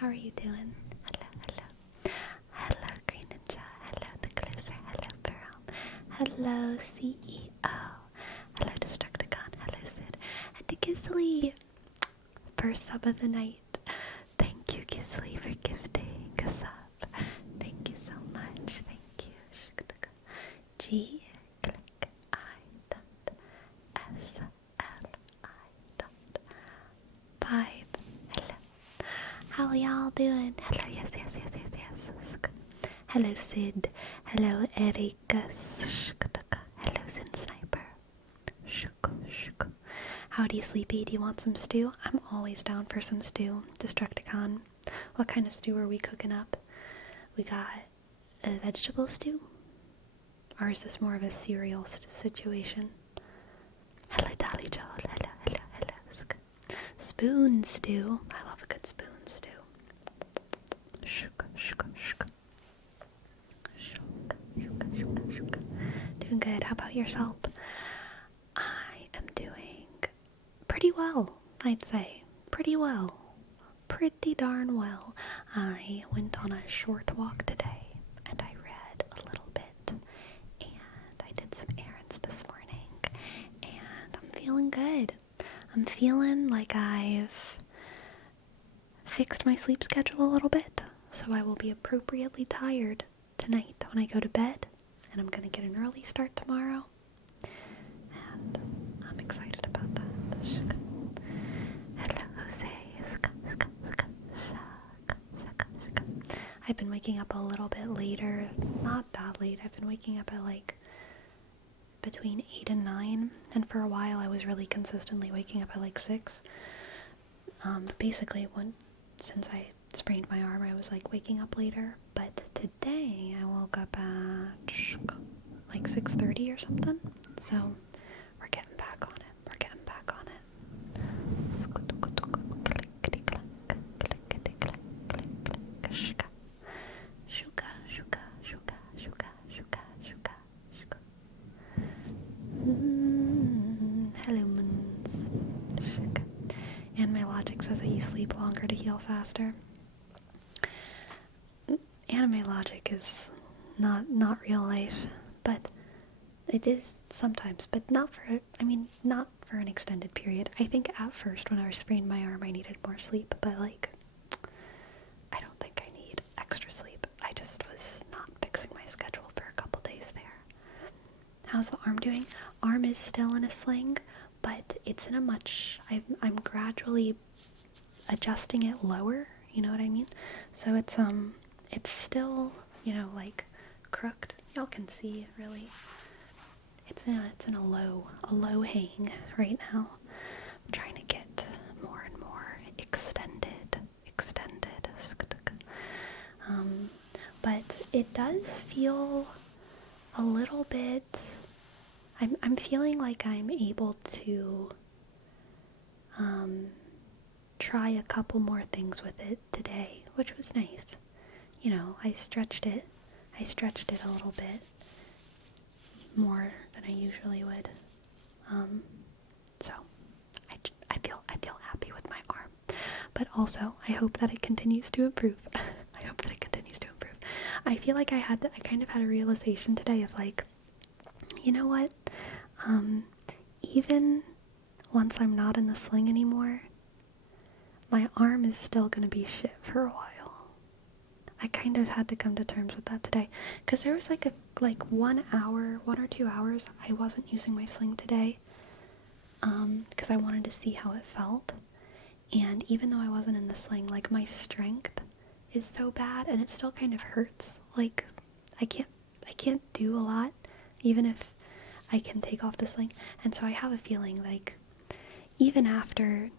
How are you doing? Hello, hello. Hello, Green Ninja. Hello, the Closer. Hello, Brown. Hello, CEO. Hello, Destructicon. Hello, Sid. And to Gisley. First sub of the night. Thank you, Gisley, for gifting a sub. Thank you so much. Thank you. G click I dot S L I dot 5. Hello. How y'all doing? Hello, yes. Hello, Sid. Hello, Erika. Hello, Sin Sniper. Howdy, Sleepy. Do you want some stew? I'm always down for some stew. Destructicon. What kind of stew are we cooking up? We got a vegetable stew? Or is this more of a cereal situation? Hello, Dolly Joel. Hello. Spoon stew. I love a good spoon stew. Doing good. How about yourself? I am doing pretty well, I'd say. Pretty well. Pretty darn well. I went on a short walk today, and I read a little bit, and I did some errands this morning, and I'm feeling good. I'm feeling like I've fixed my sleep schedule a little bit, so I will be appropriately tired tonight when I go to bed, and I'm gonna get an early start tomorrow, and I'm excited about that. Hello, Jose. I've been waking up a little bit later, not that late. I've been waking up at like between 8 and 9, and for a while I was really consistently waking up at like 6. Basically, since I sprained my arm, I was like waking up later, but today I woke up at like 6:30 or something, so we're getting back on it. Hello, moons. And my logic says that you sleep longer to heal faster. Anime logic is not real life, but it is sometimes, but not for an extended period. I think at first when I sprained my arm I needed more sleep, but like I don't think I need extra sleep. I just was not fixing my schedule for a couple days there. How's the arm doing? Arm is still in a sling, but it's in I'm gradually adjusting it lower, you know what I mean? So it's still, like crooked. Y'all can see it really. It's in a low hang right now. I'm trying to get more and more extended. But it does feel a little bit. I'm feeling like I'm able to try a couple more things with it today, which was nice. I stretched it a little bit more than I usually would. So I feel happy with my arm, but also I hope that it continues to improve. I feel like I kind of had a realization today of like, you know what? Even once I'm not in the sling anymore, my arm is still gonna be shit for a while. I kind of had to come to terms with that today, because there was like 1 or 2 hours I wasn't using my sling today, because I wanted to see how it felt, and even though I wasn't in the sling, like my strength is so bad, and it still kind of hurts. Like I can't do a lot, even if I can take off the sling, and so I have a feeling like even after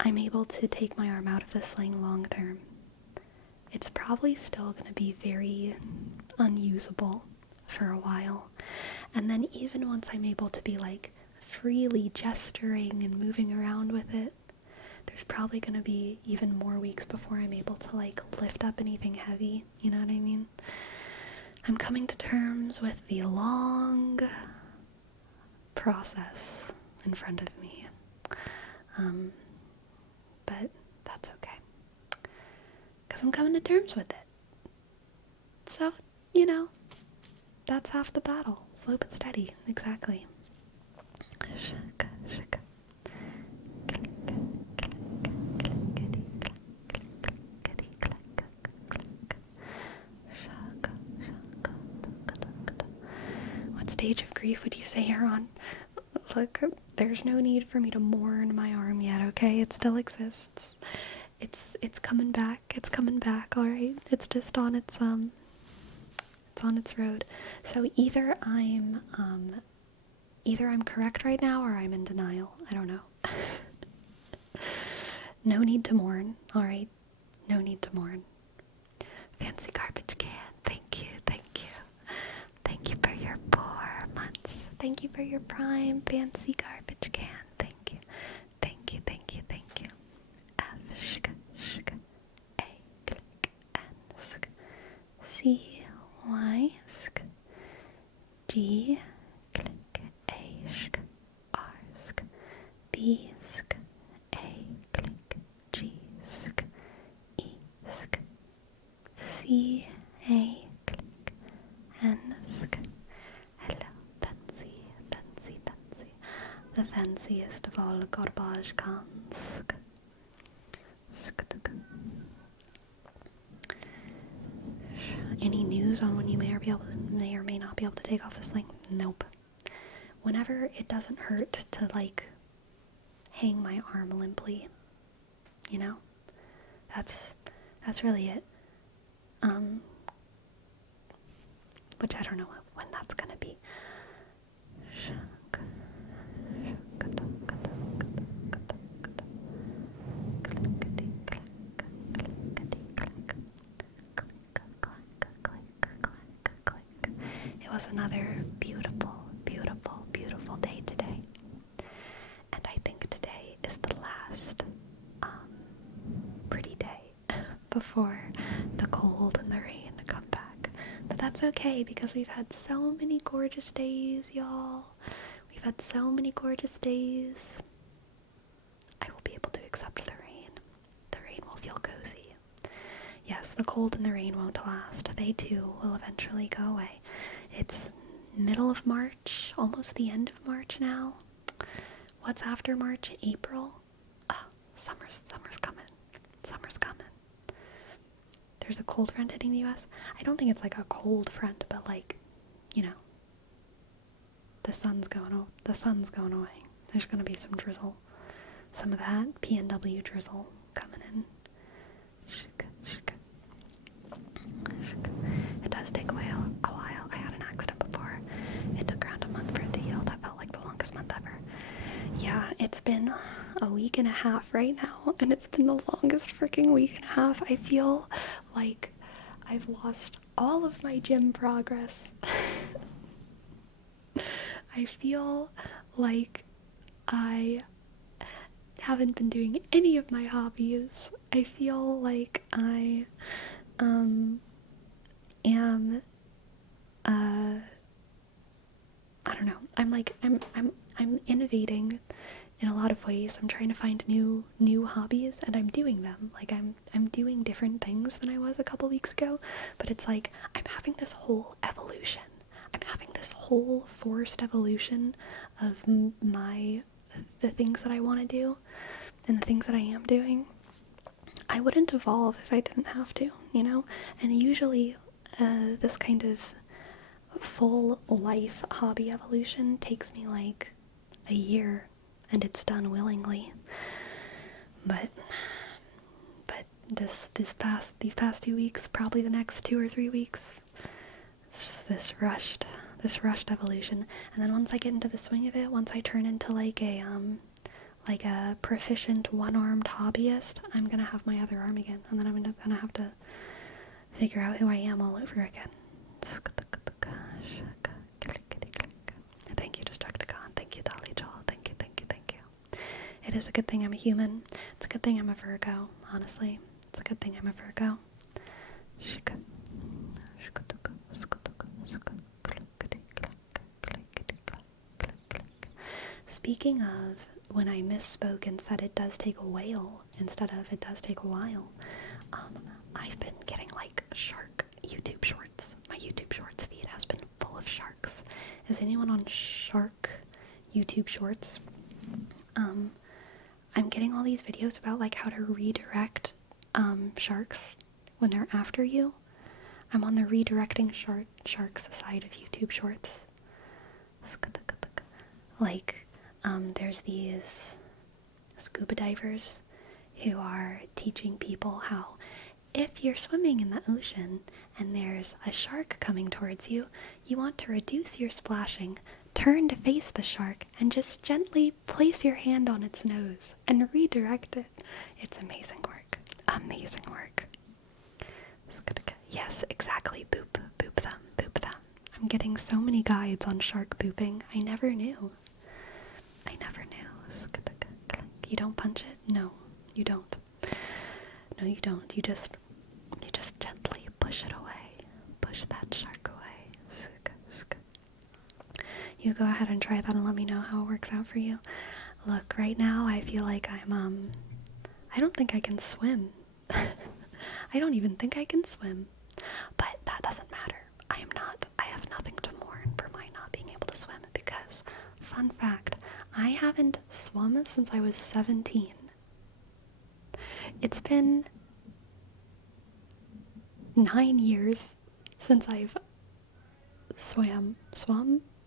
I'm able to take my arm out of the sling long term, it's probably still going to be very unusable for a while. And then even once I'm able to be like freely gesturing and moving around with it, there's probably going to be even more weeks before I'm able to like lift up anything heavy, you know what I mean? I'm coming to terms with the long process in front of me. But that's okay. Because I'm coming to terms with it. So, that's half the battle. Slow but steady, exactly. Shaka, shaka. What stage of grief would you say you're on? Look, there's no need for me to mourn my arm yet, okay? It still exists. It's coming back. It's coming back, alright? It's just on its road. So either I'm correct right now or I'm in denial. I don't know. No need to mourn, alright? No need to mourn. Fancy garbage can. Thank you, thank you. Thank you for your 4 months. Thank you for your prime fancy garbage can. Thank you. Thank you, thank you, thank you. F, shk, shk, A, click, N, sk, C, Y, sk, G, click, A, shk, R, sk, B, sk, A, click, G, sk, E, sk, C, A, click, N, sk. Hello, fancy, fancy, fancy. The fanciest of all garbage cans. Any news on when you may or may not be able to take off this thing? Nope. Whenever it doesn't hurt to like hang my arm limply, that's really it. Which I don't know when that's gonna be. It was another beautiful, beautiful, beautiful day today. And I think today is the last pretty day before the cold and the rain come back. But that's okay because we've had so many gorgeous days, y'all. We've had so many gorgeous days. I will be able to accept the rain. The rain will feel cozy. Yes, the cold and the rain won't last. They too will eventually go away. It's middle of March, almost the end of March now. What's after March? April? Summer's coming. Summer's coming. There's a cold front hitting the US. I don't think it's like a cold front, but like, the sun's going away. There's gonna be some drizzle. Some of that PNW drizzle coming in. It does take a while. I had an accident before. It took around a month for it to heal. That felt like the longest month ever. Yeah, it's been a week and a half right now, and it's been the longest freaking week and a half. I feel like I've lost all of my gym progress. I feel like I haven't been doing any of my hobbies. I feel like I am I don't know. I'm innovating in a lot of ways. I'm trying to find new hobbies, and I'm doing them. Like I'm doing different things than I was a couple weeks ago, but it's like I'm having this whole evolution. I'm having this whole forced evolution of the things that I want to do and the things that I am doing. I wouldn't evolve if I didn't have to, And usually this kind of full life hobby evolution takes me like a year, and it's done willingly. But these past 2 weeks, probably the next 2 or 3 weeks, this rushed evolution. And then once I get into the swing of it, once I turn into like a proficient one-armed hobbyist, I'm gonna have my other arm again, and then I'm gonna have to figure out who I am all over again. Thank you, Destructicon. Thank you, Dolly Joel. Thank you. It is a good thing I'm a human. It's a good thing I'm a Virgo, honestly. It's a good thing I'm a Virgo. Speaking of when I misspoke and said it does take a whale instead of it does take a while, I've been getting like shark YouTube shorts. My YouTube shorts feed has been full of sharks. Is anyone on shark YouTube shorts? I'm getting all these videos about like how to redirect sharks when they're after you. I'm on the redirecting sharks side of YouTube shorts. Like, there's these scuba divers who are teaching people how, if you're swimming in the ocean and there's a shark coming towards you, you want to reduce your splashing, turn to face the shark, and just gently place your hand on its nose and redirect it. It's amazing work. Amazing work. Yes, exactly. Boop. Boop them. Boop them. I'm getting so many guides on shark booping. I never knew. You don't punch it? No, you don't. No, you don't. You just gently push it away. Push that shark away. You go ahead and try that and let me know how it works out for you. Look, right now I feel like I don't think I can swim. I don't even think I can swim. But that doesn't matter. I have nothing to mourn for my not being able to swim because, fun fact, I haven't swum since I was 17. It's been 9 years since I've swum,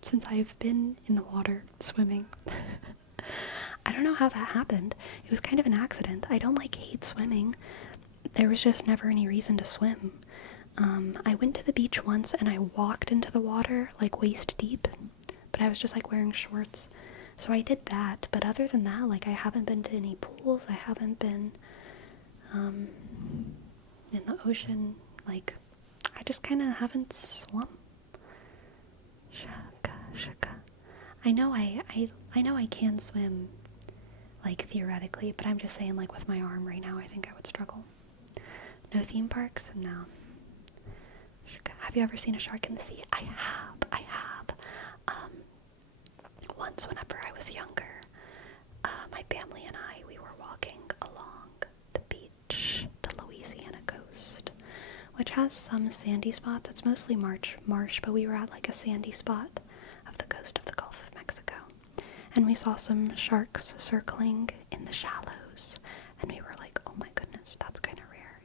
since I've been in the water swimming. I don't know how that happened. It was kind of an accident. I don't hate swimming. There was just never any reason to swim. I went to the beach once and I walked into the water waist deep, but I was just wearing shorts. So I did that, but other than that, I haven't been to any pools. I haven't been in the ocean. I just kind of haven't swum. Shaka. I know I can swim, theoretically, but I'm just saying, with my arm right now, I think I would struggle. No theme parks? No. Have you ever seen a shark in the sea? I have. Once, whenever I was younger, my family and we were walking along the beach, the Louisiana coast, which has some sandy spots. It's mostly marsh, but we were at a sandy spot of the coast of the Gulf of Mexico. And we saw some sharks circling in the shallows, and we were like, oh my goodness, that's kind of rare.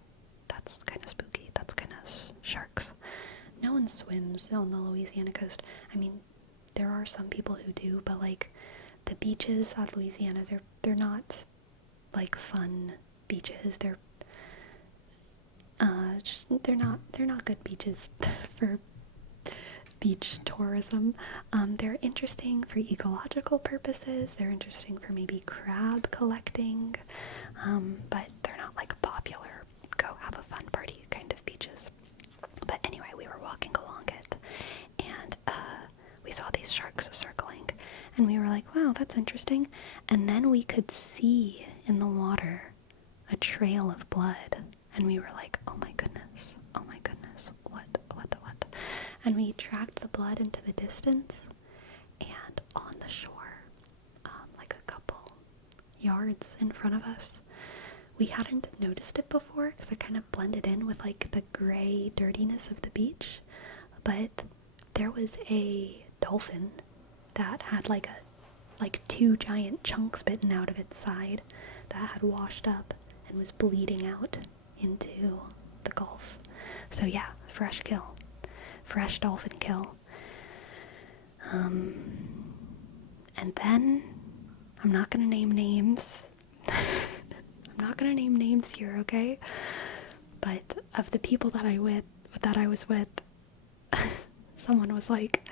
That's kind of spooky. That's kind of sharks. No one swims on the Louisiana coast. I mean, there are some people who do, but the beaches at Louisiana, they're not fun beaches. They're they're not good beaches for beach tourism. They're interesting for ecological purposes. They're interesting for maybe crab collecting, but they're not popular, go have a fun party kind of beaches. But anyway, we were walking along it, and we saw these sharks circling, and we were like, wow, that's interesting. And then we could see in the water a trail of blood, and we were like, oh my goodness, what? And we tracked the blood into the distance, and on the shore, a couple yards in front of us, we hadn't noticed it before because it kind of blended in with the gray dirtiness of the beach, but there was a dolphin that had two giant chunks bitten out of its side that had washed up and was bleeding out into the Gulf. So yeah, fresh dolphin kill. And then, I'm not gonna name names. I'm not gonna name names here, okay? But of the people that I was with, someone was like,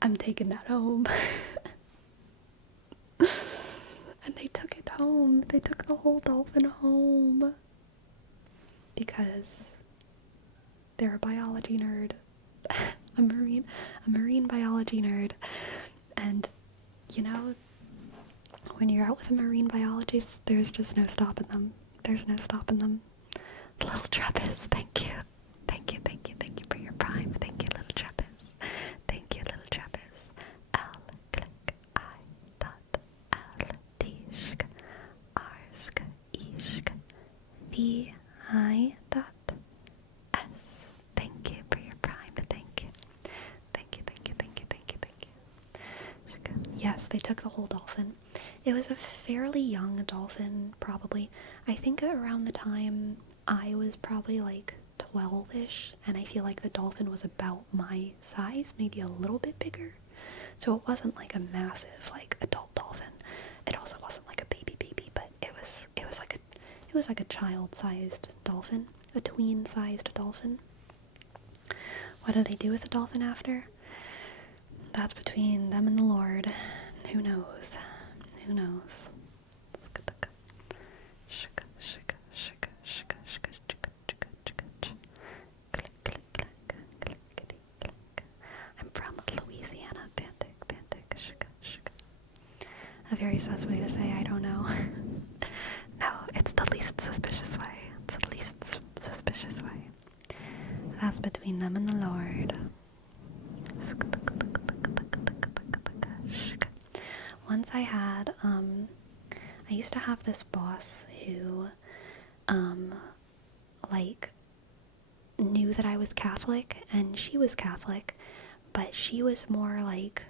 I'm taking that home. And they took it home. They took the whole dolphin home. Because they're a biology nerd. a marine biology nerd. And, when you're out with a marine biologist, there's just no stopping them. Little Trappist, thank you for your prime. Thank you, Little Trappist. L click I dot L VI.S. Thank you for your prime. Thank you. Thank you, thank you, thank you, thank you, thank you. Yes, they took the whole dolphin. It was a fairly young dolphin, probably. I think around the time I was probably like 12-ish, and I feel like the dolphin was about my size, maybe a little bit bigger. So it wasn't like a massive, like, adult dolphin. It also wasn't like a baby, but it was like a child-sized dolphin, a tween-sized dolphin. What do they do with the dolphin after? That's between them and the Lord. Who knows? Who knows? I'm from Louisiana. A very sus way to say I don't know. No, it's the least suspicious way. It's the least suspicious way. That's between them and the Lord. Once I had, I used to have this boss who, like, knew that I was Catholic, and she was Catholic, but she was more like,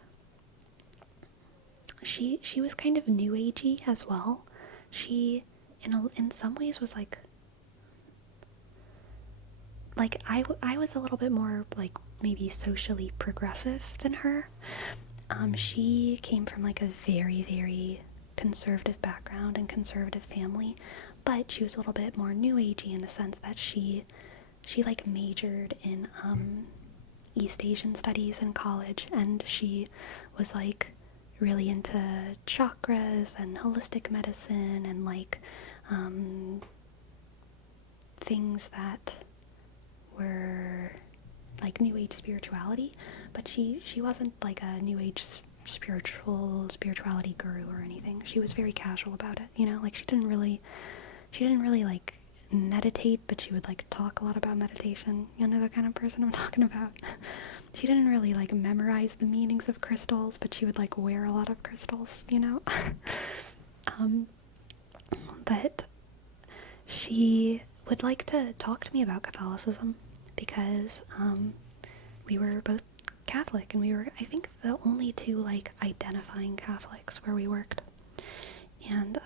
she was kind of new agey as well. She, in some ways, was like I was a little bit more, like, maybe socially progressive than her. She came from, like, a very, very conservative background and conservative family, but she was a little bit more new agey in the sense that she like majored in East Asian studies in college, and she was like really into chakras and holistic medicine and like things that were like new age spirituality, but she wasn't like a new age spirituality guru or anything. She was very casual about it, you know, like she didn't really like meditate, but she would like talk a lot about meditation. You know the kind of person I'm talking about. She didn't really like memorize the meanings of crystals, but she would like wear a lot of crystals, you know. But she would like to talk to me about Catholicism because we were both Catholic, and we were, I think, the only two like identifying Catholics where we worked. And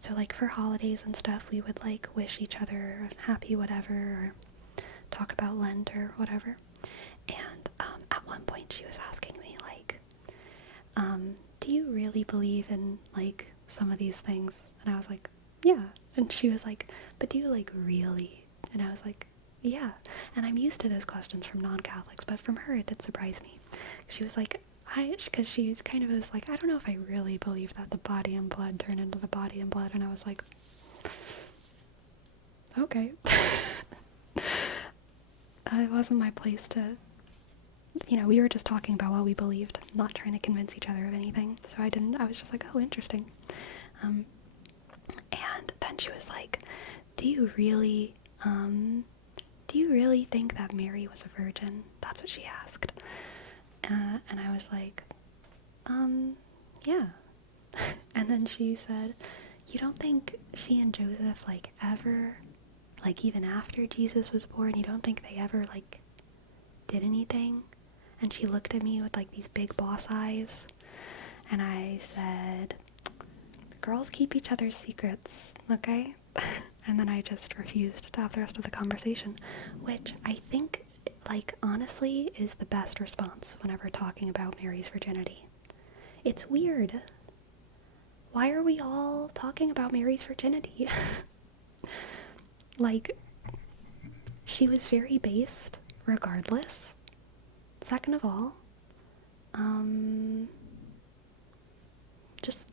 so like for holidays and stuff, we would like wish each other happy whatever, or talk about Lent or whatever. And at one point she was asking me like, do you really believe in like some of these things? And I was like, yeah. And she was like, but do you like really? And I was like, yeah. And I'm used to those questions from non-Catholics, but from her it did surprise me. She was like, because she's kind of was like, I don't know if I really believe that the body and blood turn into the body and blood. And I was like, okay. It wasn't my place to, you know, we were just talking about what we believed, not trying to convince each other of anything. So I was just like, oh, interesting. And then she was like, do you really think that Mary was a virgin? That's what she asked. And I was like, yeah. And then she said, you don't think she and Joseph, like, ever, like, even after Jesus was born, you don't think they ever, like, did anything? And she looked at me with, like, these big boss eyes, and I said, girls keep each other's secrets, okay? And then I just refused to have the rest of the conversation, which I think, like, honestly, is the best response whenever talking about Mary's virginity. It's weird. Why are we all talking about Mary's virginity? Like, she was very based, regardless. Second of all, just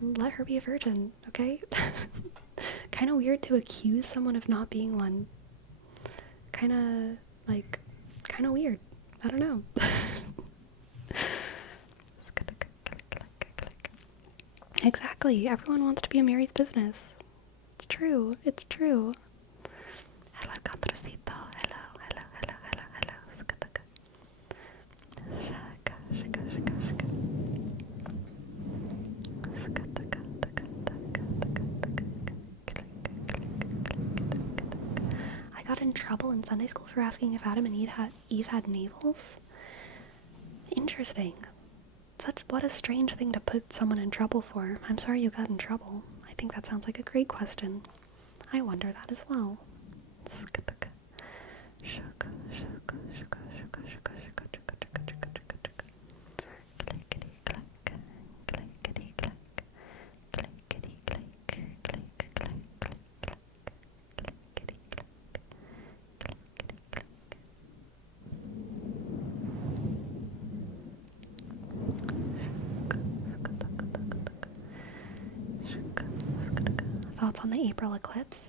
let her be a virgin, okay? Kind of weird to accuse someone of not being one. Kind of weird. I don't know. Exactly. Everyone wants to be a Mary's business. It's true. It's true. Hello, Capricito. Hello. in trouble in Sunday school for asking if Adam and Eve had navels? Interesting. What a strange thing to put someone in trouble for. I'm sorry you got in trouble. I think that sounds like a great question. I wonder that as well. Thoughts on the April eclipse?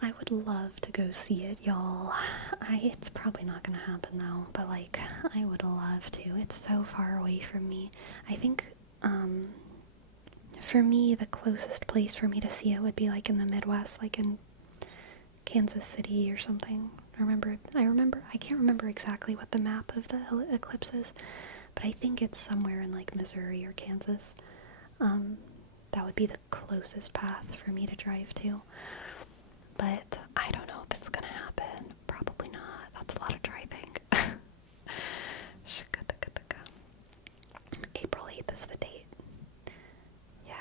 I would love to go see it, y'all. It's probably not gonna happen though, but like, I would love to. It's so far away from me. I think, for me, the closest place for me to see it would be like in the Midwest, like in Kansas City or something. I can't remember exactly what the map of the eclipse is, but I think it's somewhere in like Missouri or Kansas. That would be the closest path for me to drive to. But I don't know if it's gonna happen. Probably not. That's a lot of driving. April 8th is the date. Yeah.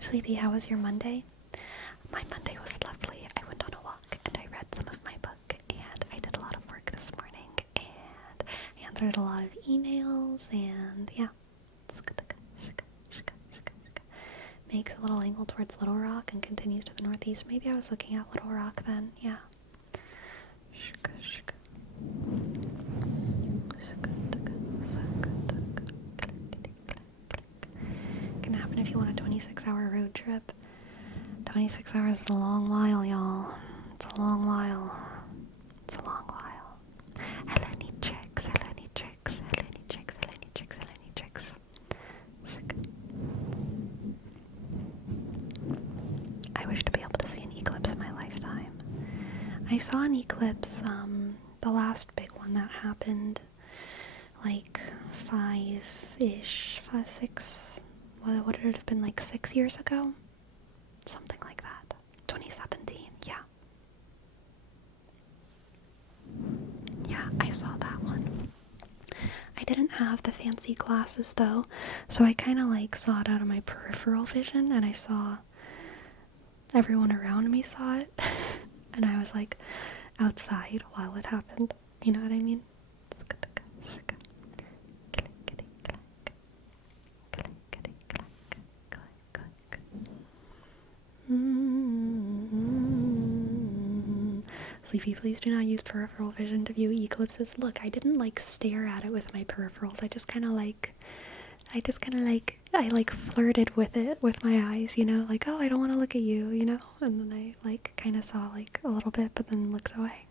Sleepy, how was your Monday? My Monday was lovely. I went on a walk and I read some of my book and I did a lot of work this morning and answered a lot of emails and yeah. Makes a little angle towards Little Rock and continues to the northeast. Maybe I was looking at Little Rock then, yeah. Can happen if you want a 26-hour road trip. 26 hours is a long while, y'all. It's a long while. It's a long while. Helene chicks, Helene chicks, Helene chicks, Helene chicks, Helene chicks. I wish to be able to see an eclipse in my lifetime. I saw an eclipse, the last big one that happened, like 6, what would it have been, like 6 years ago? Something like that. 2017, yeah. Yeah, I saw that one. I didn't have the fancy glasses though, so I kind of like saw it out of my peripheral vision, and I saw everyone around me saw it, and I was like outside while it happened. You know what I mean? Sleepy, please do not use peripheral vision to view eclipses. Look, I didn't like stare at it with my peripherals. I flirted with it with my eyes, you know, like, oh, I don't want to look at you, you know, and then I like kind of saw like a little bit, but then looked away.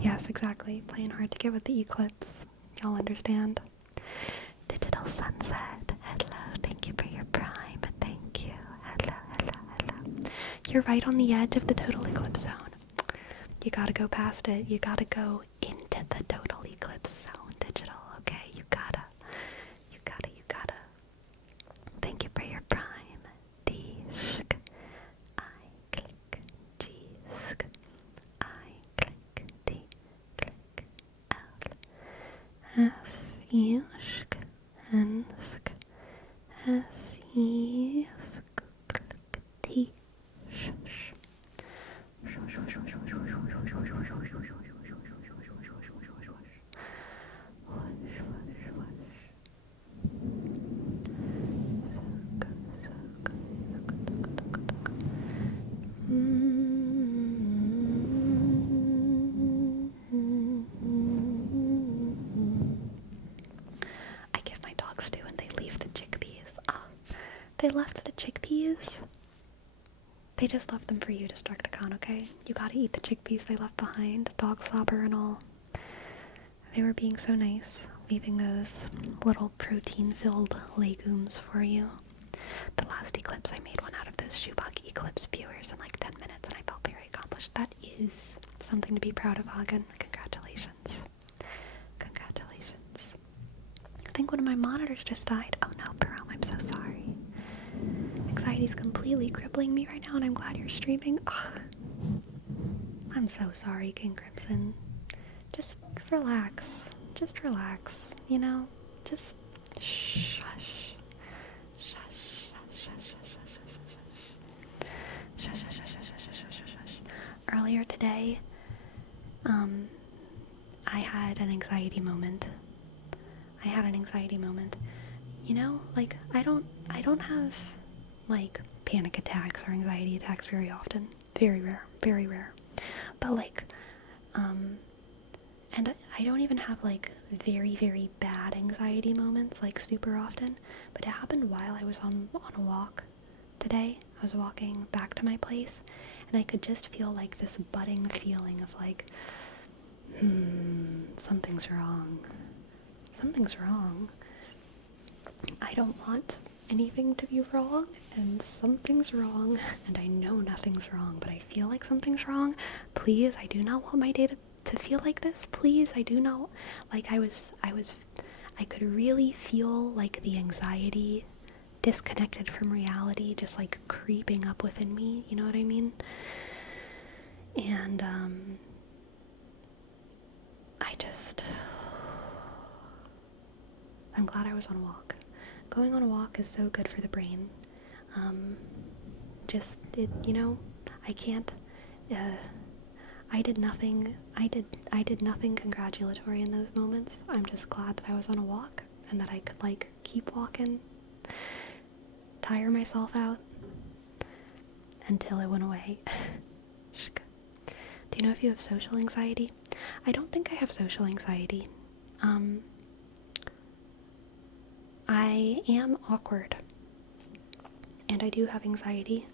Yes, exactly. Playing hard to get with the eclipse. Y'all understand? Digital sunset. Hello, thank you for your prime. Thank you. Hello, hello, hello. You're right on the edge of the total eclipse zone. You gotta go past it. You gotta go into the total eclipse zone, digital, okay? You gotta. Thank you for your prime. D-sk. I click G-sk. I click D. Click L. S-U-sk. N-sk. S-E-sk. Click T. Sh-sh. I give my dogs stew and they leave the chickpeas. Oh, they left the chickpeas? They just left them for you to start the con, okay? You gotta eat the chickpeas they left behind, dog slobber and all. They were being so nice, leaving those little protein-filled legumes for you. The last Eclipse, I made one out of those shoebox Eclipse viewers in like 10 minutes, and I felt very accomplished. That is something to be proud of, Hagen. Congratulations. Congratulations. I think one of my monitors just died. Oh no, Jerome, I'm so sorry. Anxiety's completely crippling me right now, and I'm glad you're streaming. Ugh. I'm so sorry, King Crimson. Just relax. Just relax, you know? Just shush. Shush, shush, shush, shush, shush, shush, shush, shush, shush, shush, shush, shush, shush. Earlier today, I had an anxiety moment. You know, like, I don't have, like, panic attacks or anxiety attacks very often. Very rare. But, like, and I don't even have, like, very, very bad anxiety moments, like, super often. But it happened while I was on a walk today. I was walking back to my place, and I could just feel, like, this budding feeling of, like, something's wrong. Something's wrong. I don't want anything to be wrong, and something's wrong, and I know nothing's wrong, but I feel like something's wrong. Please, I do not want my day to feel like this. Please, I do not. Like, I could really feel, like, the anxiety disconnected from reality just, like, creeping up within me, you know what I mean? And, I'm glad I was on a walk. Going on a walk is so good for the brain. You know, I can't, I did nothing congratulatory in those moments. I'm just glad that I was on a walk and that I could, like, keep walking, tire myself out until it went away. Do you know if you have social anxiety? I don't think I have social anxiety. I am awkward, and I do have anxiety,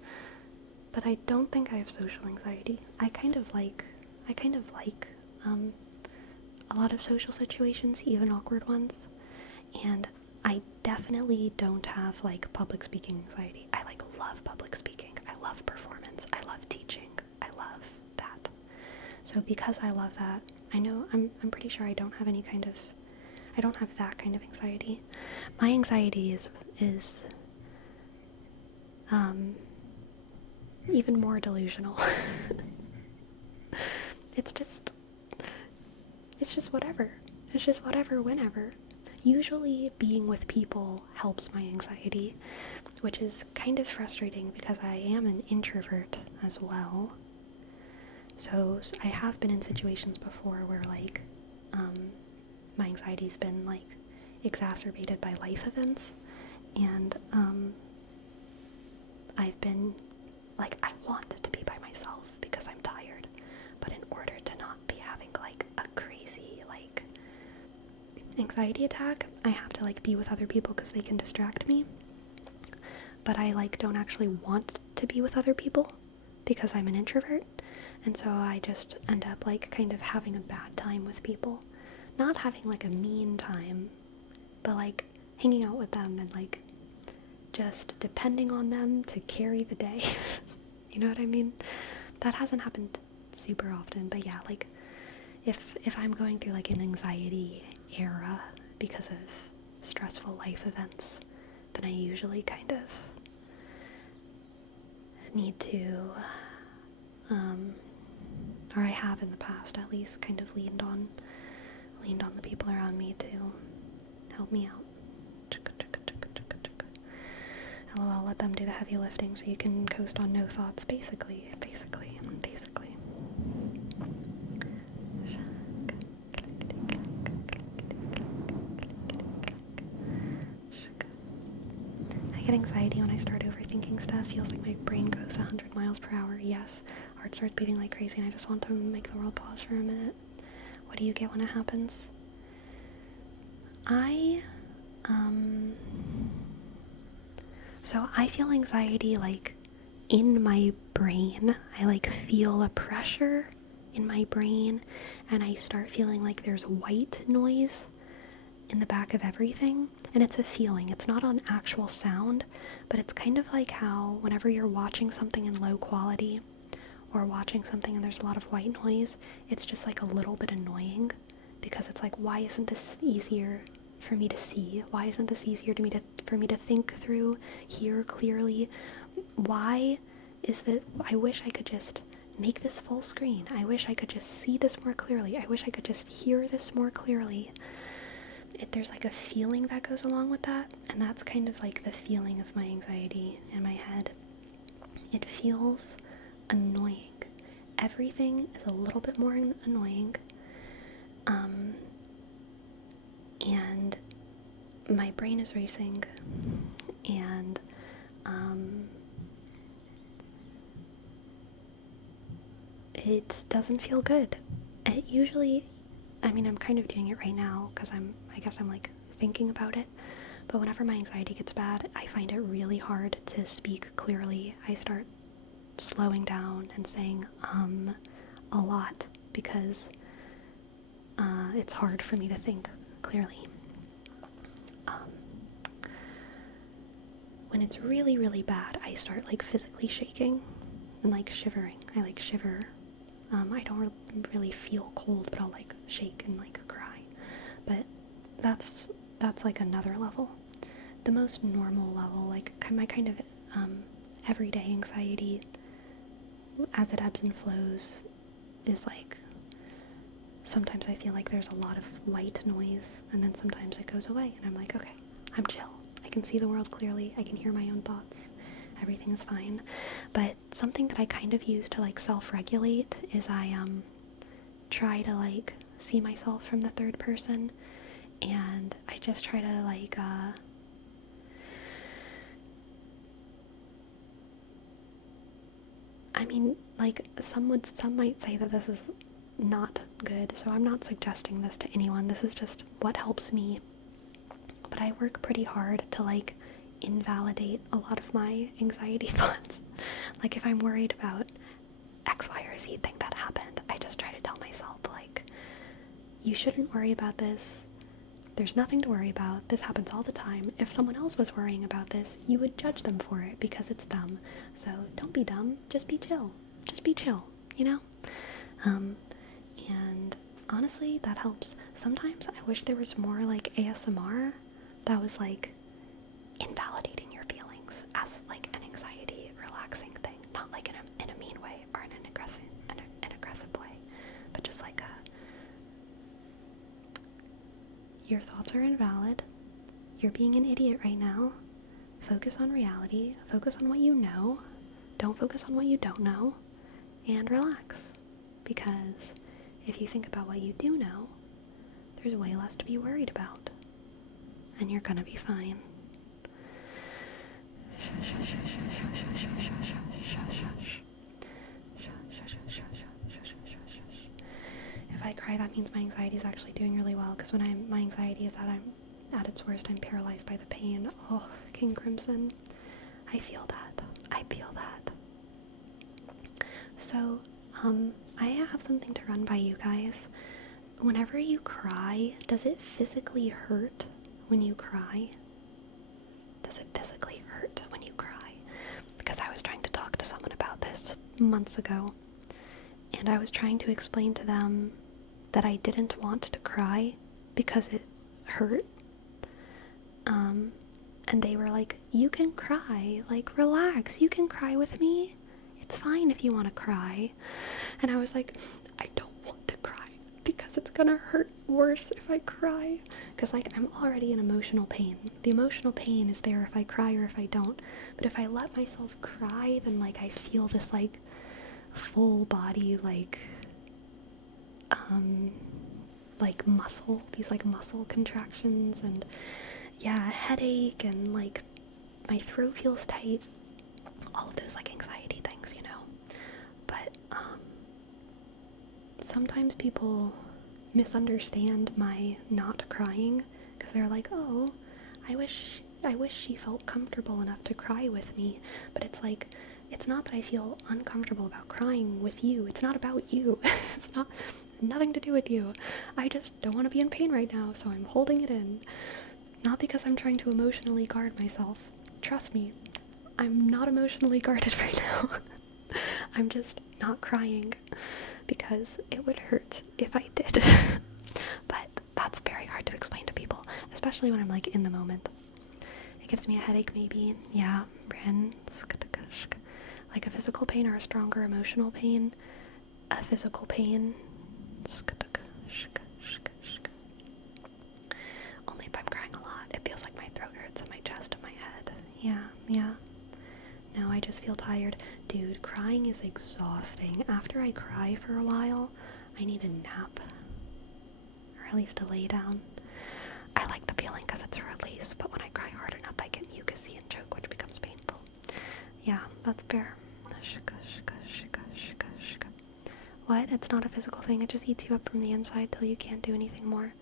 but I don't think I have social anxiety. I kind of like a lot of social situations, even awkward ones, and I definitely don't have, like, public speaking anxiety. I, like, love public speaking. I love performance. I love teaching. I love that. So because I love that, I'm pretty sure I don't have that kind of anxiety. My anxiety is even more delusional. It's just whatever. It's just whatever, whenever. Usually being with people helps my anxiety, which is kind of frustrating because I am an introvert as well. So I have been in situations before where, like, my anxiety's been, like, exacerbated by life events, and I've been, like, I want to be by myself because I'm tired, but in order to not be having, like, a crazy, like, anxiety attack, I have to, like, be with other people because they can distract me, but I, like, don't actually want to be with other people because I'm an introvert, and so I just end up, like, kind of having a bad time with people. Not having, like, a mean time, but, like, hanging out with them and, like, just depending on them to carry the day. You know what I mean? That hasn't happened super often, but yeah, like, if I'm going through, like, an anxiety era because of stressful life events, then I usually kind of need to, or I have in the past at least, kind of leaned on the people around me to help me out. LOL, let them do the heavy lifting so you can coast on no thoughts, basically. I get anxiety when I start overthinking stuff. Feels like my brain goes 100 miles per hour. Yes, heart starts beating like crazy and I just want to make the world pause for a minute. What do you get when it happens? So I feel anxiety, like, in my brain. I, like, feel a pressure in my brain, and I start feeling like there's white noise in the back of everything, and it's a feeling. It's not an actual sound, but it's kind of like how whenever you're watching something in low quality or watching something and there's a lot of white noise, it's just like a little bit annoying because it's like, why isn't this easier for me to see? Why isn't this easier for me to think through, hear clearly? Why is that? I wish I could just make this full screen. I wish I could just see this more clearly. I wish I could just hear this more clearly. There's like a feeling that goes along with that, and that's kind of like the feeling of my anxiety in my head. It feels annoying. Everything is a little bit more annoying, and my brain is racing, and it doesn't feel good. It usually, I mean, I'm kind of doing it right now because I guess I'm like thinking about it, but whenever my anxiety gets bad, I find it really hard to speak clearly. I start slowing down and saying a lot because it's hard for me to think clearly. When it's really, really bad, I start like physically shaking and like shivering. I like shiver. I don't really feel cold, but I'll like shake and like cry. But that's like another level. The most normal level, like my kind of everyday anxiety, as it ebbs and flows, is like sometimes I feel like there's a lot of white noise, and then sometimes it goes away, and I'm like, okay, I'm chill. I can see the world clearly. I can hear my own thoughts. Everything is fine. But something that I kind of use to like self-regulate is I try to like see myself from the third person, and I just try to like I mean, like some might say that this is not good, so I'm not suggesting this to anyone. This is just what helps me. But I work pretty hard to like invalidate a lot of my anxiety thoughts. Like if I'm worried about X, Y, or Z thing that happened, I just try to tell myself like, you shouldn't worry about this. There's nothing to worry about. This happens all the time. If someone else was worrying about this, you would judge them for it because it's dumb. So don't be dumb. Just be chill. Just be chill, you know? And honestly, that helps. Sometimes I wish there was more like ASMR that was like invalidating your feelings as like an anxiety relaxing thing, not like in a mean way or in an aggressive way, but just like your thoughts are invalid. You're being an idiot right now. Focus on reality. Focus on what you know. Don't focus on what you don't know. And relax. Because if you think about what you do know, there's way less to be worried about. And you're gonna be fine. If I cry, that means my anxiety is actually doing really well, because when my anxiety is at its worst, I'm paralyzed by the pain. Oh, King Crimson. I feel that. So, I have something to run by you guys. Whenever you cry, does it physically hurt when you cry? Does it physically hurt when you cry? Because I was trying to talk to someone about this months ago, and I was trying to explain to them that I didn't want to cry because it hurt. And they were like, you can cry, like relax, you can cry with me. It's fine if you want to cry. And I was like, I don't want to cry because it's gonna hurt worse if I cry. Because like I'm already in emotional pain. The emotional pain is there if I cry or if I don't. But if I let myself cry, then like I feel this like full body like muscle, these like muscle contractions, and yeah, a headache, and like my throat feels tight, all of those like anxiety things, you know. But sometimes people misunderstand my not crying because they're like, oh, I wish she felt comfortable enough to cry with me. But it's like, it's not that I feel uncomfortable about crying with you. It's not about you. It's not nothing to do with you. I just don't want to be in pain right now, so I'm holding it in. Not because I'm trying to emotionally guard myself. Trust me, I'm not emotionally guarded right now. I'm just not crying because it would hurt if I did. But that's very hard to explain to people, especially when I'm like in the moment. It gives me a headache maybe. Yeah, Bran. Like a physical pain or a stronger emotional pain. A physical pain. Only if I'm crying a lot. It feels like my throat hurts and my chest and my head. Yeah. No, I just feel tired. Dude, crying is exhausting. After I cry for a while, I need a nap. Or at least a lay down. I like the feeling because it's a release, but when I cry hard enough, I get mucusy and choke, which becomes painful. Yeah, that's fair. What? It's not a physical thing. It just eats you up from the inside till you can't do anything more.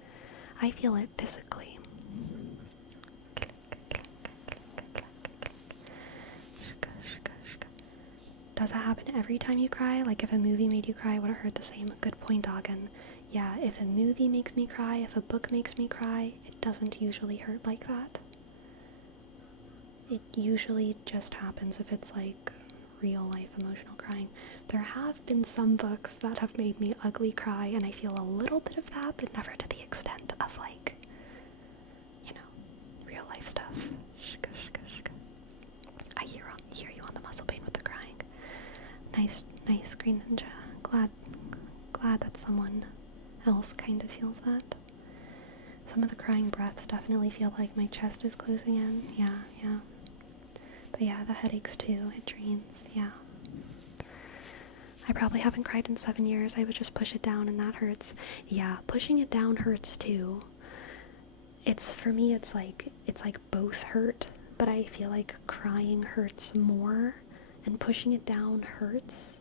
I feel it physically. Does that happen every time you cry? Like if a movie made you cry, would it hurt the same? Good point, Doggin. Yeah, if a movie makes me cry, if a book makes me cry, it doesn't usually hurt like that. It usually just happens if it's like real life emotional crying. There have been some books that have made me ugly cry, and I feel a little bit of that, but never to the extent of like, you know, real life stuff. I hear you on the muscle pain with the crying. Nice, Green Ninja. Glad that someone else kind of feels that. Some of the crying breaths definitely feel like my chest is closing in. Yeah. But yeah, the headaches too. It drains. Yeah. I probably haven't cried in 7 years. I would just push it down and that hurts. Yeah, pushing it down hurts too. For me, it's like both hurt, but I feel like crying hurts more and pushing it down hurts,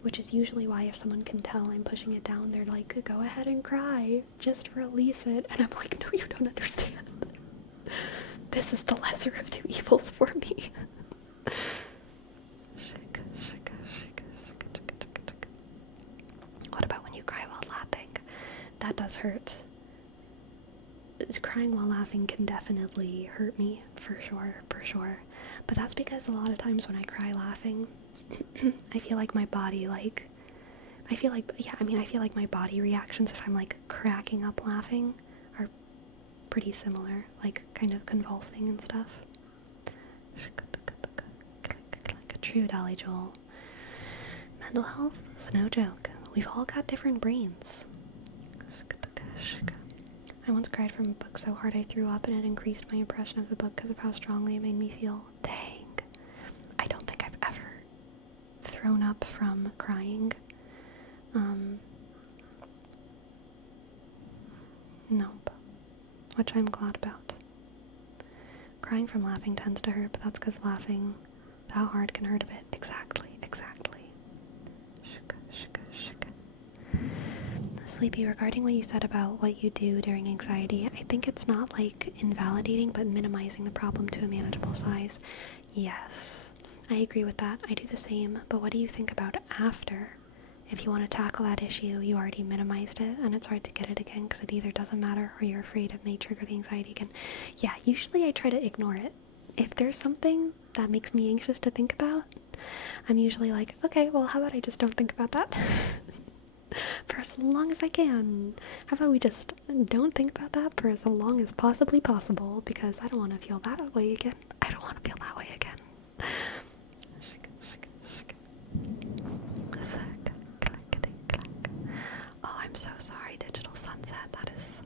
which is usually why if someone can tell I'm pushing it down, they're like, go ahead and cry, just release it. And I'm like, no, you don't understand. This is the lesser of two evils for me. What about when you cry while laughing? That does hurt. Crying while laughing can definitely hurt me, for sure. But that's because a lot of times when I cry laughing, I feel like my body, I feel like my body reactions if I'm like cracking up laughing are pretty similar, like kind of convulsing and stuff. True, Dolly Joel. Mental health? No joke. We've all got different brains. I once cried from a book so hard I threw up, and it increased my impression of the book because of how strongly it made me feel. Dang. I don't think I've ever thrown up from crying. Nope. Which I'm glad about. Crying from laughing tends to hurt, but that's because laughing that hard can hurt a bit. Exactly. Sleepy, regarding what you said about what you do during anxiety, I think it's not like invalidating, but minimizing the problem to a manageable size. Yes, I agree with that. I do the same, but what do you think about after? If you want to tackle that issue, you already minimized it, and it's hard to get it again because it either doesn't matter or you're afraid it may trigger the anxiety again. Yeah, usually I try to ignore it. If there's something that makes me anxious to think about, I'm usually like, okay, well, how about I just don't think about that? For as long as I can. How about we just don't think about that for as long as possibly possible, because I don't want to feel that way again. Oh, I'm so sorry, Digital Sunset. That is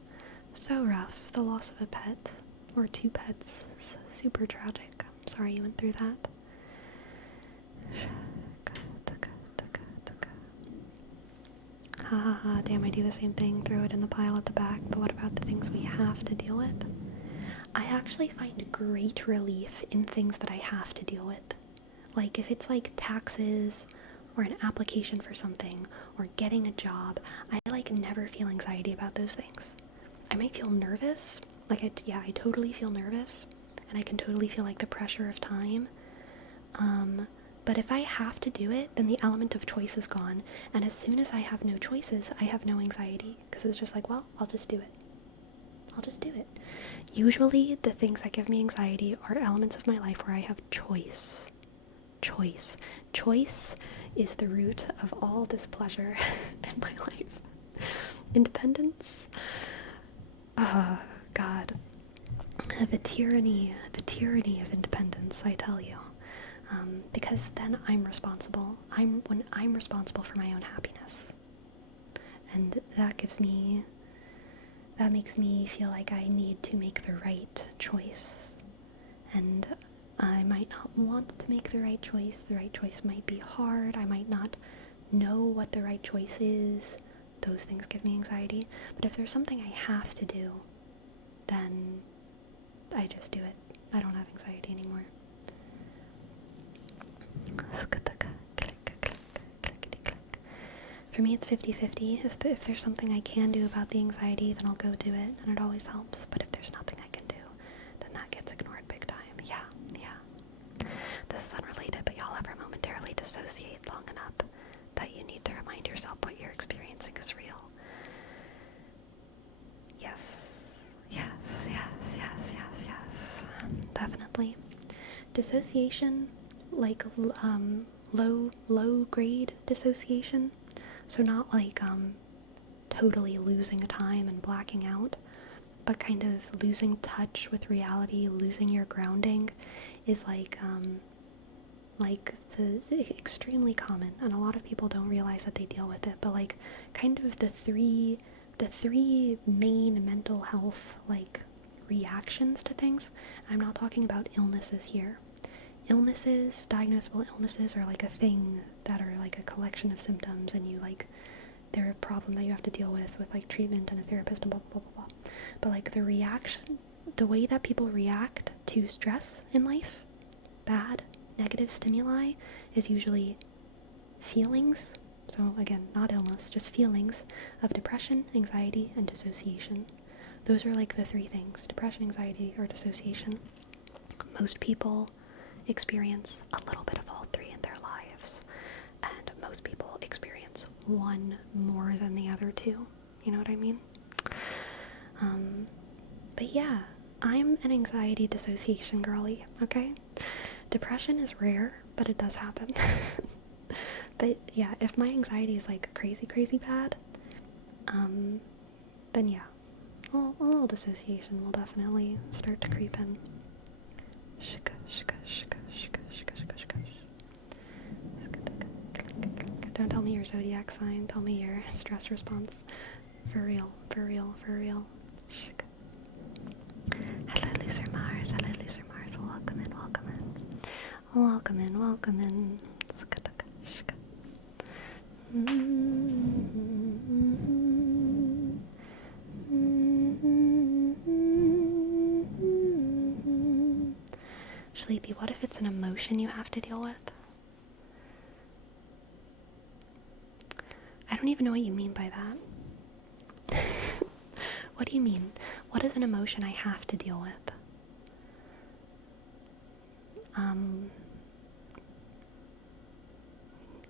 so rough. The loss of a pet, or two pets, is super tragic. I'm sorry you went through that. Ha, damn, I do the same thing, throw it in the pile at the back, but what about the things we have to deal with? I actually find great relief in things that I have to deal with. Like, if it's like taxes, or an application for something, or getting a job, I never feel anxiety about those things. I might feel nervous, I totally feel nervous, and I can totally feel like the pressure of time, But if I have to do it, then the element of choice is gone. And as soon as I have no choices, I have no anxiety. Because it's just like, well, I'll just do it. I'll just do it. Usually, the things that give me anxiety are elements of my life where I have choice. Choice. Choice is the root of all displeasure in my life. Independence. God. The tyranny of independence, I tell you. Because then I'm responsible. When I'm responsible for my own happiness. And that makes me feel like I need to make the right choice. And I might not want to make the right choice. The right choice might be hard. I might not know what the right choice is. Those things give me anxiety. But if there's something I have to do, then I just do it. I don't have anxiety anymore. For me, it's 50-50. If there's something I can do about the anxiety, then I'll go do it, and it always helps. But if there's nothing I can do, then that gets ignored big time. Yeah. This is unrelated, but y'all ever momentarily dissociate long enough that you need to remind yourself what you're experiencing is real? Yes. Definitely. Dissociation, like low grade dissociation, so not like totally losing time and blacking out, but kind of losing touch with reality, losing your grounding, is like extremely common, and a lot of people don't realize that they deal with it. But like kind of the three main mental health like reactions to things. I'm not talking about illnesses here. Illnesses, diagnosable illnesses, are like a thing that are like a collection of symptoms, and you like, they're a problem that you have to deal with like treatment and a therapist and blah blah blah blah. But like the reaction, the way that people react to stress in life, bad, negative stimuli, is usually feelings. So again, not illness, just feelings of depression, anxiety, and dissociation. Those are like the three things: depression, anxiety, or dissociation. Most people experience a little bit of all three in their lives, and most people experience one more than the other two. You know what I mean? But yeah, I'm an anxiety dissociation girly, okay? Depression is rare, but it does happen. But yeah, if my anxiety is like crazy bad, then yeah, a little dissociation will definitely start to creep in. Don't tell me your zodiac sign, tell me your stress response. For real. Hello, Loser Mars. Welcome in. Sleepy, what if it's an emotion you have to deal with? I don't even know what you mean by that. What do you mean? What is an emotion I have to deal with?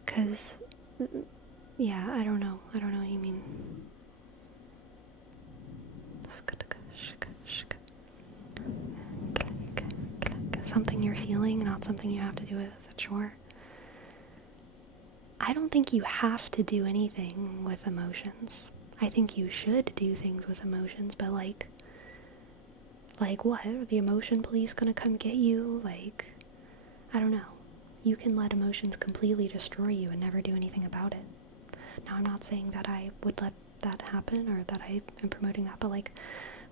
Cause, yeah, I don't know what you mean. Something you're feeling, not something you have to do with a chore. I don't think you have to do anything with emotions. I think you should do things with emotions, but like what? Are the emotion police gonna come get you? Like, I don't know. You can let emotions completely destroy you and never do anything about it. Now, I'm not saying that I would let that happen or that I am promoting that, but like,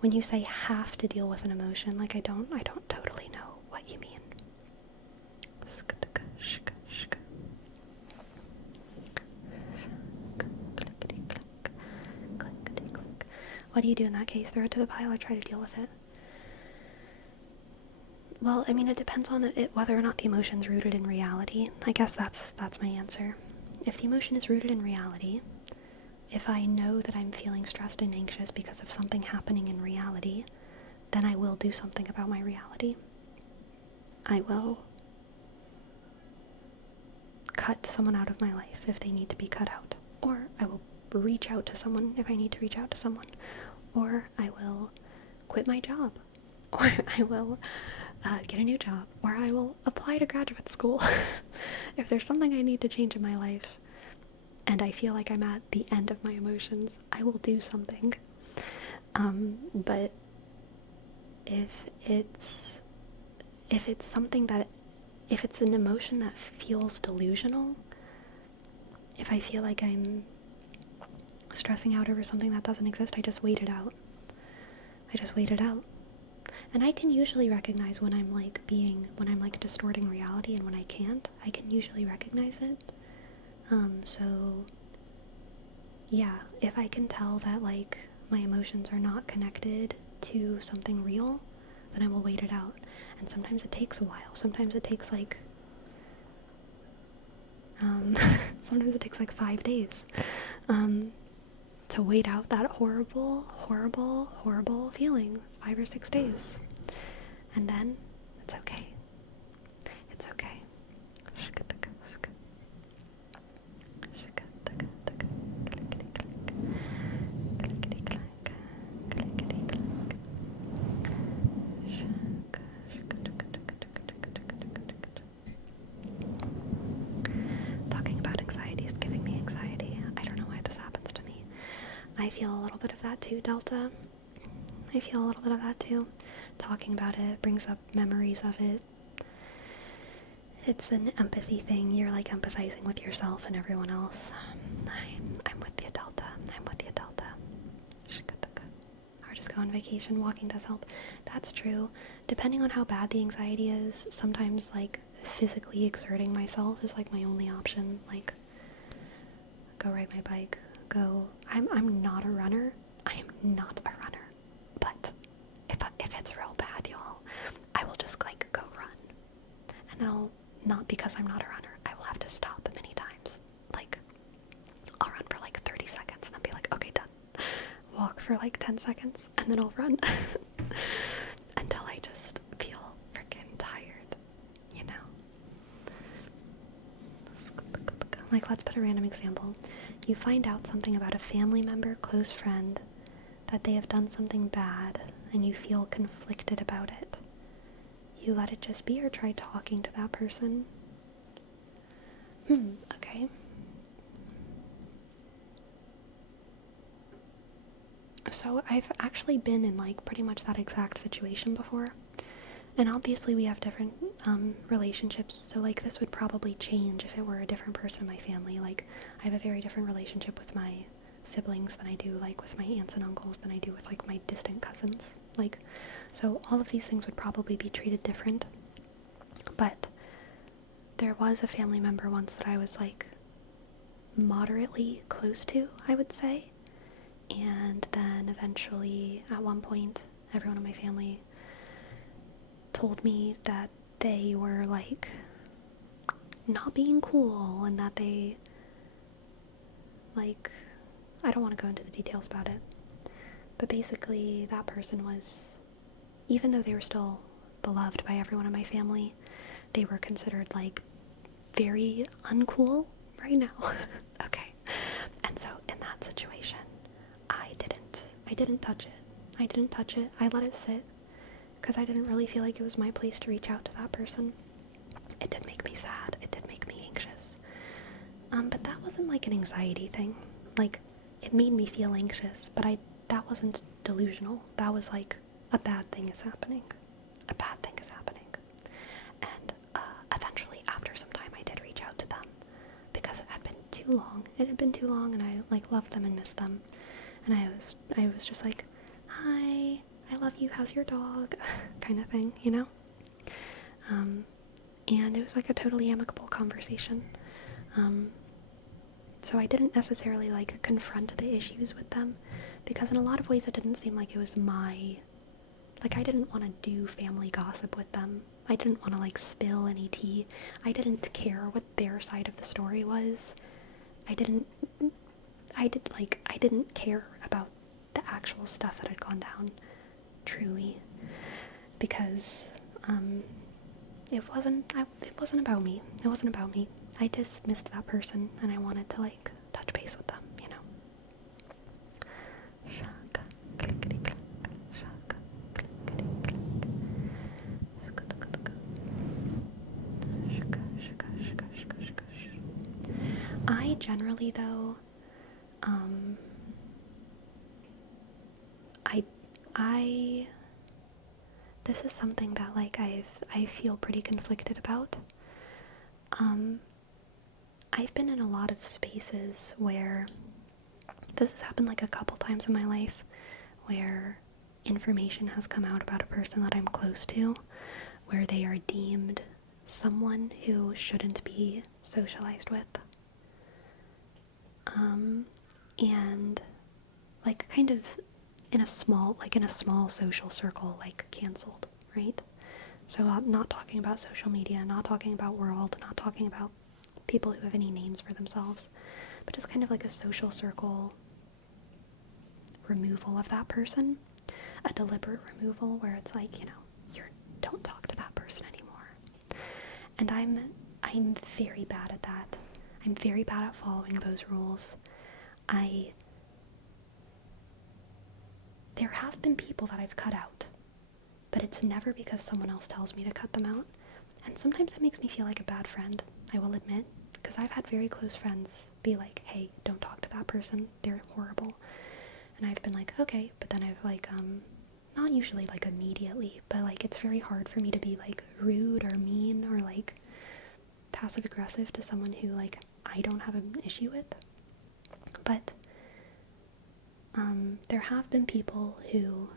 when you say have to deal with an emotion, like I don't totally know what you mean. What do you do in that case? Throw it to the pile or try to deal with it? Well, I mean, it depends on whether or not the emotion's rooted in reality. I guess that's my answer. If the emotion is rooted in reality, if I know that I'm feeling stressed and anxious because of something happening in reality, then I will do something about my reality. I will cut someone out of my life if they need to be cut out, or I will reach out to someone if I need to reach out to someone, or I will quit my job, or I will get a new job, or I will apply to graduate school. If there's something I need to change in my life and I feel like I'm at the end of my emotions, I will do something. But if it's something that, if it's an emotion that feels delusional, if I feel like I'm stressing out over something that doesn't exist, I just wait it out. And I can usually recognize when I'm like distorting reality, and when I can't, I can usually recognize it. So yeah, if I can tell that like my emotions are not connected to something real, then I will wait it out. And sometimes it takes a while. Sometimes it takes like 5 days to wait out that horrible feeling. 5 or 6 days. And then it's okay. It's okay. Talking about anxiety is giving me anxiety. I don't know why this happens to me. I feel a little bit of that too, Delta. I feel a little bit of that too. Talking about it brings up memories of it. It's an empathy thing. You're like empathizing with yourself and everyone else. I'm with you, Delta. I'm with you, Delta. Or just go on vacation. Walking does help. That's true. Depending on how bad the anxiety is, sometimes like physically exerting myself is like my only option. Like, go ride my bike. I'm not a runner. I am not a runner. But if it's real bad, y'all, I will just like go run. And then not because I'm not a runner, I will have to stop many times. Like, I'll run for like 30 seconds and then be like, okay, done. Walk for like 10 seconds and then I'll run until I just feel freaking tired, you know? Like, let's put a random example. You find out something about a family member, close friend, that they have done something bad, and you feel conflicted about it. You let it just be, or try talking to that person? Okay. So I've actually been in like pretty much that exact situation before. And obviously we have different relationships, so like this would probably change if it were a different person in my family. Like, I have a very different relationship with my siblings than I do like with my aunts and uncles than I do with like my distant cousins. Like, so all of these things would probably be treated different. But there was a family member once that I was like moderately close to, I would say. And then eventually at one point everyone in my family told me that they were like not being cool, and that they like, I don't want to go into the details about it, but basically that person was, even though they were still beloved by everyone in my family, they were considered like very uncool right now. Okay. And so in that situation, I didn't touch it. I let it sit, because I didn't really feel like it was my place to reach out to that person. It did make me sad. It did make me anxious. But that wasn't like an anxiety thing. Like, it made me feel anxious, but that wasn't delusional. That was like, a bad thing is happening. A bad thing is happening. And eventually, after some time, I did reach out to them, because it had been too long. It had been too long, and I like loved them and missed them. And I was just like, hi, I love you, how's your dog? Kind of thing, you know? And it was like a totally amicable conversation. So I didn't necessarily like confront the issues with them, because in a lot of ways it didn't seem like it was I didn't want to do family gossip with them. I didn't want to like spill any tea. I didn't care what their side of the story was. I didn't care about the actual stuff that had gone down, truly, because it wasn't about me. It wasn't about me. I just missed that person and I wanted to like touch base with them, you know. Shaka, clickety click, shaka, clickety click. Shaka, shaka, shaka, shaka, shaka, shaka. I generally though, I this is something that like I feel pretty conflicted about. I've been in a lot of spaces where this has happened like a couple times in my life where information has come out about a person that I'm close to where they are deemed someone who shouldn't be socialized with. And like kind of in a small social circle, like canceled, right? So I'm not talking about social media, not talking about world, not talking about people who have any names for themselves, but just kind of like a social circle removal of that person, a deliberate removal where it's like, you know, don't talk to that person anymore. And I'm very bad at that. I'm very bad at following those rules. There have been people that I've cut out, but it's never because someone else tells me to cut them out. And sometimes it makes me feel like a bad friend, I will admit, because I've had very close friends be like, hey, don't talk to that person, they're horrible. And I've been like, okay, but then I've like, not usually like immediately, but like it's very hard for me to be like rude or mean or like passive aggressive to someone who like I don't have an issue with. But there have been people who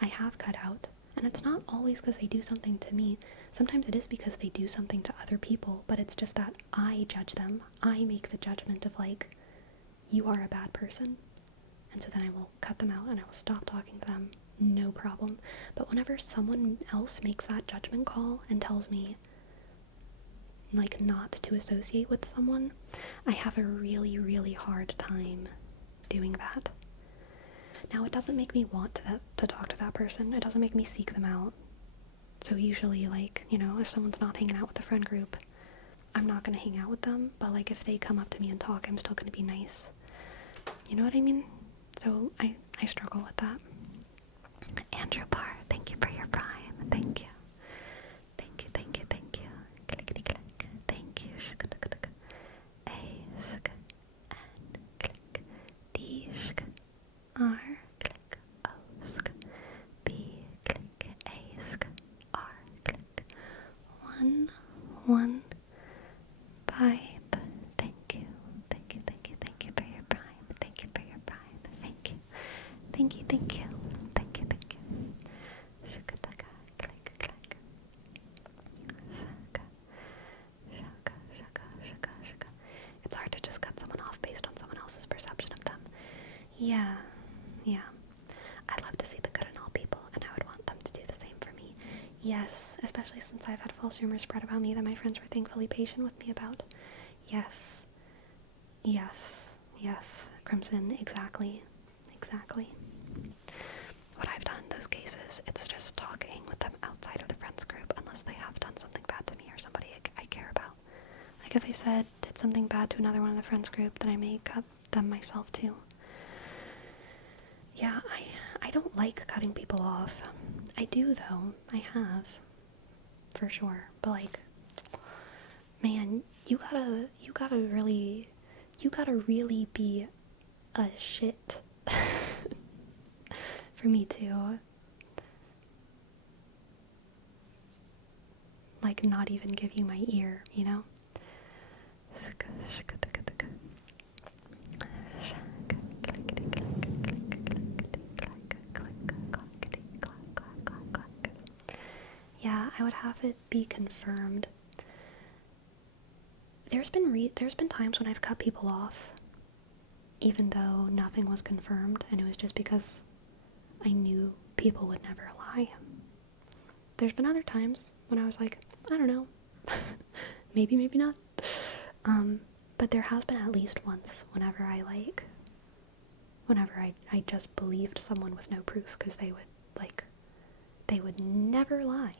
I have cut out, and it's not always because they do something to me. Sometimes it is because they do something to other people, but it's just that I judge them. I make the judgment of like, you are a bad person. And so then I will cut them out and I will stop talking to them, no problem. But whenever someone else makes that judgment call and tells me like not to associate with someone, I have a really, really hard time doing that. Now, it doesn't make me want to talk to that person. It doesn't make me seek them out. So usually, like, you know, if someone's not hanging out with the friend group, I'm not going to hang out with them. But, like, if they come up to me and talk, I'm still going to be nice. You know what I mean? So I struggle with that. Andrew Parr, thank you for your prime. Thank you. Thank you, thank you, thank you. Clickety click. Thank you. A, sk, N, click. D, sk, R, click. O, sk, B, click. A, sk, R, click. 1, 1, 5. Thank you. Thank you, thank you, thank you for your prime. Thank you for your prime. Thank you. Thank you, thank you. Thank you, thank you. Shukataka, click, click. Shaka, shaka, shaka, shaka, shaka. It's hard to just cut someone off based on someone else's perception of them. Yeah. I'd love to see the good in all people, and I would want them to do the same for me. Yes, especially since I've had false rumors spread about me that my friends were thankfully patient with me about. Yes, Crimson, exactly. What I've done in those cases, it's just talking with them outside of the friends group, unless they have done something bad to me or somebody I care about. Like if they did something bad to another one in the friends group, then I may cut them myself too. Yeah, I don't like cutting people off. I do though, I have, for sure. But like, man, you gotta really be a shit for me to like not even give you my ear, you know? Yeah, I would have it be confirmed. There's been times when I've cut people off even though nothing was confirmed, and it was just because I knew people would never lie. There's been other times when I was like, I don't know, maybe not. But there has been at least once whenever I just believed someone with no proof, because they would never lie.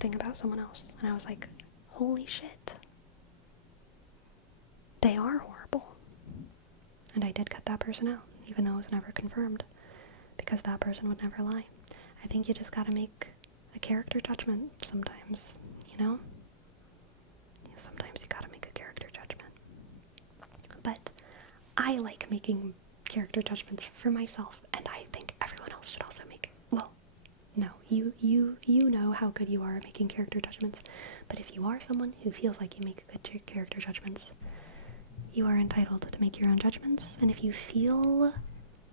thing about someone else, and I was like, holy shit, they are horrible. And I did cut that person out, even though it was never confirmed, because that person would never lie. I think you just gotta make a character judgment sometimes, you know? Sometimes you gotta make a character judgment. But I like making character judgments for myself, and I think everyone else should also make it. Well, no, you know how good you are at making character judgments, but if you are someone who feels like you make good character judgments, you are entitled to make your own judgments, and if you feel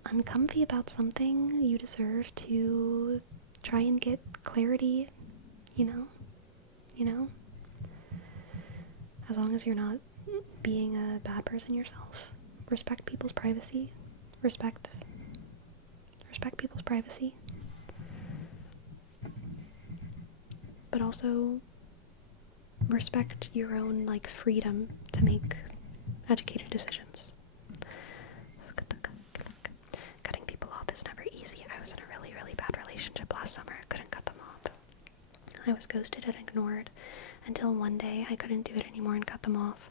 uncomfy about something, you deserve to try and get clarity, you know? As long as you're not being a bad person yourself. Respect people's privacy. Respect people's privacy. But also respect your own, like, freedom to make educated decisions. Cutting people off is never easy. I was in a really, really bad relationship last summer. I couldn't cut them off. I was ghosted and ignored until one day I couldn't do it anymore and cut them off.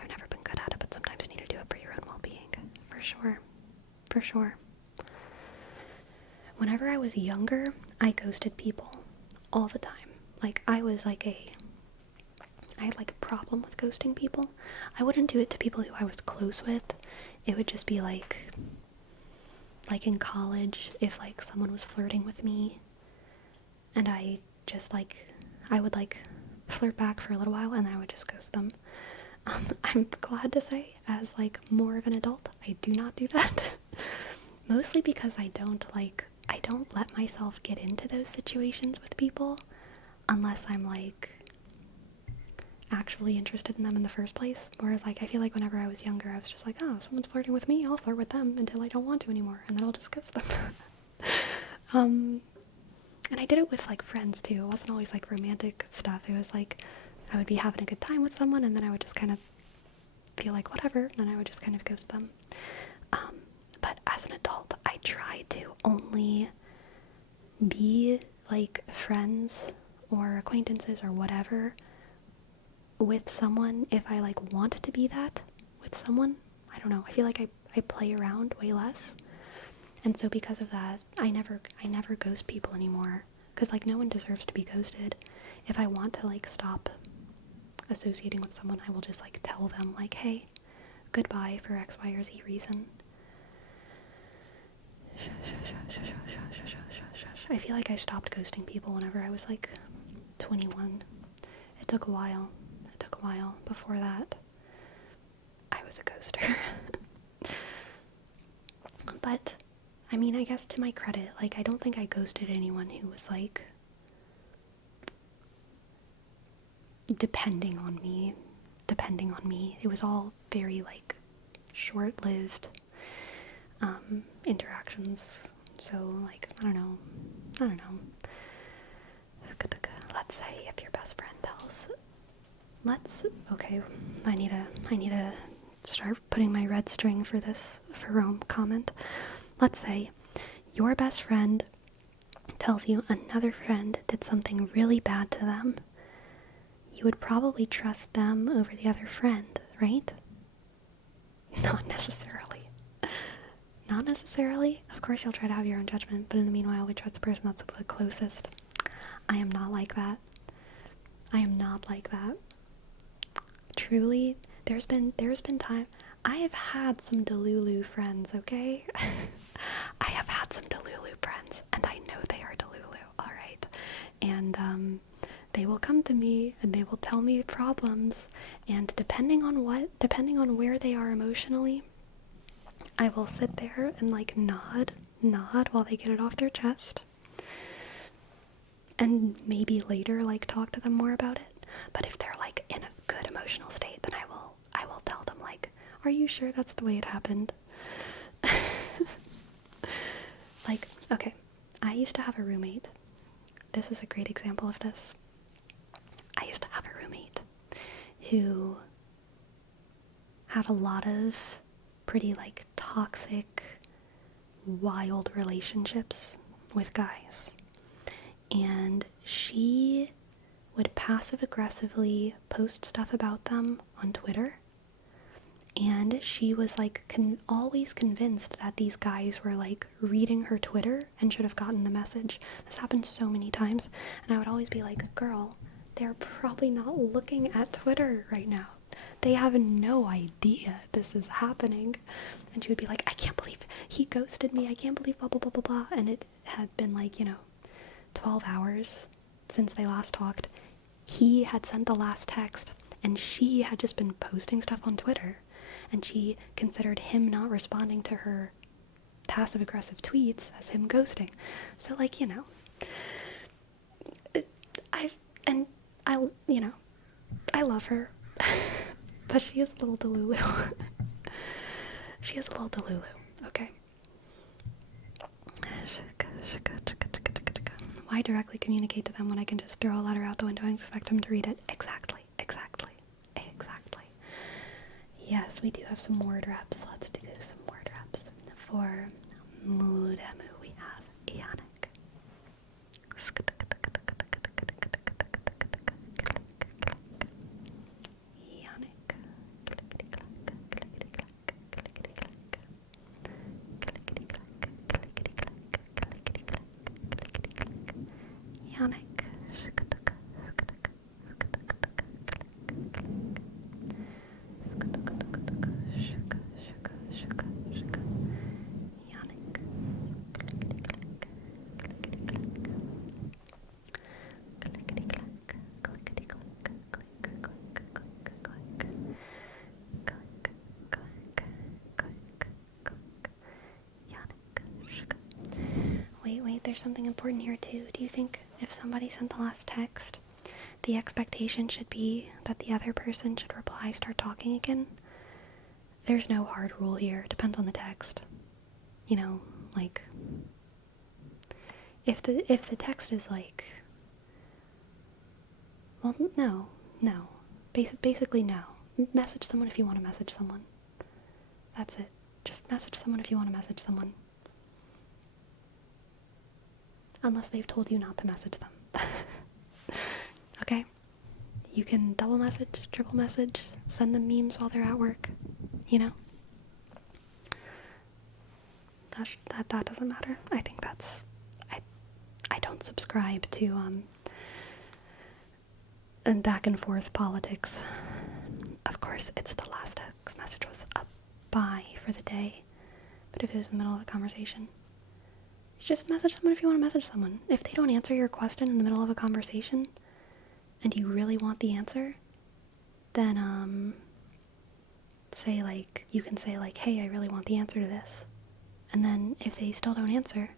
I've never been good at it, but sometimes you need to do it for your own well-being. For sure. For sure. Whenever I was younger, I ghosted people all the time. Like, I had like a problem with ghosting people. I wouldn't do it to people who I was close with. It would just be like in college, if like someone was flirting with me and I just I would flirt back for a little while and then I would just ghost them. I'm glad to say, as like more of an adult, I do not do that. Mostly because I don't let myself get into those situations with people unless I'm like actually interested in them in the first place. Whereas like I feel like whenever I was younger, I was just like, oh, someone's flirting with me, I'll flirt with them until I don't want to anymore, and then I'll just ghost them. And I did it with like friends too. It wasn't always like romantic stuff. It was like I would be having a good time with someone and then I would just kind of feel like whatever, and then I would just kind of ghost them. But as an adult, I try to only be like friends or acquaintances or whatever with someone if I like want to be that with someone. I don't know, I feel like I play around way less, and so because of that, I never ghost people anymore, because like no one deserves to be ghosted. If I want to like stop associating with someone, I will just like tell them like, hey, goodbye for X, Y, or Z reason. I feel like I stopped ghosting people whenever I was like 21. It took a while. Before that, I was a ghoster. But, I mean, I guess to my credit, like, I don't think I ghosted anyone who was like depending on me. It was all very like short-lived interactions. So like, I don't know. Let's say if your best friend tells, okay, I need to start putting my red string for this for Rome comment. Let's say your best friend tells you another friend did something really bad to them. You would probably trust them over the other friend, right? Not necessarily. Of course you'll try to have your own judgment, but in the meanwhile we trust the person that's the closest. I am not like that. Truly, there's been time. I have had some Delulu friends, okay? I have had some Delulu friends, and I know they are Delulu, alright? And, they will come to me, and they will tell me problems, and depending on where they are emotionally, I will sit there and, like, nod while they get it off their chest. And maybe later, like, talk to them more about it. But if they're, like, in a good emotional state, then I will tell them, like, are you sure that's the way it happened? Like, okay, I used to have a roommate. This is a great example of this. I used to have a roommate who had a lot of pretty, like, toxic, wild relationships with guys. And she would passive aggressively post stuff about them on Twitter. And she was like always convinced that these guys were like reading her Twitter and should have gotten the message. This happened so many times. And I would always be like, girl, they're probably not looking at Twitter right now. They have no idea this is happening. And she would be like, I can't believe he ghosted me. I can't believe blah, blah, blah, blah, blah. And it had been like, 12 hours since they last talked. He had sent the last text and she had just been posting stuff on Twitter. And she considered him not responding to her passive-aggressive tweets as him ghosting. So, like, I love her, but she is a little delulu. She is a little delulu, okay? Why directly communicate to them when I can just throw a letter out the window and expect them to read it? Exactly. Yes, we do have some word reps. Let's do some word reps. For Mudemu, we have Ionic. Ionic. Ionic. Wait, there's something important here too. Do you think if somebody sent the last text, the expectation should be that the other person should reply, start talking again? There's no hard rule here. It depends on the text. Like, if the text is like, well, no. Basically, no. Message someone if you want to message someone. That's it. Just message someone if you want to message someone. Unless they've told you not to message them. Okay? You can double message, triple message, send them memes while they're at work. That doesn't matter. I think that's... I don't subscribe to and back and forth politics. Of course, it's the last text message was a bye for the day. But if it was in the middle of a conversation, just message someone if you want to message someone. If they don't answer your question in the middle of a conversation and you really want the answer, then you can say hey, I really want the answer to this. And then if they still don't answer,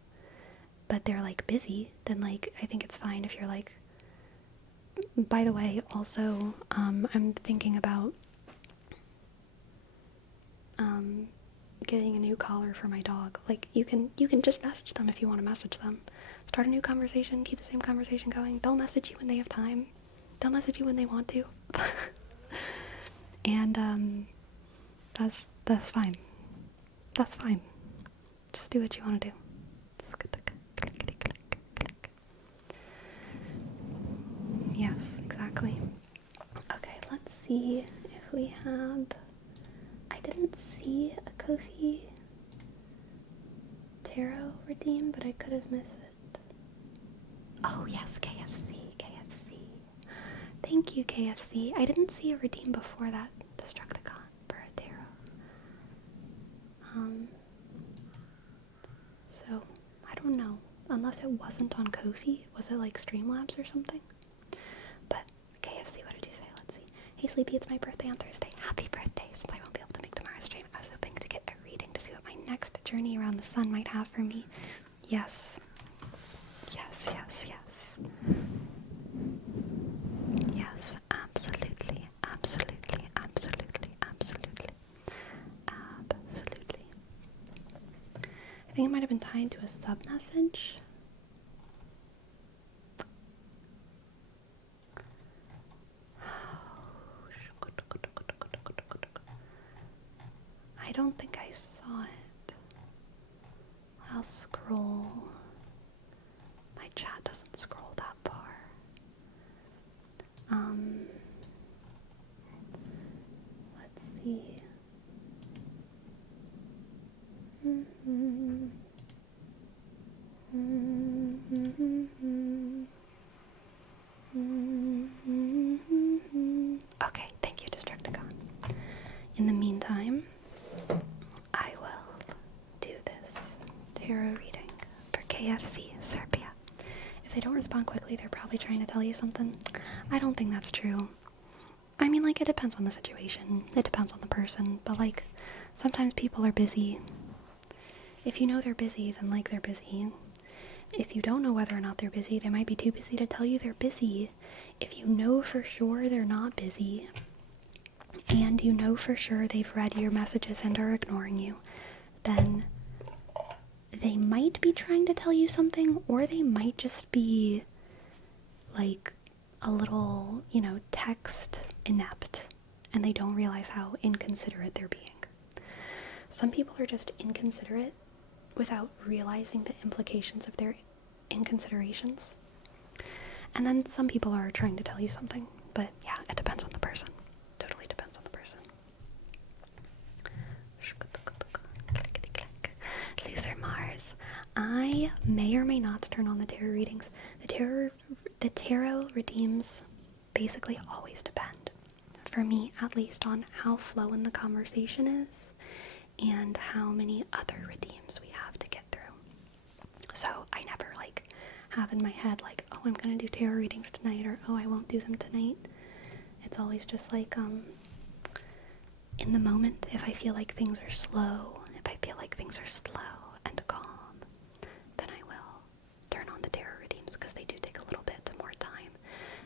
but they're busy, then I think it's fine if you're by the way, also I'm thinking about getting a new collar for my dog. You can just message them if you want to message them. Start a new conversation, keep the same conversation going. They'll message you when they have time. They'll message you when they want to. And that's fine. That's fine. Just do what you want to do. Yes, exactly. Okay, let's see if we have... I didn't see a Kofi Tarot redeem, but I could have missed it. Oh yes, KFC. Thank you, KFC. I didn't see a redeem before that Destructicon for a tarot. So, I don't know. Unless it wasn't on Ko-fi. Was it Streamlabs or something? But, KFC, what did you say? Let's see. Hey, Sleepy, it's my birthday on Thursday. Happy birthday. Since I won't be able to make tomorrow's stream, I was hoping to get a reading to see what my next journey around the sun might have for me. Yes. Yes, absolutely. I think it might have been tied to a sub-message. I don't think I saw it. I'll scroll. My chat doesn't scroll that far. quickly they're probably trying to tell you something. I don't think that's true. I mean, like, it depends on the situation. It depends on the person. But, like, sometimes people are busy. If you know they're busy, then, like, they're busy. If you don't know whether or not they're busy, they might be too busy to tell you they're busy. If you know for sure they're not busy, and you know for sure they've read your messages and are ignoring you, then they might be trying to tell you something, or they might just be, like, a little, text inept, and they don't realize how inconsiderate they're being. Some people are just inconsiderate without realizing the implications of their inconsiderations. And then some people are trying to tell you something, but yeah, it depends on the person. Totally depends on the person. Loser Mars. I may or may not turn on the tarot readings. The tarot redeems basically always depend, for me at least, on how flowing the conversation is and how many other redeems we have to get through. So I never have in my head oh, I'm gonna do tarot readings tonight, or oh, I won't do them tonight. It's always just in the moment. If I feel like things are slow, and calm, then I will turn on the tarot readings, because they do take a little bit more time,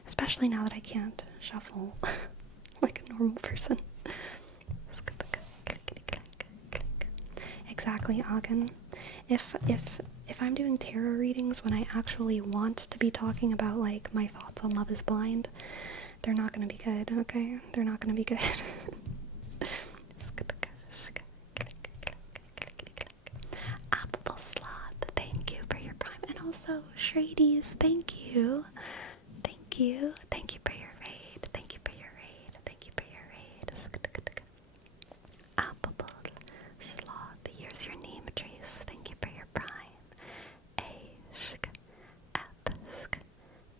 especially now that I can't shuffle like a normal person. Exactly, Agen. If I'm doing tarot readings when I actually want to be talking about my thoughts on Love is Blind, they're not gonna be good, okay? They're not gonna be good. Apple Sloth, thank you for your prime. And also, Shradies, thank you. Thank you. Thank you for your raid. Thank you for your raid. Thank you for your raid. Apple Sloth, here's your name, Trace. Thank you for your prime. A-shk, ep-sk,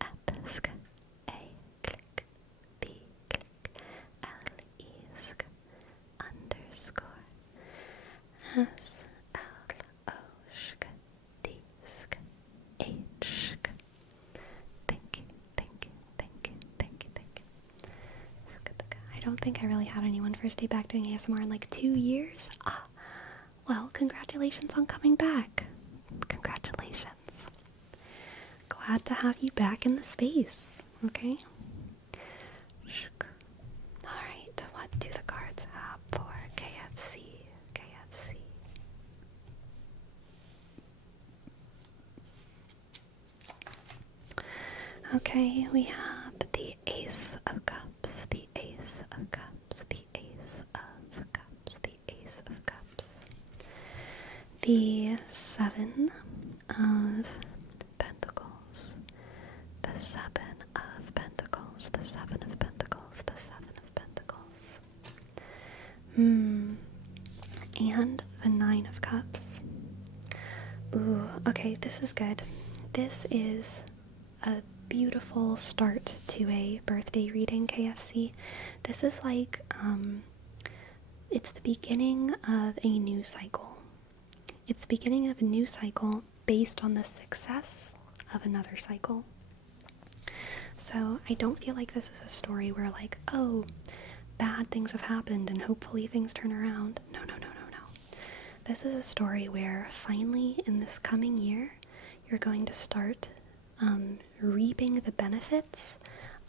ep-sk, A-click, B-click, L-E-sk, underscore, S-L-O-shk, D-sk, H-shk. Thank you, thank you, thank you, thank you, thank you. I don't think I really had anyone first day back doing ASMR in 2 years. Ah, well, congratulations on coming back. Congratulations. Glad to have you back in the space, okay? Alright, what do the cards have for KFC? KFC. Okay, we have the Ace of Cups, the Ace of Cups, the Ace of Cups, the Ace of Cups. The Seven of Pentacles, the Seven of Pentacles, the Seven of Pentacles, the Seven of Pentacles. And the Nine of Cups. Ooh, okay, this is good. This is a beautiful start to a birthday reading, KFC. This is it's the beginning of a new cycle. It's the beginning of a new cycle based on the success of another cycle. So I don't feel like this is a story where oh, bad things have happened and hopefully things turn around. No. This is a story where finally in this coming year, you're going to start reaping the benefits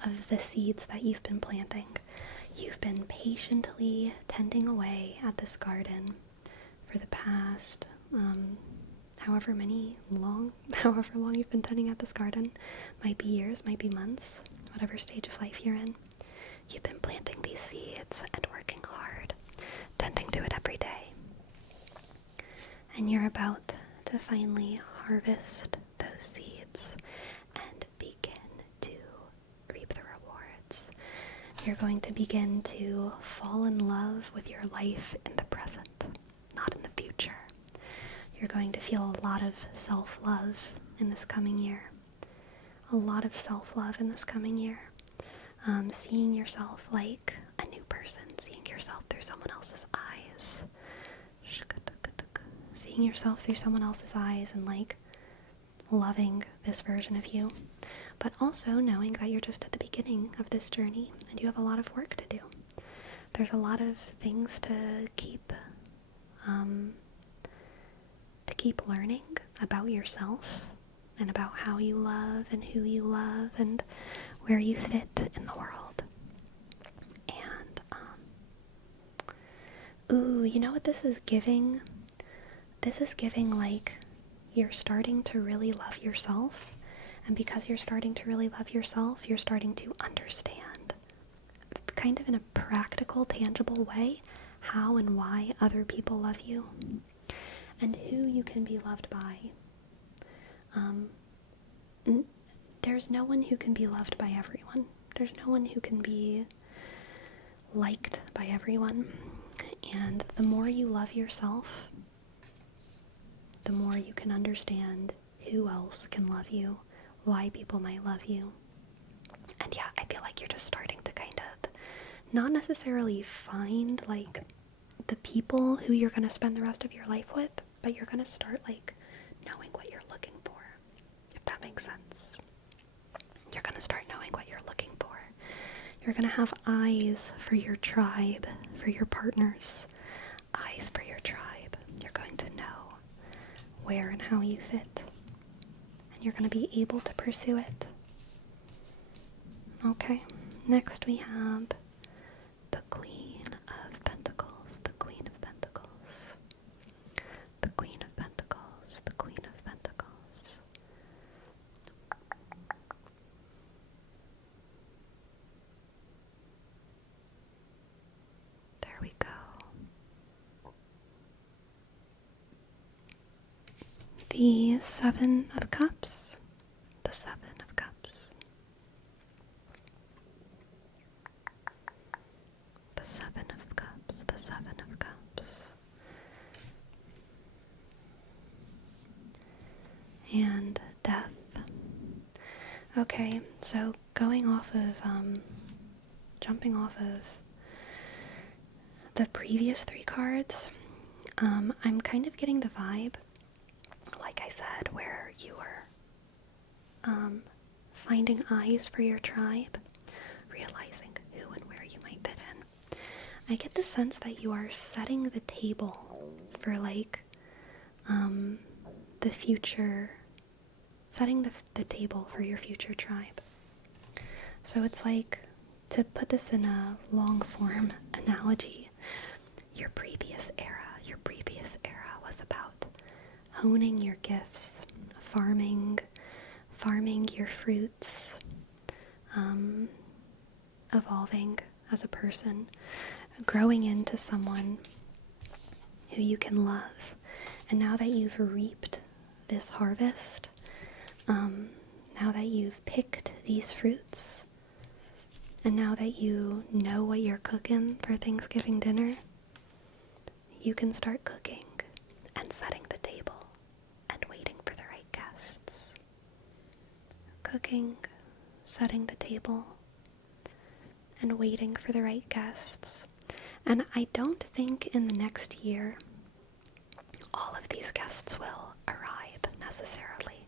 of the seeds that you've been planting. You've been patiently tending away at this garden for the past however long you've been tending at this garden. Might be years, might be months, whatever stage of life you're in. You've been planting these seeds and working hard, tending to it every day. And you're about to finally harvest those seeds and begin to reap the rewards. You're going to begin to fall in love with your life in the present, not in the future. You're going to feel a lot of self-love in this coming year. A lot of self-love in this coming year. Seeing yourself like a new person. Seeing yourself through someone else's eyes. Seeing yourself through someone else's eyes and loving this version of you. but also knowing that you're just at the beginning of this journey and you have a lot of work to do. There's a lot of things to keep learning about yourself and about how you love and who you love and where you fit in the world. And ooh, you know what this is giving? This is giving like you're starting to really love yourself, and because you're starting to really love yourself, you're starting to understand kind of in a practical, tangible way how and why other people love you and who you can be loved by. There's no one who can be loved by everyone. There's no one who can be liked by everyone. And the more you love yourself, the more you can understand who else can love you, why people might love you. And yeah, I feel like you're just starting to kind of not necessarily find like the people who you're going to spend the rest of your life with, but you're going to start like knowing what you're looking for, if that makes sense. You're going to start knowing what you're looking for. You're going to have eyes for your tribe, for your partners, eyes for your tribe. You're going to know where and how you fit, and you're going to be able to pursue it. Okay, next we have the Queen of Pentacles, the Queen of Pentacles, the Queen of Pentacles, the Queen of Pentacles. There we go. The Seven of Cups, the Seven of Cups. The Seven of Cups, the Seven of Cups. And Death. Okay, so jumping off of the previous three cards, I'm kind of getting the vibe, like I said, where you are finding eyes for your tribe, realizing who and where you might fit in. I get the sense that you are setting the table for like the future, setting the table for your future tribe. So it's like, to put this in a long form analogy, your previous era was about honing your gifts, farming your fruits, evolving as a person, growing into someone who you can love. And now that you've reaped this harvest, now that you've picked these fruits, and now that you know what you're cooking for Thanksgiving dinner, you can start cooking and setting the table and waiting for the right guests. Cooking, setting the table, and waiting for the right guests. And I don't think in the next year all of these guests will arrive necessarily.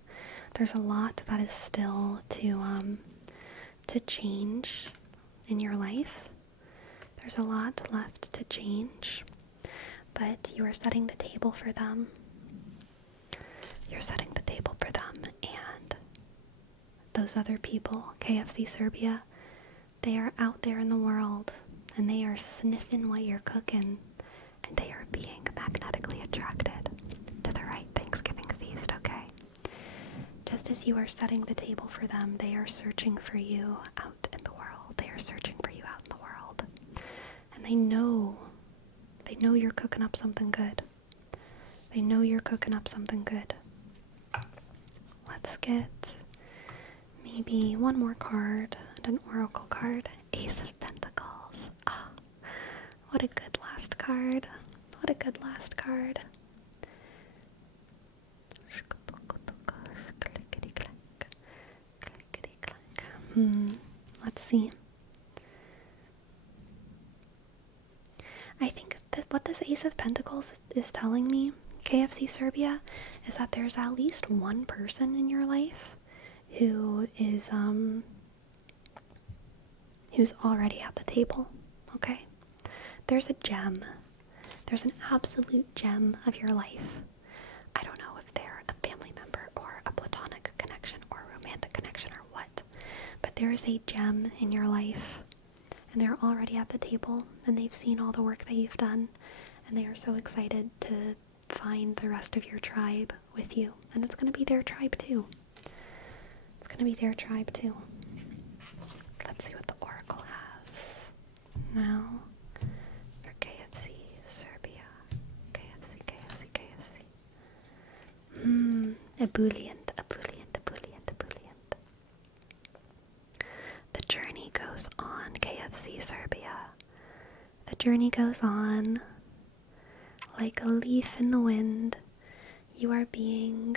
There's a lot that is still to change in your life. There's a lot left to change, but you are setting the table for them. You're setting the table for them, and those other people, KFC Serbia, they are out there in the world, and they are sniffing what you're cooking, and they are being magnetically attracted to the right Thanksgiving feast, okay? Just as you are setting the table for them, they are searching for you out in the world. They are searching for you out in the world. And they know you're cooking up something good. They know you're cooking up something good. Let's get maybe one more card and an oracle card. Ace of Pentacles. Ah, what a good last card. What a good last card. Let's see. I think that what this Ace of Pentacles is telling me, KFC Serbia, is that there's at least one person in your life who's already at the table, okay? There's a gem. There's an absolute gem of your life. I don't know if they're a family member or a platonic connection or a romantic connection or what, but there is a gem in your life, and they're already at the table, and they've seen all the work that you've done, and they are so excited to find the rest of your tribe with you, and it's going to be their tribe too. It's going to be their tribe too. Let's see what the oracle has now for KFC Serbia. KFC. Ebullient. The journey goes on, KFC Serbia. The journey goes on like a leaf in the wind. You are being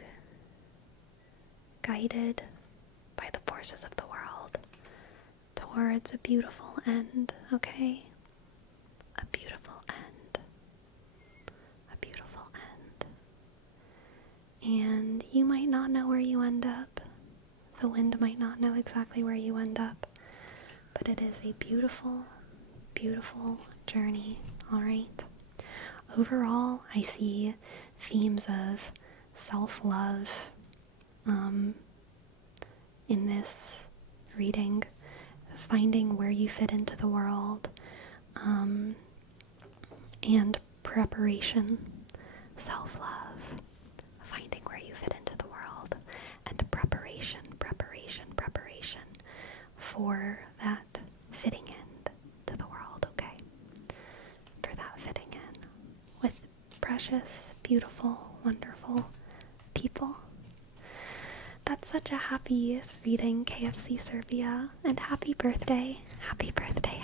guided by the forces of the world towards a beautiful end, okay? A beautiful end. A beautiful end. And you might not know where you end up. The wind might not know exactly where you end up. But it is a beautiful, beautiful journey, alright? Overall, I see themes of self-love in this reading, finding where you fit into the world, and preparation, self-love, finding where you fit into the world, and preparation for that fitting in to the world, okay? For that fitting in with precious, beautiful, wonderful people. That's such a happy reading, KFC Serbia, and happy birthday. Happy birthday.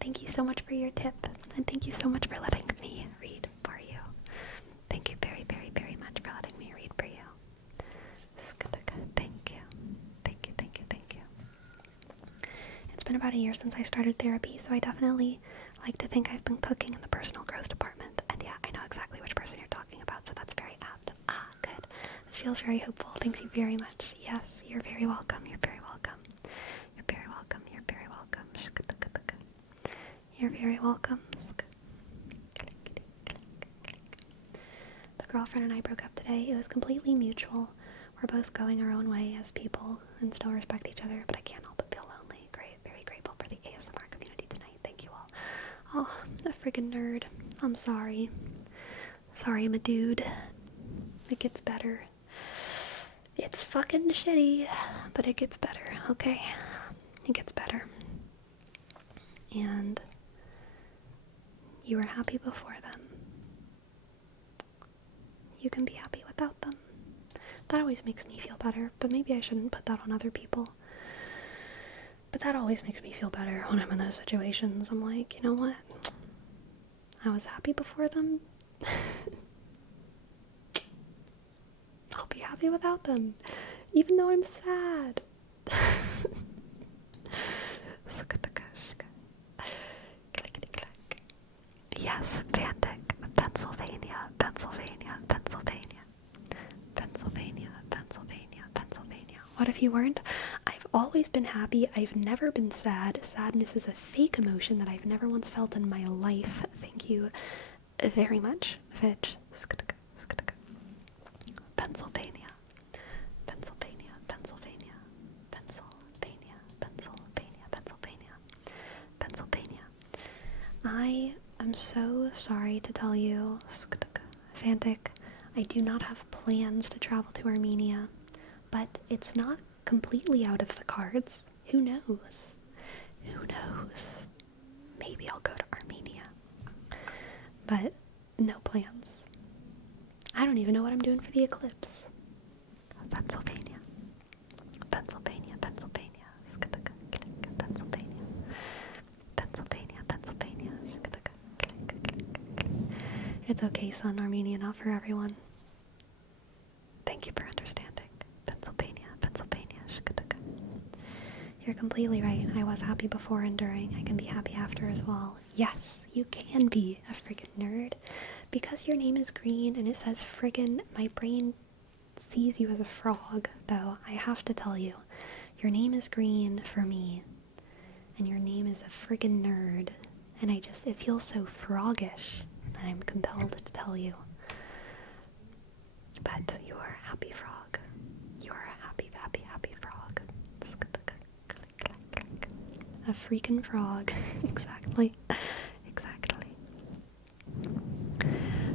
Thank you so much for your tip, and thank you so much for letting me read for you. Thank you very, very, very much for letting me read for you. Thank you. It's been about a year since I started therapy, so I definitely like to think I've been cooking in the personal growth department. And yeah, I know exactly which person you're talking about, so that's very apt. Good. This feels very hopeful. Thank you very much. Yes, you're very welcome. You're very welcome. The girlfriend and I broke up today. It was completely mutual. We're both going our own way as people and still respect each other, but I can't help but feel lonely. Very grateful for the ASMR community tonight. Thank you all. Oh, a friggin' nerd. I'm sorry. Sorry, I'm a dude. It gets better. It's fucking shitty, but it gets better, okay? It gets better. And you were happy before them. You can be happy without them. That always makes me feel better, but maybe I shouldn't put that on other people. But that always makes me feel better when I'm in those situations. I'm like, you know what? I was happy before them. I'll be happy without them, even though I'm sad. Yes, Vandyck, Pennsylvania. What if you weren't? I've always been happy. I've never been sad. Sadness is a fake emotion that I've never once felt in my life. Thank you very much, Fitch. Pennsylvania. I am so sorry to tell you, Fantic, I do not have plans to travel to Armenia, but it's not completely out of the cards. Who knows? Maybe I'll go to Armenia. But no plans. I don't even know what I'm doing for the eclipse. Pennsylvania. It's okay, son. Armenia, not for everyone. Thank you for understanding. Pennsylvania. You're completely right. I was happy before and during. I can be happy after as well. Yes, you can be a friggin' nerd. Because your name is green and it says friggin', my brain sees you as a frog, though, I have to tell you, your name is green for me, and your name is a friggin' nerd, and it feels so froggish that I'm compelled to tell you. But you are a happy frog. You are a happy, happy, happy frog. A freaking frog. Exactly. Exactly.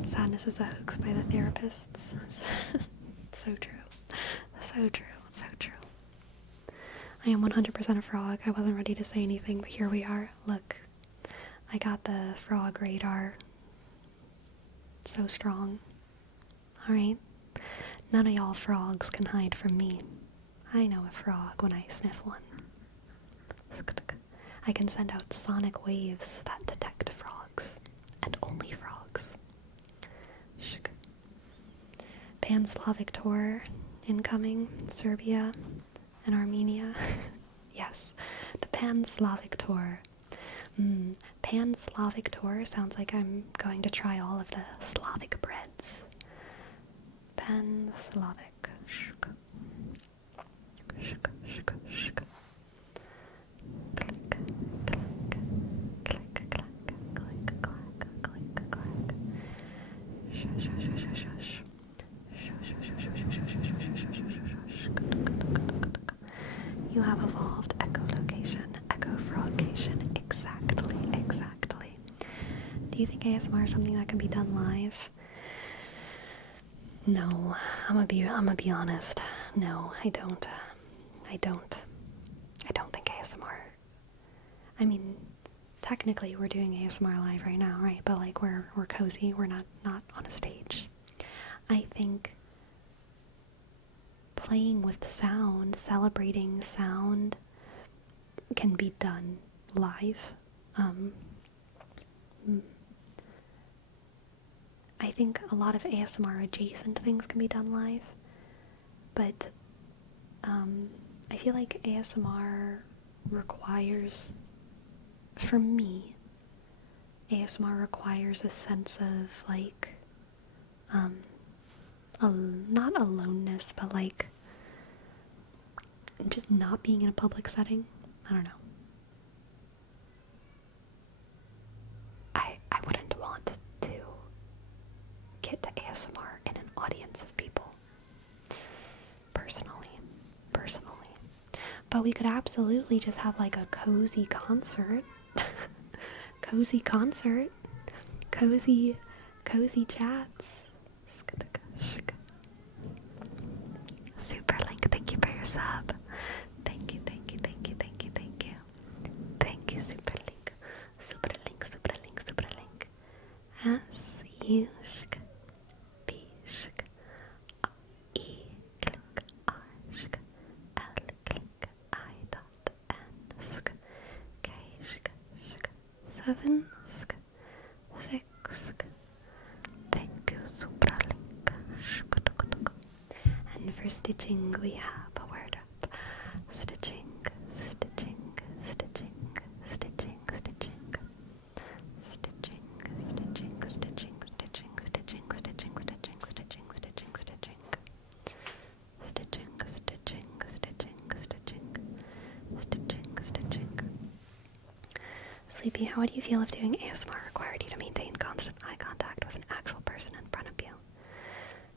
Sadness is a hoax by the therapists. So true. So true. So true. I am 100% a frog. I wasn't ready to say anything, but here we are. Look. I got the frog radar. So strong. Alright. None of y'all frogs can hide from me. I know a frog when I sniff one. I can send out sonic waves that detect frogs. And only frogs. Pan-Slavic tour incoming. Serbia and Armenia. Yes. The Pan-Slavic tour. Pan-Slavic tour sounds like I'm going to try all of the Slavic breads. Pan-Slavic. You have evolved echolocation, echofrogation. Exactly, exactly. Do you think ASMR is something that can be done live? No, I'm gonna be honest. No, I don't. I don't think ASMR. I mean, technically we're doing ASMR live right now, right? But like we're cozy. We're not on a stage. I think playing with sound, celebrating sound, can be done live. I think a lot of ASMR adjacent things can be done live, but I feel like ASMR requires, for me, ASMR requires a sense of like, not aloneness, but like just not being in a public setting. I don't know. I wouldn't want to get to ASMR in an audience of people. Personally. But we could absolutely just have like a cozy concert. Cozy concert. Cozy chats. Superlink, thank you for your sub. Thank you. Thank you, Superlink. Superlink. S-U-S-K. B-S-K. E-click. R-S-K. L-click. I-dot-N-S-K. K-S-K. 7-sk. 6-sk. Thank you, Superlink. And for stitching, we have a word up. Stitching. Sleepy, how would you feel if doing ASMR required you to maintain constant eye contact with an actual person in front of you?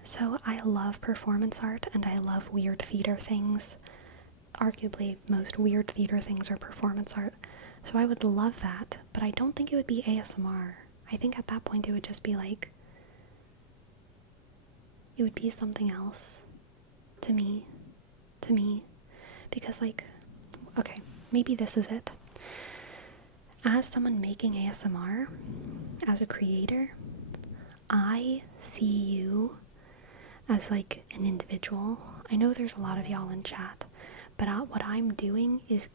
So I love performance art and I love weird theater things. Arguably, most weird theater things are performance art. So I would love that, but I don't think it would be ASMR. I think at that point it would just be like, it would be something else to me. Because like, okay, maybe this is it. As someone making ASMR, as a creator, I see you as like an individual. I know there's a lot of y'all in chat, but what I'm doing is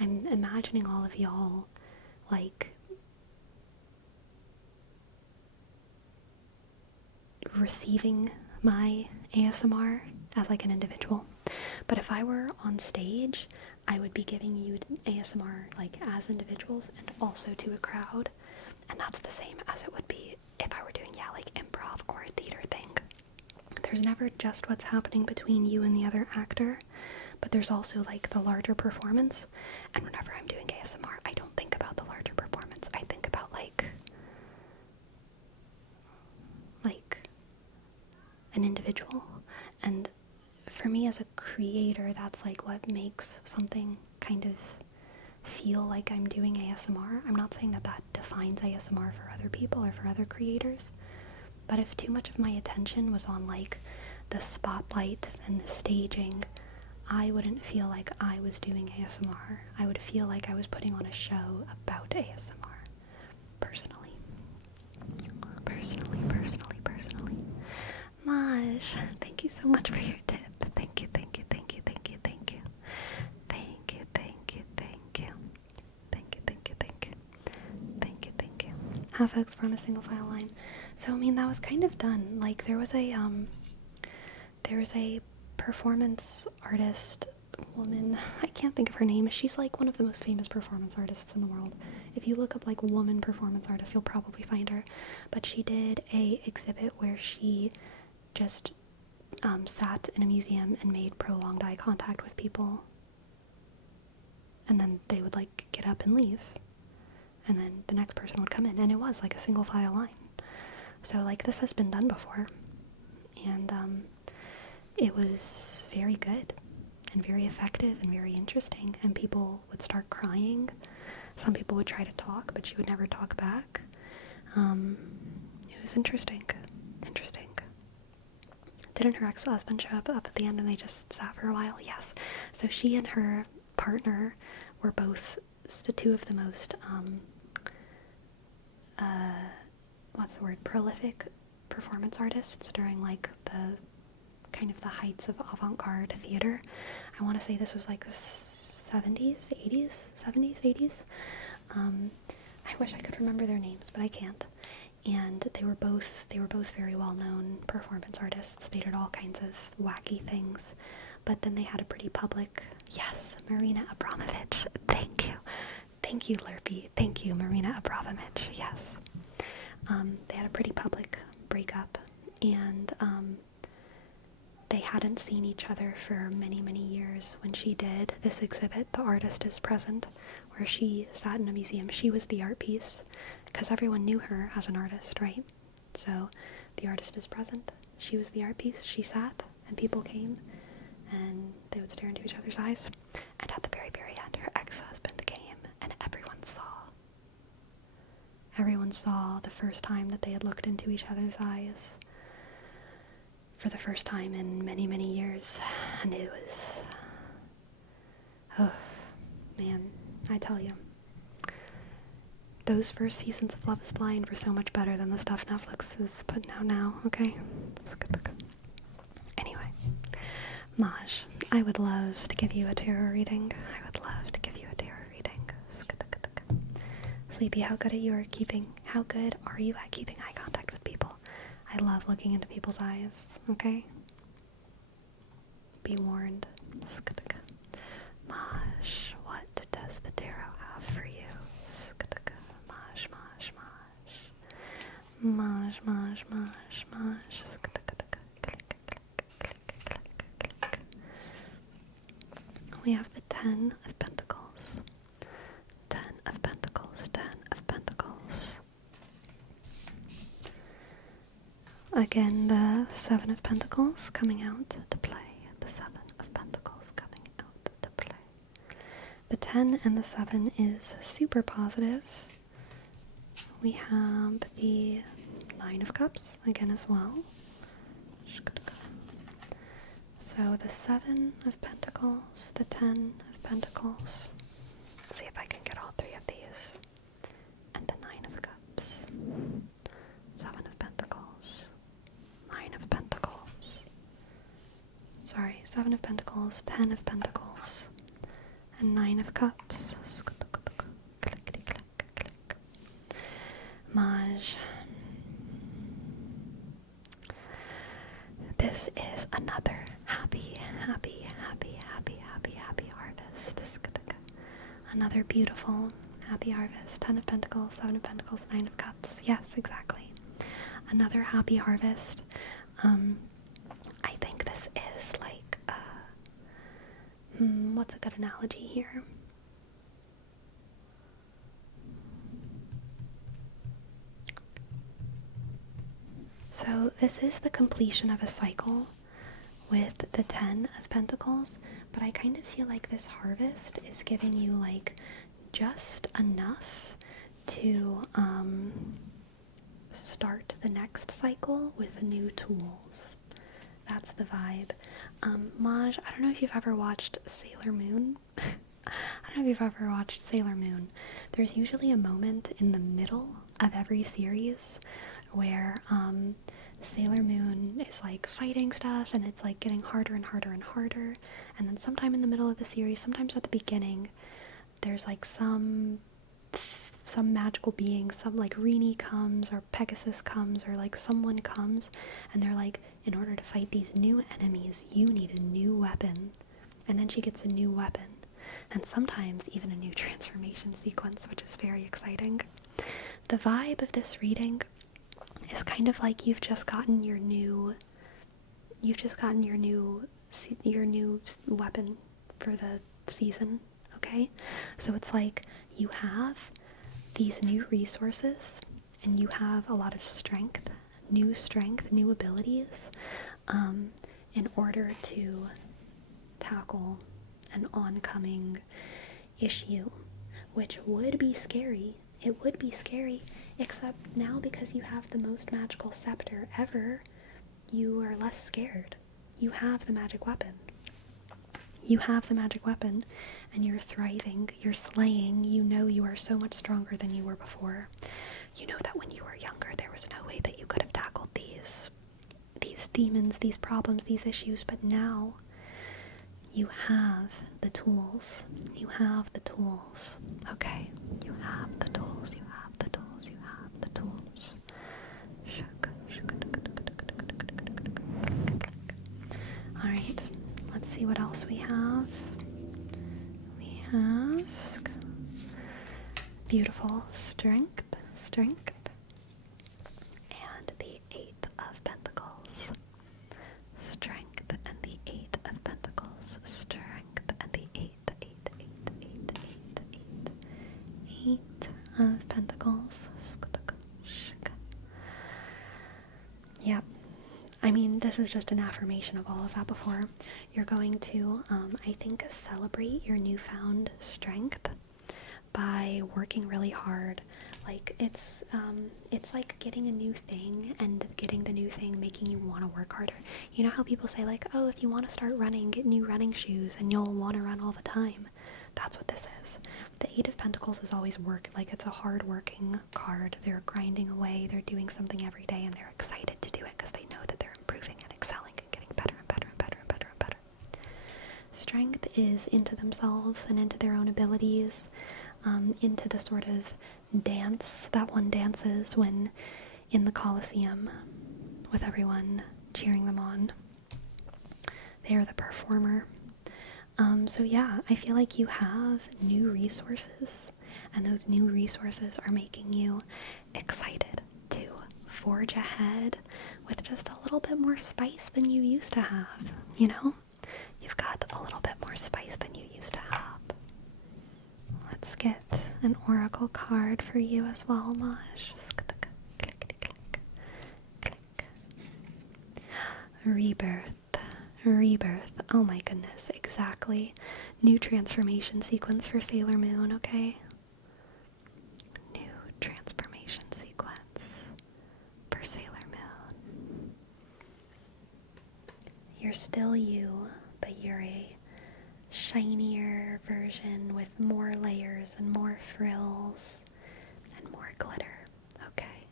I'm imagining all of y'all like receiving my ASMR as like an individual. But if I were on stage, I would be giving you ASMR like as individuals and also to a crowd. And that's the same as it would be if I were doing, like improv or a theater thing. there's never just what's happening between you and the other actor, but there's also like the larger performance. And whenever I'm doing ASMR, I don't think about the larger performance. I think about like an individual. And for me as a creator, that's like what makes something kind of feel like I'm doing ASMR. I'm not saying that that defines ASMR for other people or for other creators, but if too much of my attention was on like the spotlight and the staging, I wouldn't feel like I was doing ASMR. I would feel like I was putting on a show about ASMR. Personally. Maj, thank you so much for your tip. Thank you. Half X from a single file line. So I mean that was kind of done. Like there was a performance artist woman. I can't think of her name. She's like one of the most famous performance artists in the world. If you look up like woman performance artist, you'll probably find her. But she did a exhibit where she just sat in a museum and made prolonged eye contact with people. And then they would like get up and leave. And then the next person would come in, and it was like a single file line. So like this has been done before, and it was very good and very effective and very interesting, and people would start crying. Some people would try to talk, but she would never talk back. It was interesting. Didn't her ex-husband show up at the end and they just sat for a while? Yes. So she and her partner were both two of the most prolific performance artists during like the kind of the heights of avant-garde theater. I want to say this was like the 70s, 80s. I wish I could remember their names, but I can't. And they were both very well-known performance artists. They did all kinds of wacky things, but then they had a pretty public. Yes, Marina Abramovich. Thank you, Lurpy. Thank you, Marina Abramovich. Yes. They had a pretty public breakup, and they hadn't seen each other for many, many years. When she did this exhibit, The Artist is Present, where she sat in a museum. She was the art piece, because everyone knew her as an artist, right? So, The Artist is Present. She was the art piece. She sat, and people came, and they would stare into each other's eyes. And at the very, very end, her ex-husband came, and everyone saw. Everyone saw the first time that they had looked into each other's eyes for the first time in many, many years. And it was, oh, man, I tell you. Those first seasons of Love is Blind were so much better than the stuff Netflix is putting out now, okay? Anyway, Maj, I would love to give you a tarot reading. Sleepy, how good are you at keeping eye contact with people? I love looking into people's eyes, okay? Be warned. Maj, what does the tarot have for you? Maj. We have the 10 of Pentacles. 10 of Pentacles. Again, the 7 of Pentacles coming out to play. The 7 of Pentacles coming out to play. The 10 and the 7 is super positive. We have the 9 of Cups again as well. So the 7 of Pentacles, the 10 of Pentacles. Let's see if I can get all three of these. And the 9 of Cups. 7 of Pentacles. 9 of Pentacles. Sorry, 7 of Pentacles, 10 of Pentacles, and 9 of Cups. Maj. This is another happy harvest. Another beautiful, happy harvest. 10 of Pentacles, 7 of Pentacles, 9 of Cups. Yes, exactly. Another happy harvest. What's a good analogy here? So this is the completion of a cycle with the 10 of Pentacles, but I kind of feel like this harvest is giving you like just enough to start the next cycle with new tools. That's the vibe. Maj, I don't know if you've ever watched Sailor Moon. I don't know if you've ever watched Sailor Moon. There's usually a moment in the middle of every series where Sailor Moon is like fighting stuff and it's like getting harder and harder and harder. And then sometime in the middle of the series, sometimes at the beginning, there's like some magical being, some like Rini comes or Pegasus comes or like someone comes and they're like, in order to fight these new enemies, you need a new weapon. And then she gets a new weapon. And sometimes even a new transformation sequence, which is very exciting. The vibe of this reading is kind of like you've just gotten your new weapon for the season, okay? So it's like you have these new resources and you have a lot of strength, new abilities, in order to tackle an oncoming issue, which would be scary. It would be scary, except now because you have the most magical scepter ever, you are less scared. You have the magic weapon. You have the magic weapon, and you're thriving, you're slaying, you know you are so much stronger than you were before. You know that when you were younger, there was no way that you could have tackled these demons, these problems, these issues, but now you have the tools. You have the tools. Okay, you have the tools, you have the tools, you have the tools. Alright, let's see what else we have. We have beautiful strength, and the 8 of Pentacles. Strength and the 8 of Pentacles. Strength and the 8 of Pentacles. Yep. I mean, this is just an affirmation of all of that before. You're going to, I think, celebrate your newfound strength by working really hard. Like, it's like getting a new thing and getting the new thing making you want to work harder. You know how people say, like, oh, if you want to start running, get new running shoes and you'll want to run all the time. That's what this is. The 8 of Pentacles is always work. Like, it's a hard-working card. They're grinding away. They're doing something every day, and they're excited to do it because they know that they're improving and excelling and getting better and better and better and better and better. Strength is into themselves and into their own abilities, into the sort of dance that one dances when in the Colosseum with everyone cheering them on. They are the performer. So yeah, I feel like you have new resources, and those new resources are making you excited to forge ahead with just a little bit more spice than you used to have, you know? You've got a little bit more spice than you used to have. Let's get an oracle card for you as well, Maj. Rebirth. Oh my goodness, exactly. New transformation sequence for Sailor Moon, okay? New transformation sequence for Sailor Moon. You're still you, but you're a shinier version with more layers and more frills and more glitter. Okay.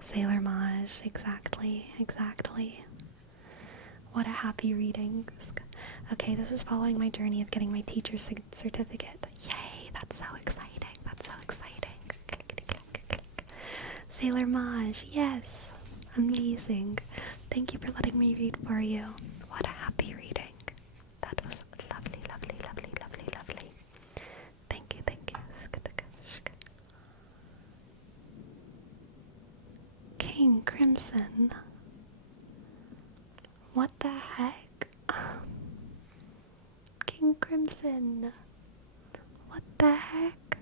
Sailor Maj, exactly. What a happy reading. Okay, this is following my journey of getting my teacher's certificate. Yay, that's so exciting. Sailor Maj, yes. Amazing. Thank you for letting me read for you. What a happy reading. That was lovely. Thank you. King Crimson. What the heck? Kristen! What the heck?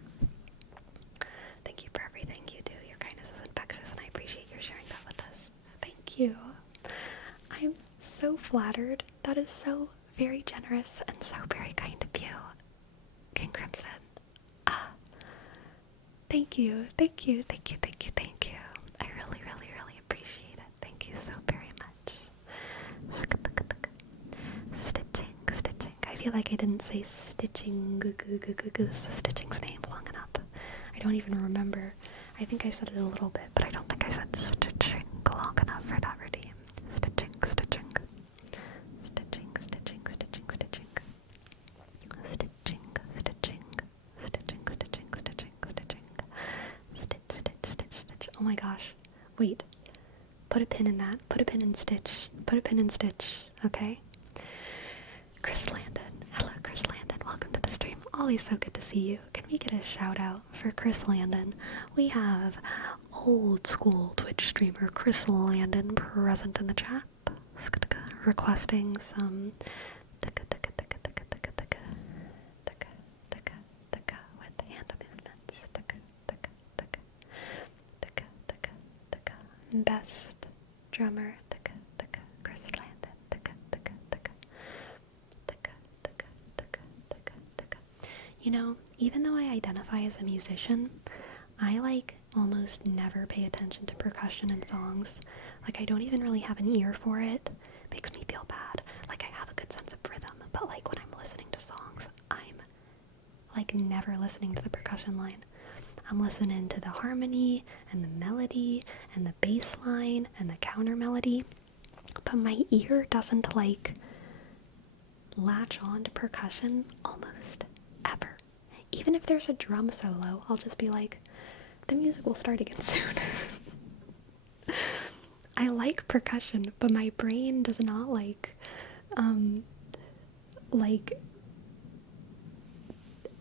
Thank you for everything you do. Your kindness is infectious, and I appreciate your sharing that with us. Thank you. I'm so flattered. That is so very generous and so very kind of you, King Crimson. Thank you. Thank you. Thank you. Thank you. Thank you. I really, really, really appreciate it. Thank you so very much. Stitching, stitching. I feel like I didn't say stitching, stitching's name long enough. I don't even remember. I think I said it a little bit, but I don't think I said stitching long enough for that redeem. Stitching, stitching. Stitching, stitching, stitching, stitching. Stitching, stitching. Stitching, stitching, stitching, stitching. Stitch, stitch, stitch, stitch. Oh my gosh. Wait. Put a pin in that. Put a pin in stitch. Put a pin in stitch. Okay? Chris Landon. Hello, Chris Landon. Welcome to the stream. Always so good to see you. Can we get a shout out for Chris Landon? We have old school Twitch streamer Chris Landon present in the chat, requesting some with hand movements. Best drummer, Chris Landon. You know, even though I identify as a musician, I almost never pay attention to percussion in songs. I don't even really have an ear for it. Makes me feel bad. I have a good sense of rhythm, but when I'm listening to songs, I'm never listening to the percussion line. I'm listening to the harmony and the melody and the bass line and the counter melody, but my ear doesn't latch on to percussion almost ever. Even if there's a drum solo, I'll just be like, the music will start again soon. I like percussion, but my brain does not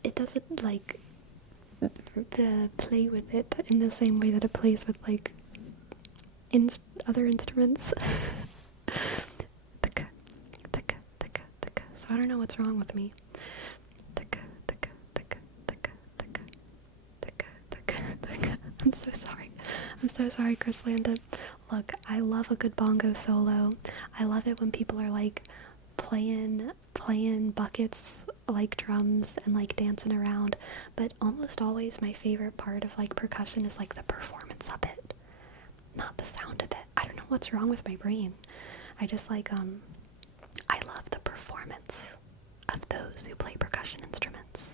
it doesn't play with it in the same way that it plays with other instruments. So I don't know what's wrong with me. I'm so sorry. I'm so sorry, Chris Landon. Look, I love a good bongo solo. I love it when people are playing buckets like drums and dancing around, but almost always my favorite part of percussion is the performance of it, not the sound of it. I don't know what's wrong with my brain. I just I love the performance of those who play percussion instruments,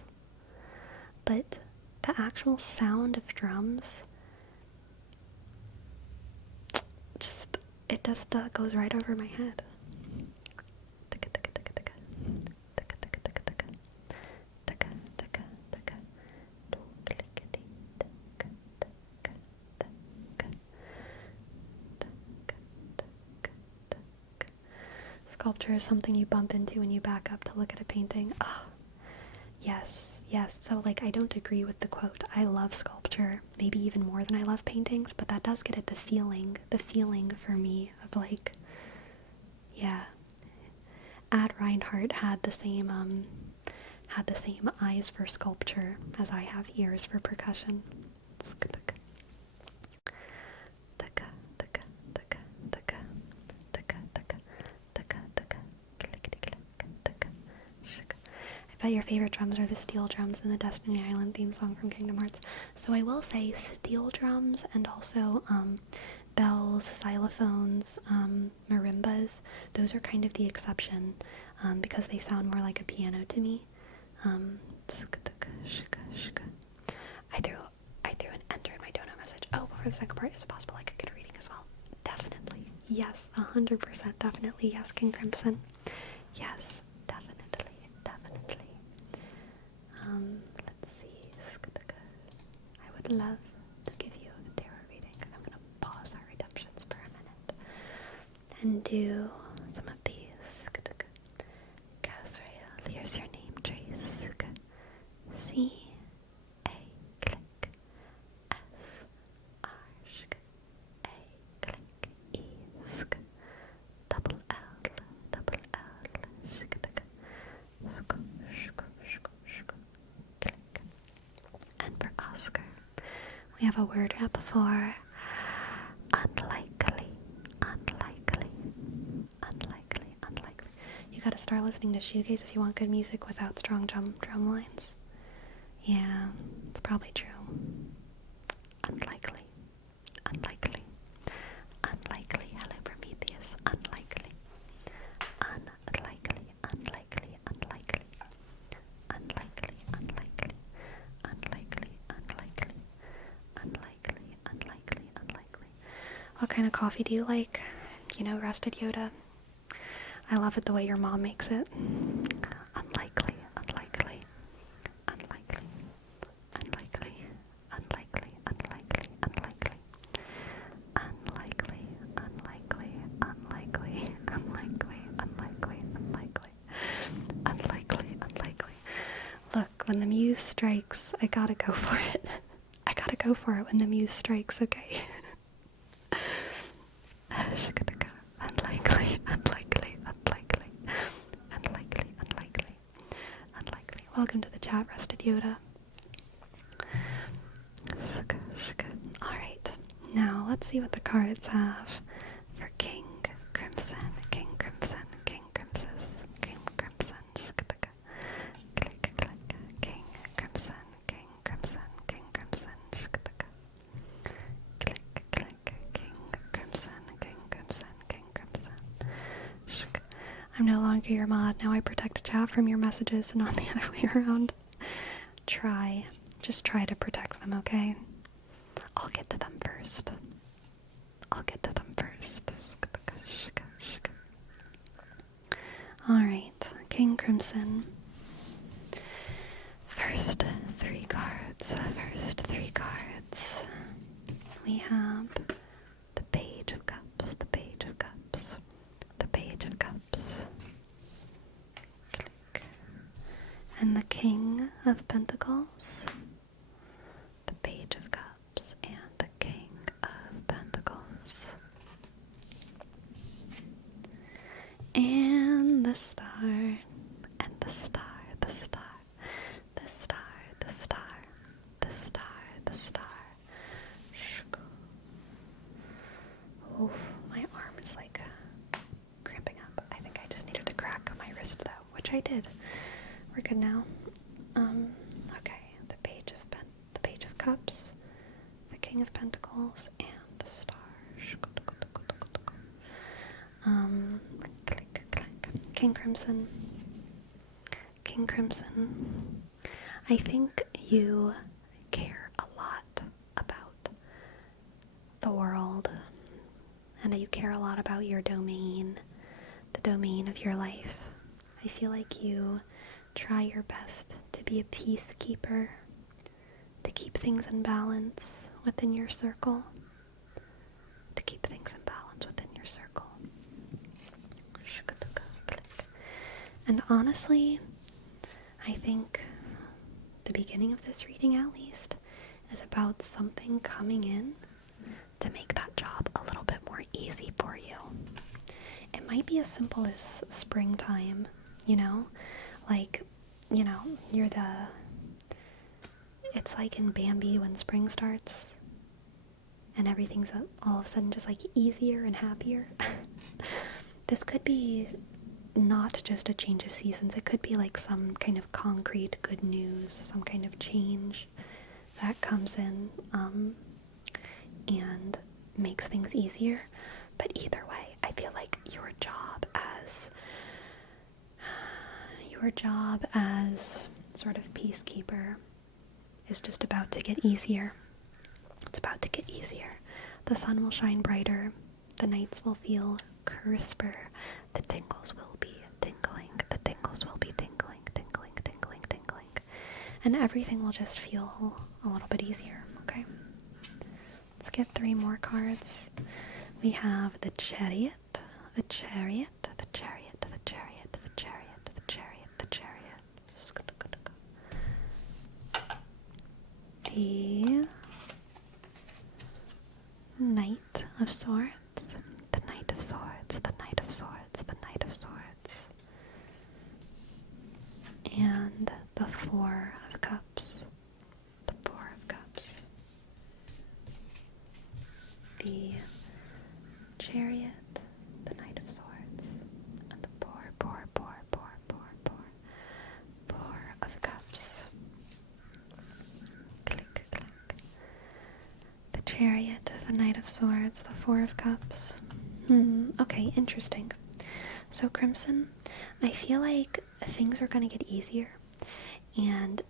but the actual sound of drums just goes right over my head. Sculpture is something you bump into when you back up to look at a painting. Oh, yes. So, I don't agree with the quote. I love sculpture, maybe even more than I love paintings, but that does get at the feeling for me of yeah. Ad Reinhardt had the same eyes for sculpture as I have ears for percussion. I bet your favorite drums are the steel drums in the Destiny Island theme song from Kingdom Hearts. So I will say steel drums and also bells, xylophones, marimbas. Those are kind of the exception because they sound more like a piano to me. I threw an enter in my dono message. Oh, before the second part, is it possible I could get a reading as well? Definitely. Yes, 100% definitely. Yes, King Crimson. Yes, definitely. Let's see. I would love to give you a tarot reading. I'm gonna pause our redemptions for a minute and do some of these. Casrael, here's your name, Trace. C A click S R A click E double L We have a word up for unlikely, unlikely, unlikely, unlikely. You gotta start listening to shoegaze if you want good music without strong drum lines. Yeah, it's probably true. Unlikely, unlikely, unlikely. Hello, Prometheus. Unlikely, unlikely, unlikely, unlikely, unlikely, unlikely, unlikely, unlikely, unlikely, unlikely, unlikely. What kind of coffee do you like? You know, Rusted Yoda. I love it the way your mom makes it. Unlikely, unlikely, unlikely, unlikely, unlikely, unlikely, unlikely, unlikely, unlikely, unlikely, unlikely, unlikely, unlikely, unlikely, unlikely. Look, when the muse strikes, I gotta go for it. I gotta go for it when the muse strikes, okay? Unlikely, unlikely, unlikely, unlikely, unlikely, unlikely. Welcome to the chat, Rusted Yoda. Alright, now let's see what the cards have for King Crimson, King Crimson, King Crimson, King Crimson, King Crimson, King Crimson, King Crimson, click, click, King Crimson, King Crimson, King Crimson. I'm no longer your mod. Now I protect chat from your messages and not the other way around. Just try to protect them, okay? I'll get to them first. I'll get to them first. Alright, King Crimson. First three cards. We have the Page of Cups, the Page of Cups, the Page of Cups. Click. And the King of Pentacles, the Page of Cups, and the King of Pentacles. And the Star, and the Star, the Star, the Star, the Star, the Star, the Star. Oof, my arm is like cramping up. I think I just needed to crack my wrist though, which I did. We're good now. Okay, the Page of Cups, the King of Pentacles, and the Star. Click, click. King Crimson. King Crimson. I think you care a lot about the world, and that you care a lot about your domain, the domain of your life. I feel like you try your best to be a peacekeeper, to keep things in balance within your circle, to keep things in balance within your circle. And honestly, I think the beginning of this reading, at least, is about something coming in to make that job a little bit more easy for you. It might be as simple as springtime, you know? Like, you know, it's like in Bambi when spring starts and everything's all of a sudden just like easier and happier. This could be not just a change of seasons. It could be like some kind of concrete good news, some kind of change that comes in and makes things easier. But either way, I feel like your job as sort of peacekeeper is just about to get easier. It's about to get easier. The sun will shine brighter. The nights will feel crisper. The tingles will be tingling. The tingles will be tingling, tingling, tingling, tingling. And everything will just feel a little bit easier, okay? Let's get 3 more cards. We have the Chariot, the Chariot, the Chariot, the Chariot, the Chariot, the Chariot, the Chariot. The Knight of Swords, the Knight of Swords, the Knight of Swords, the Knight of Swords. And the Four of Cups, the Four of Cups. Chariot, the Knight of Swords, the Four of Cups. Okay, interesting. So Crimson, I feel like things are going to get easier, and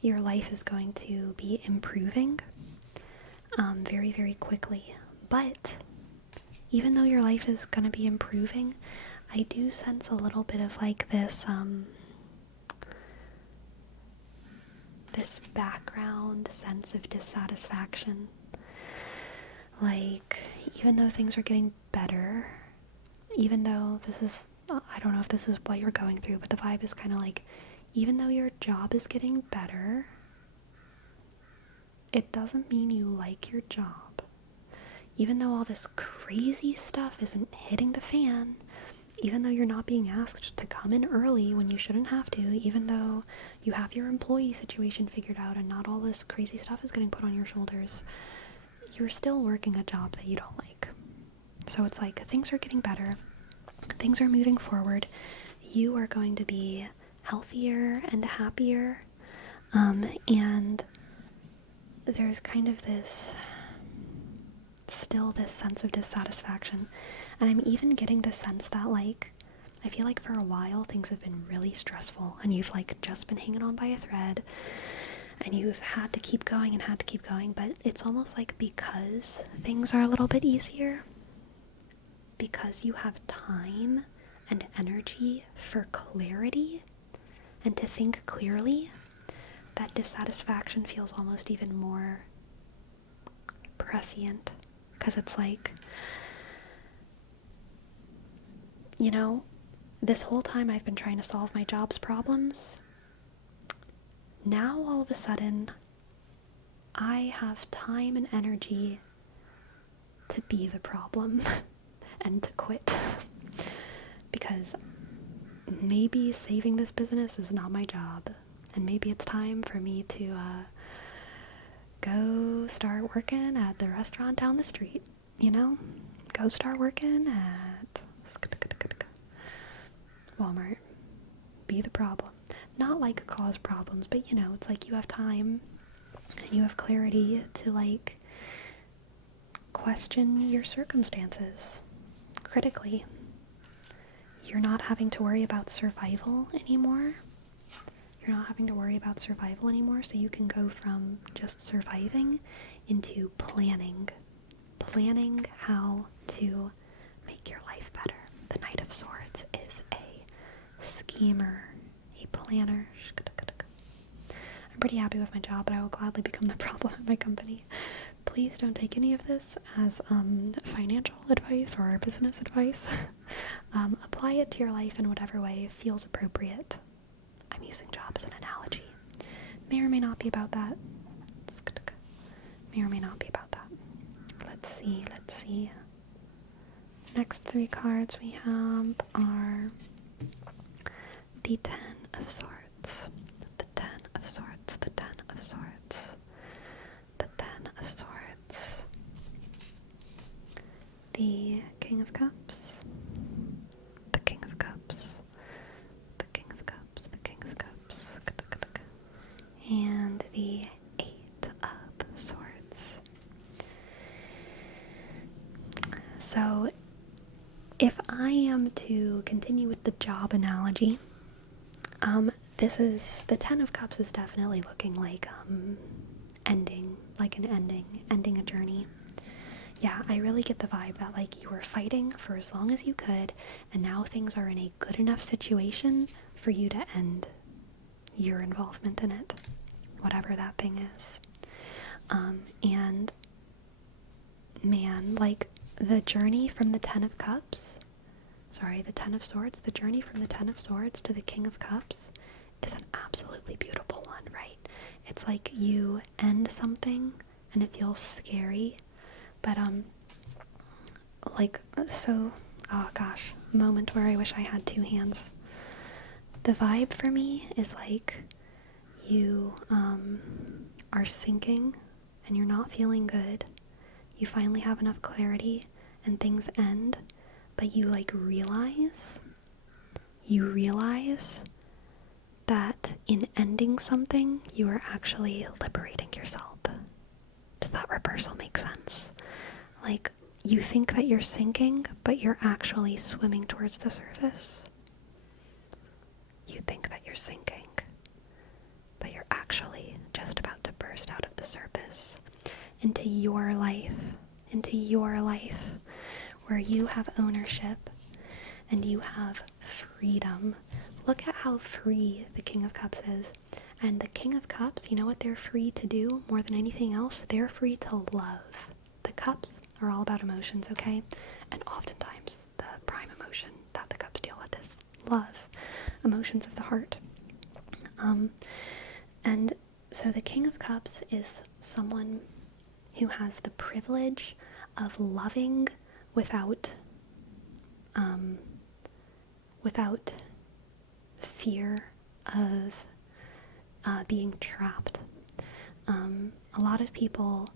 your life is going to be improving very, very quickly. But even though your life is going to be improving, I do sense a little bit of like this background sense of dissatisfaction. Like, even though things are getting better, even though I don't know if this is what you're going through, but the vibe is kind of like, even though your job is getting better, it doesn't mean you like your job. Even though all this crazy stuff isn't hitting the fan, even though you're not being asked to come in early when you shouldn't have to, even though you have your employee situation figured out and not all this crazy stuff is getting put on your shoulders, you're still working a job that you don't like. So it's like, things are getting better, things are moving forward, you are going to be healthier and happier, and there's kind of still this sense of dissatisfaction. And I'm even getting the sense that, like, I feel like for a while things have been really stressful and you've like just been hanging on by a thread and you've had to keep going and had to keep going, but it's almost like because things are a little bit easier, because you have time and energy for clarity and to think clearly, that dissatisfaction feels almost even more prescient. Because it's like, you know, this whole time I've been trying to solve my job's problems. Now all of a sudden, I have time and energy to be the problem and to quit. Because maybe saving this business is not my job. And maybe it's time for me to go start working at the restaurant down the street, you know? Go start working at Walmart. Be the problem. Not like cause problems, but you know, it's like you have time and you have clarity to like question your circumstances critically. You're not having to worry about survival anymore. You're not having to worry about survival anymore, so you can go from just surviving into planning. Planning how to make your life better. The Knight of Swords is a schemer, a planner. I'm pretty happy with my job, but I will gladly become the problem at my company. Please don't take any of this as financial advice or business advice. Apply it to your life in whatever way feels appropriate. I'm using job as an analogy. May or may not be about that. May or may not be about that. Let's see. Next three cards we have are the Ten of Swords. The Ten of Swords. The Ten of Swords. The Ten of Swords. The King of Cups. The King of Cups. The King of Cups. The King of Cups. And the Eight of Swords. So, if I am to continue with the job analogy, the Ten of Cups is definitely looking like ending a journey. Yeah, I really get the vibe that like you were fighting for as long as you could, and now things are in a good enough situation for you to end your involvement in it, whatever that thing is. And man, like the journey from the Ten of Swords, the journey from the Ten of Swords to the King of Cups is an absolutely beautiful one, right? It's like you end something and it feels scary, but moment where I wish I had two hands. The vibe for me is like you are sinking and you're not feeling good. You finally have enough clarity and things end, but you like realize that in ending something, you are actually liberating yourself. Does that reversal make sense? Like, you think that you're sinking, but you're actually swimming towards the surface. You think that you're sinking, but you're actually just about to burst out of the surface into your life, where you have ownership and you have freedom. Look at how free the King of Cups is. And the King of Cups, you know what they're free to do more than anything else? They're free to love. The cups are all about emotions, okay? And oftentimes the prime emotion that the cups deal with is love, emotions of the heart. And so the King of Cups is someone who has the privilege of loving without fear of being trapped. A lot of people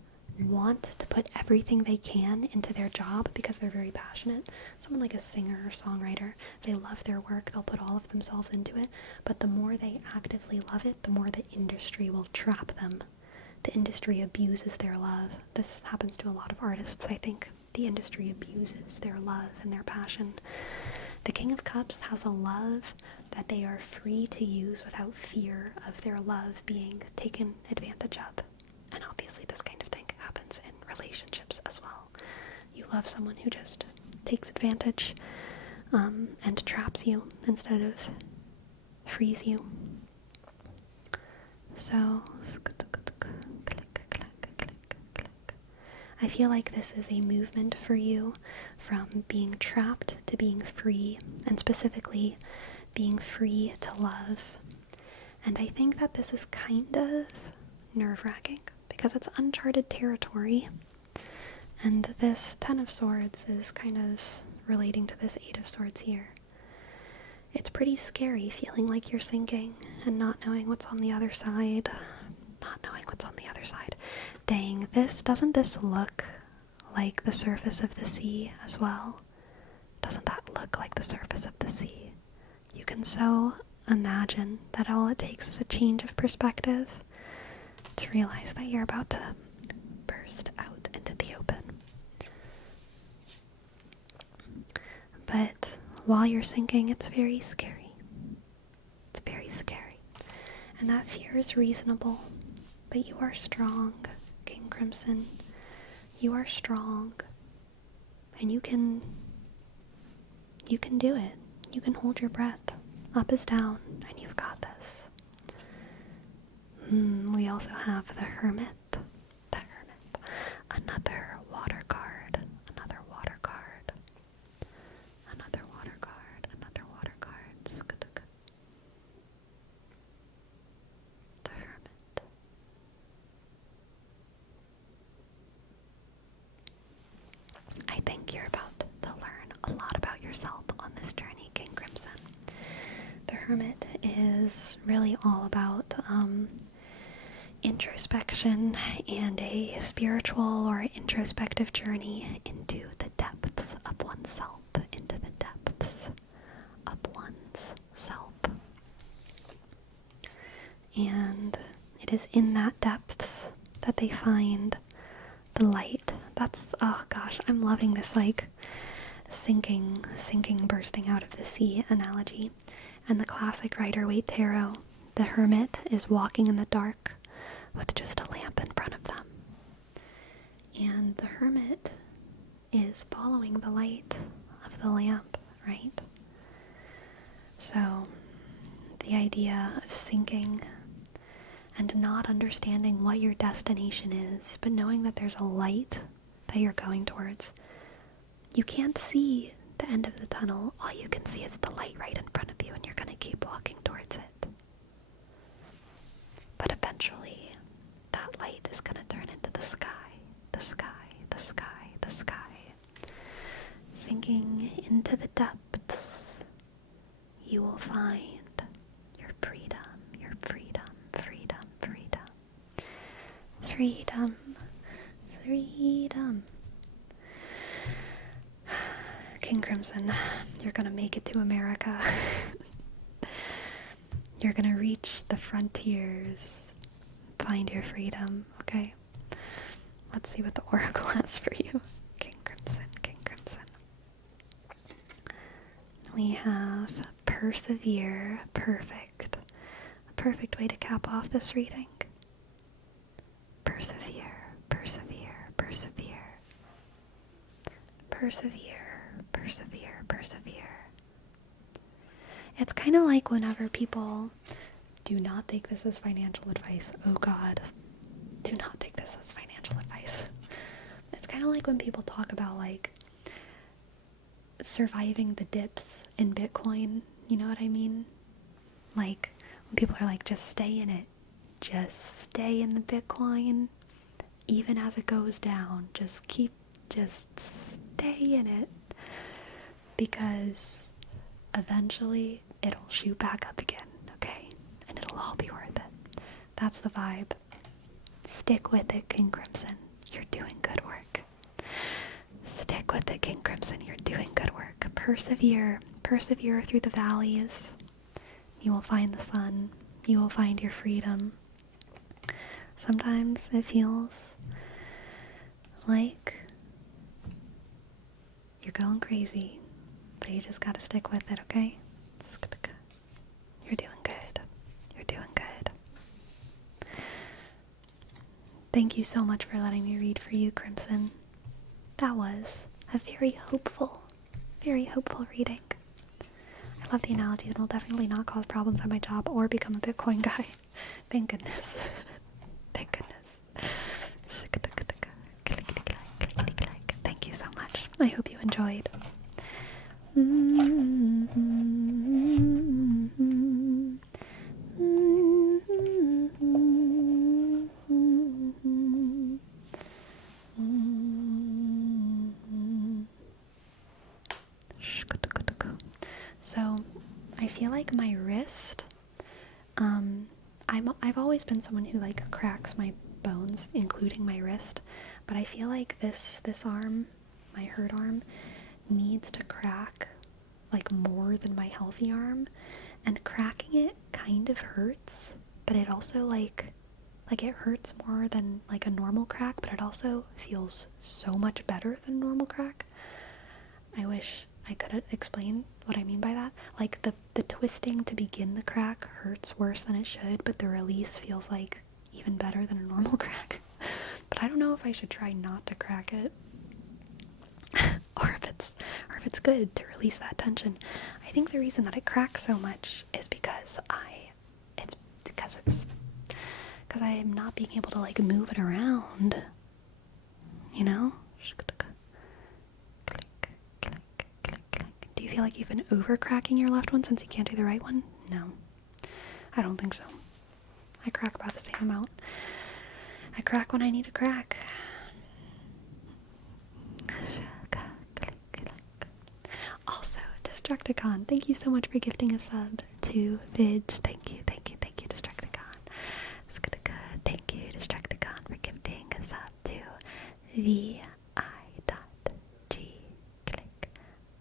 want to put everything they can into their job because they're very passionate. Someone like a singer or songwriter, they love their work, they'll put all of themselves into it, but the more they actively love it, the more the industry will trap them. The industry abuses their love. This happens to a lot of artists, I think. The industry abuses their love and their passion. The King of Cups has a love that they are free to use without fear of their love being taken advantage of. And obviously this kind of thing happens in relationships as well. You love someone who just takes advantage and traps you instead of frees you. So, I feel like this is a movement for you from being trapped to being free, and specifically being free to love. And I think that this is kind of nerve-wracking because it's uncharted territory. And this Ten of Swords is kind of relating to this Eight of Swords here. It's pretty scary feeling like you're sinking and not knowing what's on the other side. Dang, doesn't this look like the surface of the sea as well? Doesn't that look like the surface of the sea? You can so imagine that all it takes is a change of perspective to realize that you're about to burst out into the open. But while you're sinking, it's very scary. It's very scary. And that fear is reasonable. But you are strong, King Crimson. You are strong. And you can do it. You can hold your breath. Up is down, and you've got this. We also have the Hermit. Another water card. Another water card. The Hermit. I think you're about to learn a lot about yourself on this journey, King Crimson. The Hermit is really all about introspection and a spiritual or introspective journey into the depths of oneself. And it is in that depths that they find the light. That's, oh gosh, I'm loving this like sinking, bursting out of the sea analogy. And the classic Rider-Waite Tarot, the Hermit is walking in the dark with just a lamp in front of them. And the Hermit is following the light of the lamp, right? So the idea of sinking and not understanding what your destination is, but knowing that there's a light that you're going towards. You can't see the end of the tunnel. All you can see is the light right in front of you, and you're going to keep walking towards it. But eventually, that light is going to turn into the sky. Sinking into the depths, you will find your freedom. King Crimson, you're gonna make it to America. You're gonna reach the frontiers, find your freedom, okay? Let's see what the oracle has for you. King Crimson, King Crimson. We have persevere, perfect. A perfect way to cap off this reading. Persevere, persevere, persevere. Persevere, persevere, persevere. It's kind of like whenever people, do not take this as financial advice. Oh God, do not take this as financial advice. It's kind of like when people talk about like surviving the dips in Bitcoin. You know what I mean? Like when people are like, just stay in it. Just stay in the Bitcoin. Even as it goes down. Just stay in it. Because eventually it'll shoot back up again, okay? And it'll all be worth it. That's the vibe. Stick with it, King Crimson. You're doing good work. Stick with it, King Crimson. You're doing good work. Persevere. Persevere through the valleys. You will find the sun. You will find your freedom. Sometimes it feels like you're going crazy, but you just gotta stick with it, okay? You're doing good. You're doing good. Thank you so much for letting me read for you, Crimson. That was a very hopeful reading. I love the analogy that will definitely not cause problems at my job or become a Bitcoin guy. Thank goodness. Thank goodness. Thank you so much. I hope you enjoyed. So, I feel like my wrist, I've always been someone who like cracks my bones, including my wrist, but I feel like this arm, my hurt arm, needs to crack like more than my healthy arm, and cracking it kind of hurts, but it also like it hurts more than like a normal crack, but it also feels so much better than a normal crack. I wish I could explain what I mean by that. Like the twisting to begin the crack hurts worse than it should, but the release feels like even better than a normal crack. But I don't know if I should try not to crack it. or if it's good to release that tension. I think the reason that it cracks so much is because I am not being able to like move it around. You know? Do you feel like you've been over cracking your left one since you can't do the right one? No. I don't think so. I crack about the same amount. I crack when I need to crack. Also, Destructicon, thank you so much for gifting a sub to Vidge. Thank you, Destructicon. Thank you, Destructicon, for gifting a sub to VI.G. Click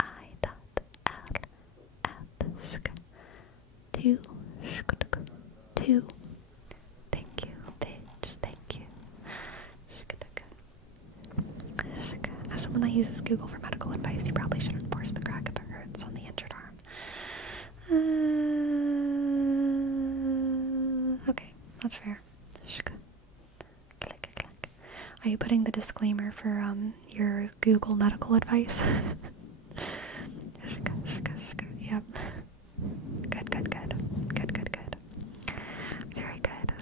I.L.F. Two. Thank you, bitch. Thank you. As someone that uses Google for medical advice, you probably shouldn't force the crack if it hurts on the injured arm. Okay, that's fair. Are you putting the disclaimer for your Google medical advice? Yep. Good. Very good.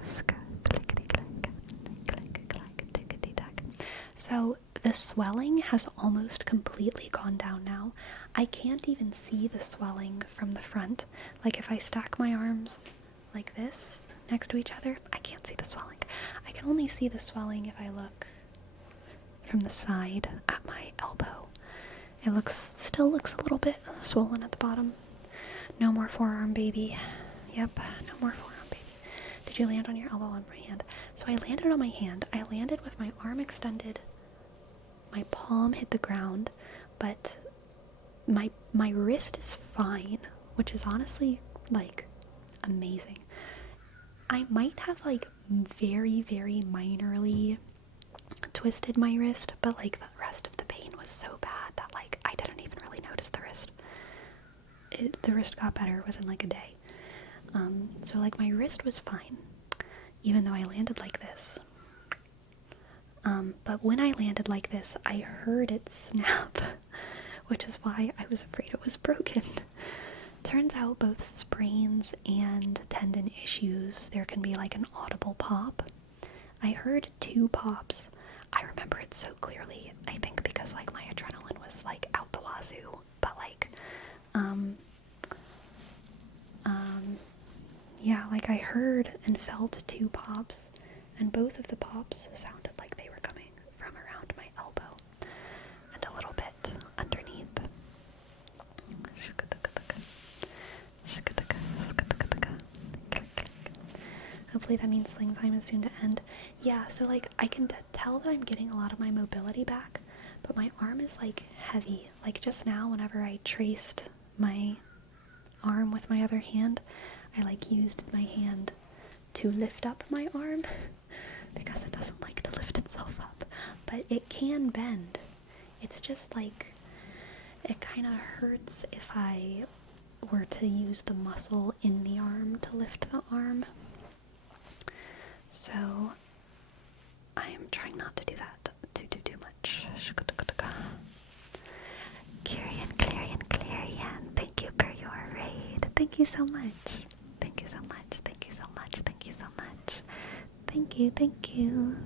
So the swelling has almost completely gone down now. I can't even see the swelling from the front. Like if I stack my arms like this next to each other, I can't see the swelling. I can only see the swelling if I look from the side at my elbow. It still looks a little bit swollen at the bottom. No more forearm, baby. Yep, no more forearm, baby. Did you land on your elbow on my hand? So I landed on my hand. I landed with my arm extended. My palm hit the ground, but my wrist is fine, which is honestly, like, amazing. I might have, like, very, very minorly twisted my wrist, but like the rest of the pain was so bad that like I didn't even really notice the wrist. The wrist got better within like a day. So like my wrist was fine, even though I landed like this. But when I landed like this, I heard it snap, which is why I was afraid it was broken. Turns out both sprains and tendon issues, there can be like an audible pop. I heard 2 pops. I remember it so clearly, I think because like my adrenaline was like out the wazoo, but like, yeah, like I heard and felt 2 pops, and both of the pops sounded like they were coming from around my elbow and a little bit underneath. Hopefully that means sling time is soon to end. Yeah, so like I can tell that I'm getting a lot of my mobility back, but my arm is like heavy. Like just now whenever I traced my arm with my other hand, I like used my hand to lift up my arm because it doesn't like to lift itself up, but it can bend. It's just like it kind of hurts if I were to use the muscle in the arm to lift the arm. So I am trying not to do that too much. Clarion, thank you for your raid. Thank you so much. Thank you so much. Thank you so much. Thank you so much. Thank you. Thank you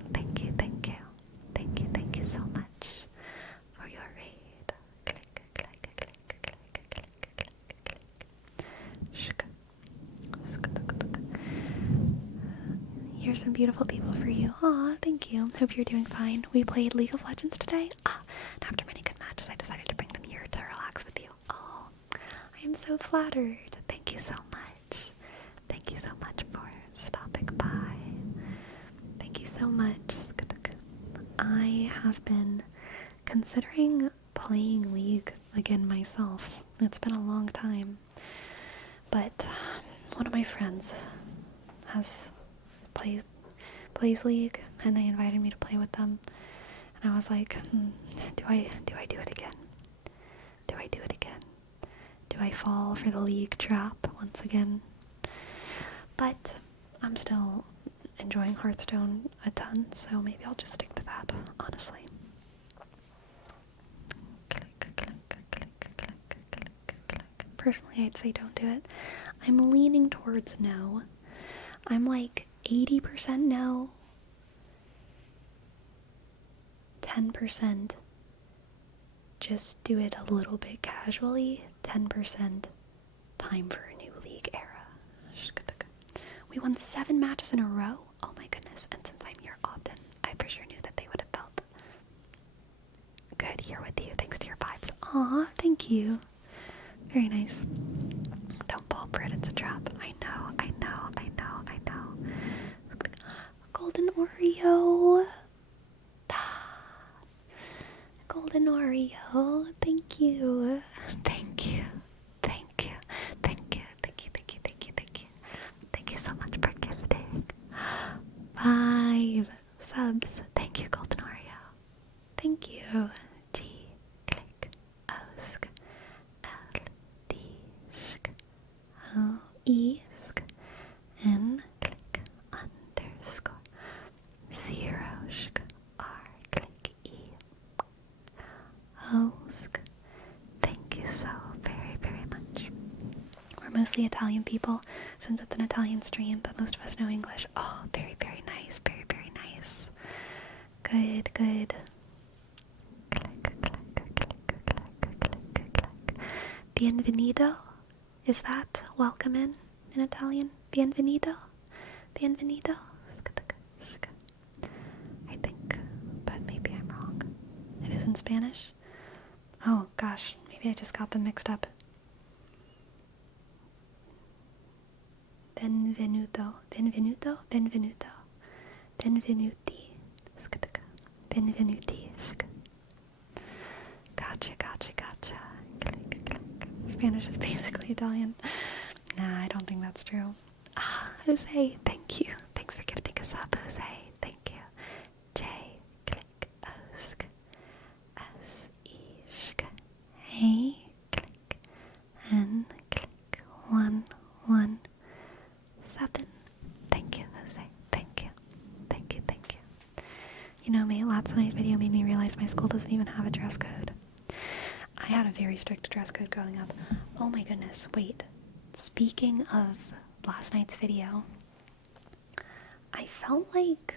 so much for your raid. Here's some beautiful people for you. Aw, thank you. Hope you're doing fine. We played League of Legends today. And after many good matches, I decided to bring them here to relax with you. Oh, I am so flattered. Thank you so much. Thank you so much for stopping by. Thank you so much. I have been considering playing League again myself. It's been a long time. But one of my friends plays League, and they invited me to play with them, and I was like, do I do it again? Do I do it again? Do I fall for the League trap once again? But I'm still enjoying Hearthstone a ton, so maybe I'll just stick to that, honestly. Personally, I'd say don't do it. I'm leaning towards no. I'm like 80% no, 10% just do it a little bit casually, 10% time for a new League era. We won 7 matches in a row. Oh my goodness. And since I'm here often, I for sure knew that they would have felt good here with you thanks to your vibes. Aw, thank you. Very nice. Don't fall for it, it's a trap. I know. Golden Oreo. Golden Oreo. Thank you. Thank you so much for gifting 5 subs. Thank you, Golden Oreo. Thank you. G, click, osk, L, D, sk, O, E, sk, N, click, underscore, 0, sk, R, click, E, osk. Thank you so very much. We're mostly Italian people, since it's an Italian stream, but most of us know English. Oh, very nice. Very nice. Good. Bienvenido? Is that welcome in Italian? Bienvenido? I think, but maybe I'm wrong. It is in Spanish? Oh gosh, maybe I just got them mixed up. Benvenuti. Gotcha. Spanish is basically Italian. Nah, I don't think that's true. Jose, thank you. Thanks for gifting us up, Jose. Thank you. J, click, last night's video made me realize my school doesn't even have a dress code. I had a very strict dress code growing up. Oh my goodness, wait. Speaking of last night's video, I felt like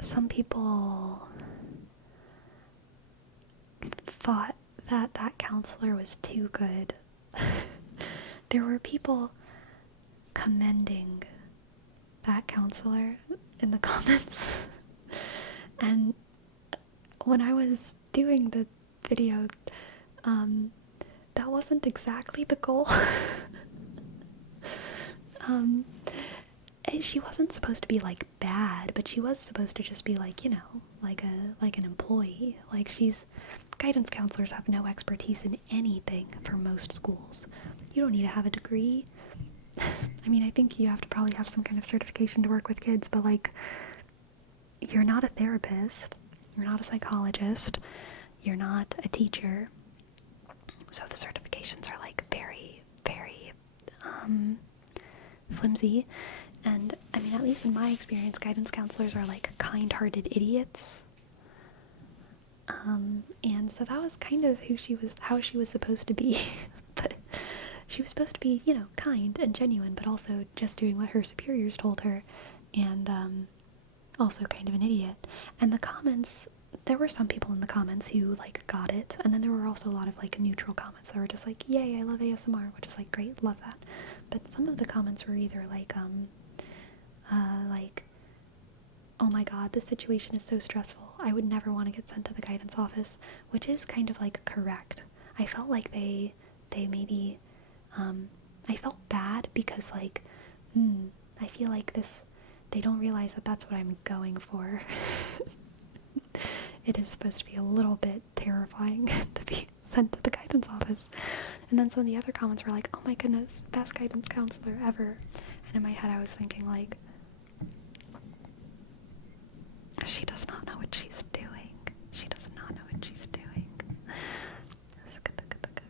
some people thought that that counselor was too good. There were people commending that counselor in the comments. And when I was doing the video, that wasn't exactly the goal. She wasn't supposed to be like bad, but she was supposed to just be like, like an employee. Like, guidance counselors have no expertise in anything for most schools. You don't need to have a degree. I mean, I think you have to probably have some kind of certification to work with kids, but like, you're not a therapist, you're not a psychologist, you're not a teacher. So the certifications are like very, very flimsy. And I mean, at least in my experience, guidance counselors are like kind-hearted idiots. And so that was kind of how she was supposed to be. But she was supposed to be, kind and genuine, but also just doing what her superiors told her, and also kind of an idiot. And the comments, there were some people in the comments who like got it, and then there were also a lot of like neutral comments that were just like, yay, I love ASMR, which is like great, love that. But some of the comments were either like oh my god, this situation is so stressful, I would never want to get sent to the guidance office, which is kind of like correct. I felt like they maybe, I felt bad because like, I feel like they don't realize that that's what I'm going for. It is supposed to be a little bit terrifying to be sent to the guidance office. And then some of the other comments were like, oh my goodness, best guidance counselor ever. And in my head I was thinking like, she does not know what she's doing. She does not know what she's doing.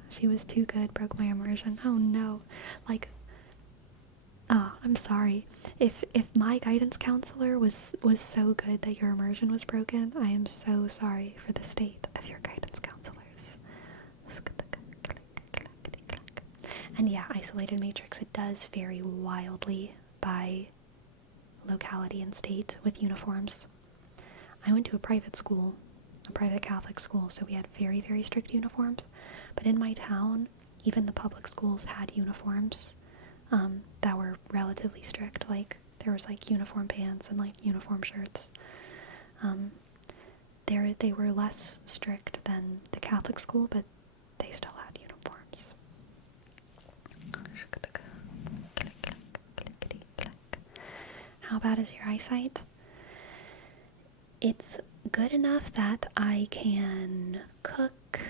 She was too good, broke my immersion. Oh no. Like, I'm sorry. If my guidance counselor was so good that your immersion was broken, I am so sorry for the state of your guidance counselors. And yeah, isolated matrix, it does vary wildly by locality and state with uniforms. I went to a private school, a private Catholic school, so we had very, very strict uniforms. But in my town, even the public schools had uniforms that were relatively strict. Like, there was like uniform pants and like uniform shirts. They were less strict than the Catholic school, but they still had uniforms. How bad is your eyesight? It's good enough that I can cook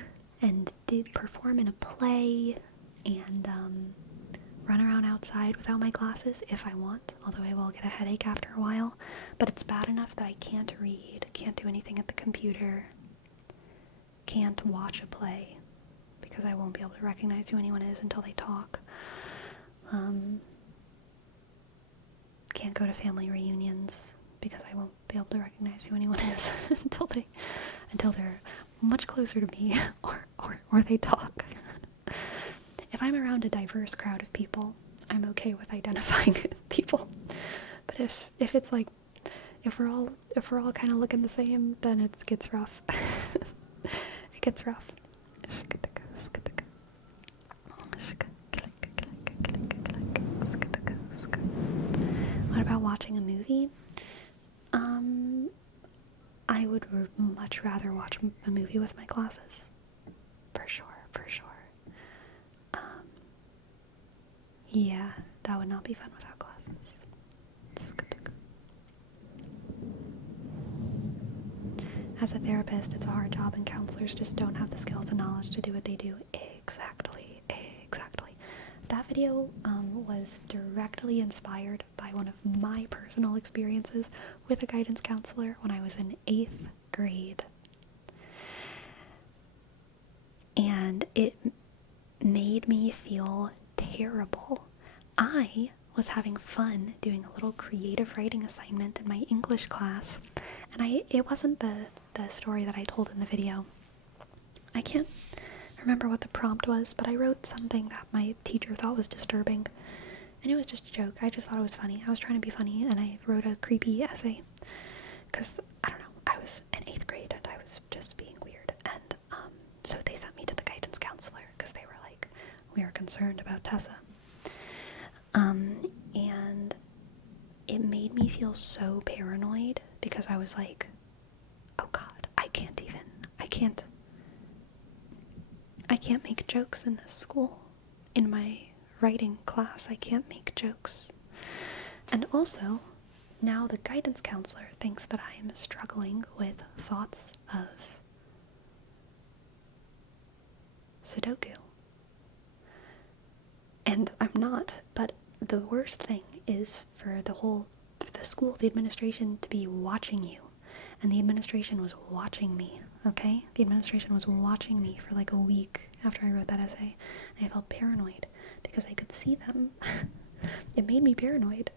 and perform in a play and run around outside without my glasses if I want, although I will get a headache after a while. But it's bad enough that I can't read, can't do anything at the computer, can't watch a play because I won't be able to recognize who anyone is until they talk. Can't go to family reunions because I won't be able to recognize who anyone is until they're much closer to me or they talk. If I'm around a diverse crowd of people, I'm okay with identifying people. But if it's like, if we're all kind of looking the same, then it gets rough. It gets rough. What about watching a movie? I would much rather watch a movie with my glasses. For sure. Yeah, that would not be fun without glasses. As a therapist, it's a hard job, and counselors just don't have the skills and knowledge to do what they do. Exactly. That video was directly inspired by one of my personal experiences with a guidance counselor when I was in 8th grade. And it made me feel terrible. I was having fun doing a little creative writing assignment in my English class, and it wasn't the story that I told in the video. I can't remember what the prompt was, but I wrote something that my teacher thought was disturbing, and it was just a joke. I just thought it was funny. I was trying to be funny, and I wrote a creepy essay, because, I don't know, I was in 8th grade, and I was just being weird, and, so they sent me to the guidance counselor, because they were like, we are concerned about Tessa. And it made me feel so paranoid, because I was like, oh god, I can't make jokes in this school. In my writing class, I can't make jokes. And also, now the guidance counselor thinks that I am struggling with thoughts of Sudoku. And I'm not, but the worst thing is for the school, the administration to be watching you. And the administration was watching me, okay? The administration was watching me for like a week after I wrote that essay. And I felt paranoid because I could see them. It made me paranoid,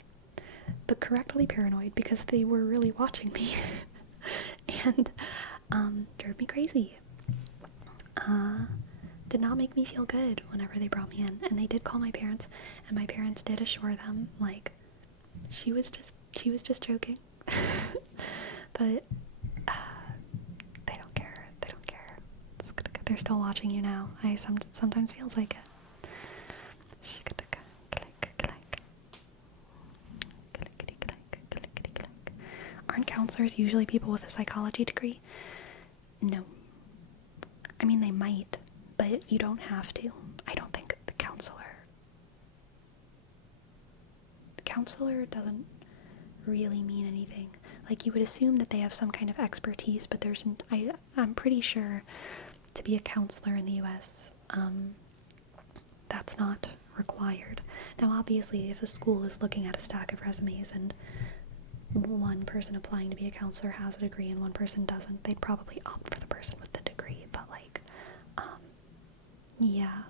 but correctly paranoid, because they were really watching me. And drove me crazy. Did not make me feel good whenever they brought me in. And they did call my parents, and my parents did assure them, like, she was just joking. But they don't care. They're still watching you now. Sometimes feels like it. Aren't counselors usually people with a psychology degree? No. I mean, they might, but you don't have to. I don't think the counselor doesn't really mean anything. Like, you would assume that they have some kind of expertise, but I'm pretty sure to be a counselor in the US, that's not required. Now, obviously, if a school is looking at a stack of resumes and one person applying to be a counselor has a degree and one person doesn't, they'd probably opt for the person with the degree. But like, yeah,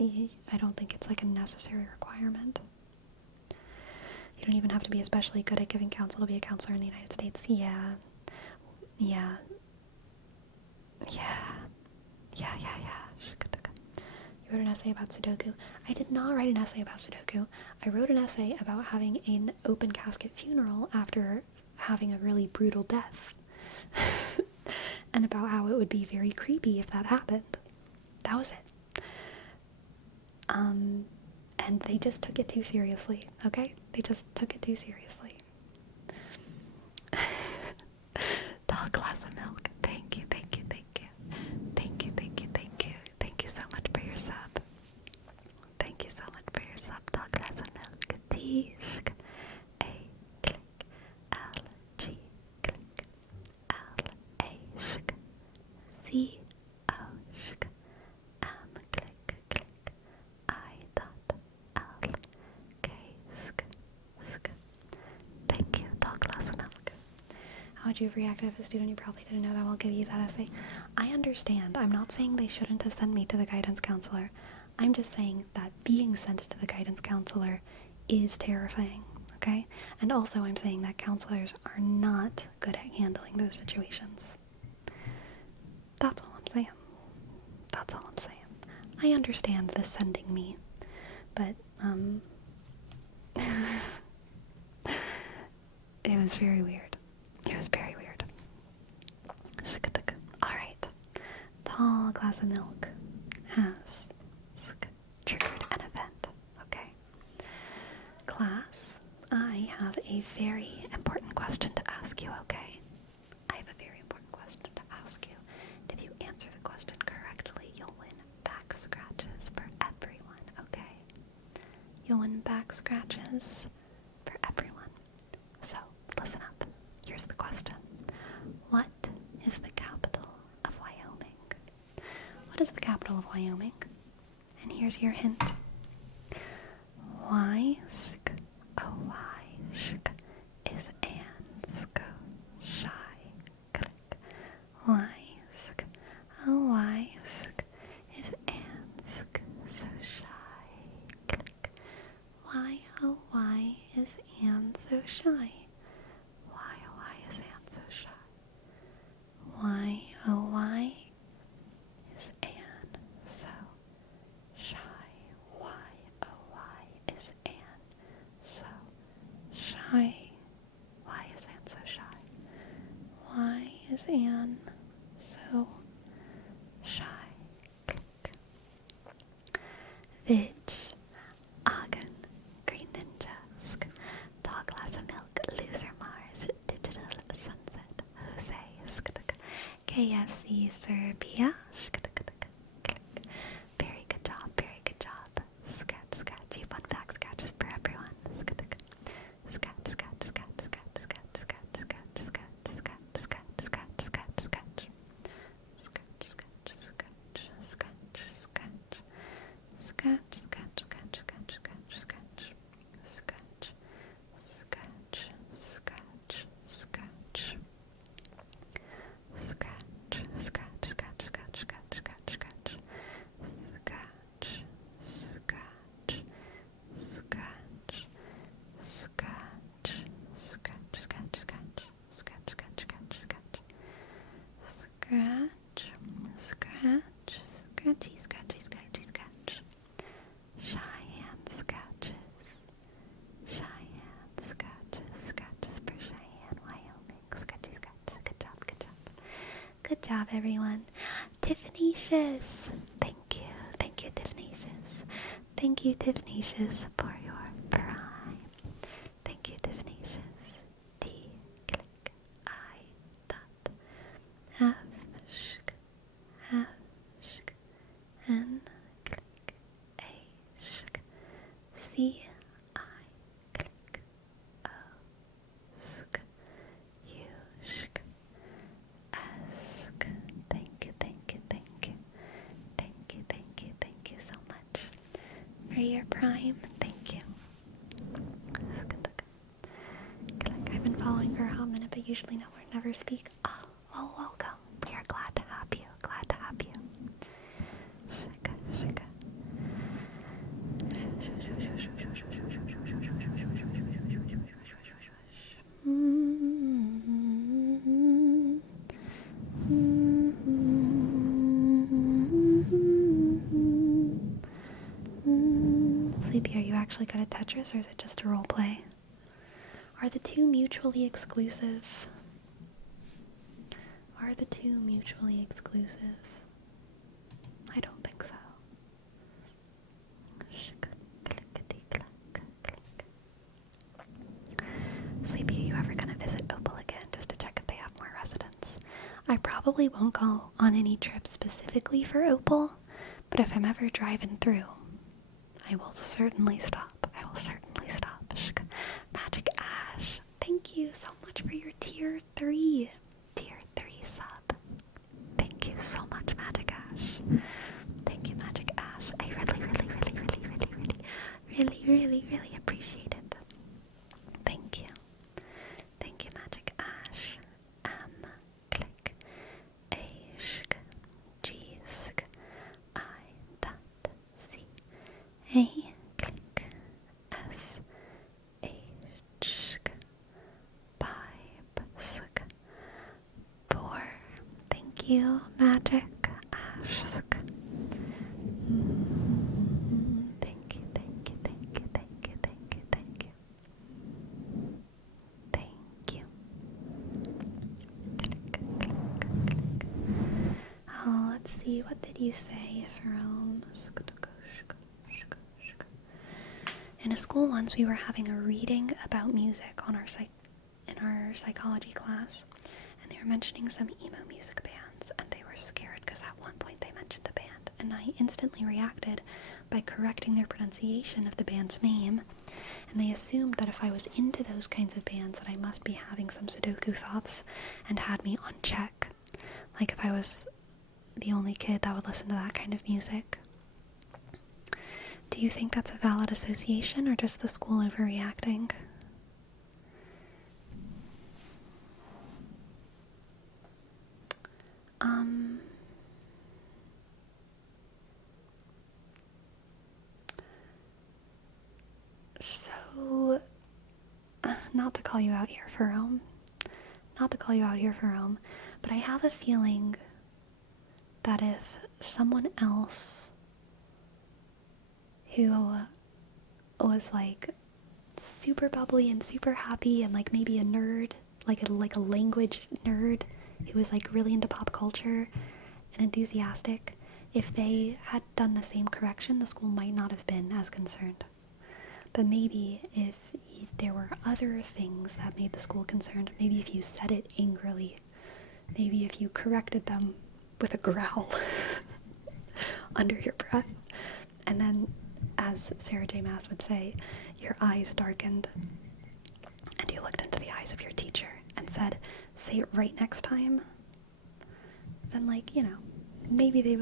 I don't think it's like a necessary requirement. You don't even have to be especially good at giving counsel to be a counselor in the United States. Yeah. You wrote an essay about Sudoku. I did not write an essay about Sudoku. I wrote an essay about having an open casket funeral after having a really brutal death. And about how it would be very creepy if that happened. That was it. And they just took it too seriously, okay? They just took it too seriously. Tall glass of milk. Thank you. Thank you so much for your sub. Thank you so much for your sub. Tall glass of milk. Tishk. A click. L G click. L A shk. C O shk. M click click. I dot L K sk sk. Thank you, tall glass of milk. How would you have reacted if a student you probably didn't know that will give you that essay? I understand. I'm not saying they shouldn't have sent me to the guidance counselor. I'm just saying that being sent to the guidance counselor is terrifying, okay? And also I'm saying that counselors are not good at handling those situations. That's all I'm saying. I understand the sending me, but, it was very weird. Alright. Tall glass of milk has triggered an event. Okay. Class, I have a very important question to ask you, okay? I have a very important question to ask you. And if you answer the question correctly, you'll win back scratches for everyone, okay? You'll win back scratches for everyone. So, listen up. Here's the question. What is the capital of Wyoming? What is the capital of Wyoming? And here's your hint. Y-sk, O-Y-shk, is Ansk, shy, click. Y-sk, O-Y-sk, is Ansk, so shy, click. Y-O-Y-sk, shy? Why, oh why is Anne so shy? Why, oh why is Anne so shy? Why, oh why is Anne so shy? Why is Anne so shy? Why is Anne so shy? Vitch, Agan, Green Ninja, Tall Glass of Milk, Loser Mars, Digital Sunset, Jose, KFC Serbia, very good job, very good job. Scratch, scratchy, fun fact scratches for everyone. Scratch, scratch, scratch, scratch, scratch, scratch, scratch, scratch, scratch, scratch, scratch, scratch, scratch. Scratch, scratch, scratch, scratch, scratch. Scratch, scratch, scratch, scratch, scratch, scratch. Scratch, scratch, scratch, scratch. Scratch, scratch, scratch, scratch, scratch, scratch, scratch. Scratch, scratch, scratch, scratch, scratch, scratch, scratch, scratch, scratch, scratch, scratch. Scratch, scratch, scratchy, scratchy, scratchy, scratch. Cheyenne scratches. Cheyenne scratches, scratches for Cheyenne, Wyoming. Scratchy, scratch. Good job, good job. Good job, everyone. Tiffanicious. Thank you, Tiffanicious. Thank you, Tiffanicious, for your prime. Thank you, Tiffanicious. T, click, I, dot, F, sh, F, sh, N, click, A, sh, C, I, click, O, sk, U, sh, S, thank you, thank you, thank you. Thank you, thank you, thank you so much for your prime. Thank you. I've been following for a hot minute, but usually never speak. Oh, well, welcome. We are glad to have you. Glad to have you. Shika, shika. Sleepy, are you actually good at Tetris, or is it just a role play? Are the two mutually exclusive? Are the two mutually exclusive? I don't think so. Sleepy, are you ever gonna visit Opal again just to check if they have more residents? I probably won't go on any trip specifically for Opal, but if I'm ever driving through, I will certainly stop. I will certainly stop. Magic Ash, thank you so much for your tier 3 sub. Thank you so much, Magic Ash. Thank you, Magic Ash. I really appreciate it. Thank you. Thank you, Magic Ash. M, click, A, sh, G, sk, I, dot, C, A, click, S, H, pipe, sk, 4. Thank you, Magic Ash. Thank you, thank you, thank you, thank you, thank you, thank you. Thank you. Oh, let's see, what did you say from... In a school once, we were having a reading about music on in our psychology class, and they were mentioning some emo music bands, and they were scared because at one point they mentioned a band, and I instantly reacted by correcting their pronunciation of the band's name, and they assumed that if I was into those kinds of bands that I must be having some Sudoku thoughts and had me on check, like if I was the only kid that would listen to that kind of music. Do you think that's a valid association, or just the school overreacting? So not to call you out here for Rome, but I have a feeling that if someone else who was like super bubbly and super happy and like maybe a nerd, like a language nerd who was like really into pop culture and enthusiastic, if they had done the same correction, the school might not have been as concerned. But maybe if there were other things that made the school concerned, maybe if you said it angrily, maybe if you corrected them with a growl under your breath, and then, as Sarah J. Maas would say, your eyes darkened, and you looked into the eyes of your teacher and said, say it right next time, then, like, you know, maybe they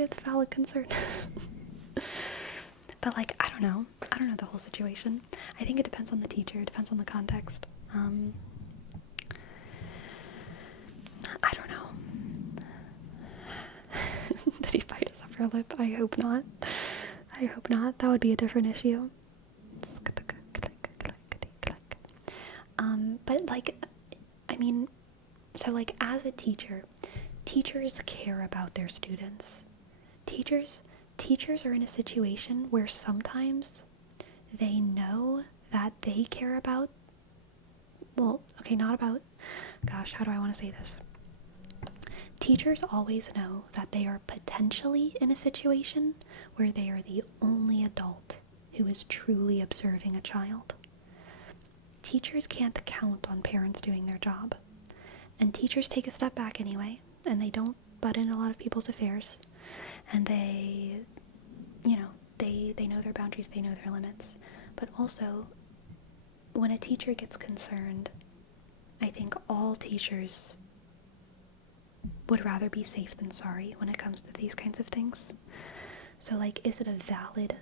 had valid concern. But, like, I don't know the whole situation. I think it depends on the teacher, it depends on the context. I don't know. Did he bite his upper lip? I hope not. That would be a different issue. But, like, I mean, so, like, as a teacher, teachers care about their students. Teachers are in a situation where sometimes they know that they care about, well, okay, not about, gosh, how do I want to say this? Teachers always know that they are potentially in a situation where they are the only adult who is truly observing a child. Teachers can't count on parents doing their job. And teachers take a step back anyway, and they don't butt in a lot of people's affairs. And they, you know, they know their boundaries, they know their limits. But also, when a teacher gets concerned, I think all teachers would rather be safe than sorry when it comes to these kinds of things. So, like, is it a valid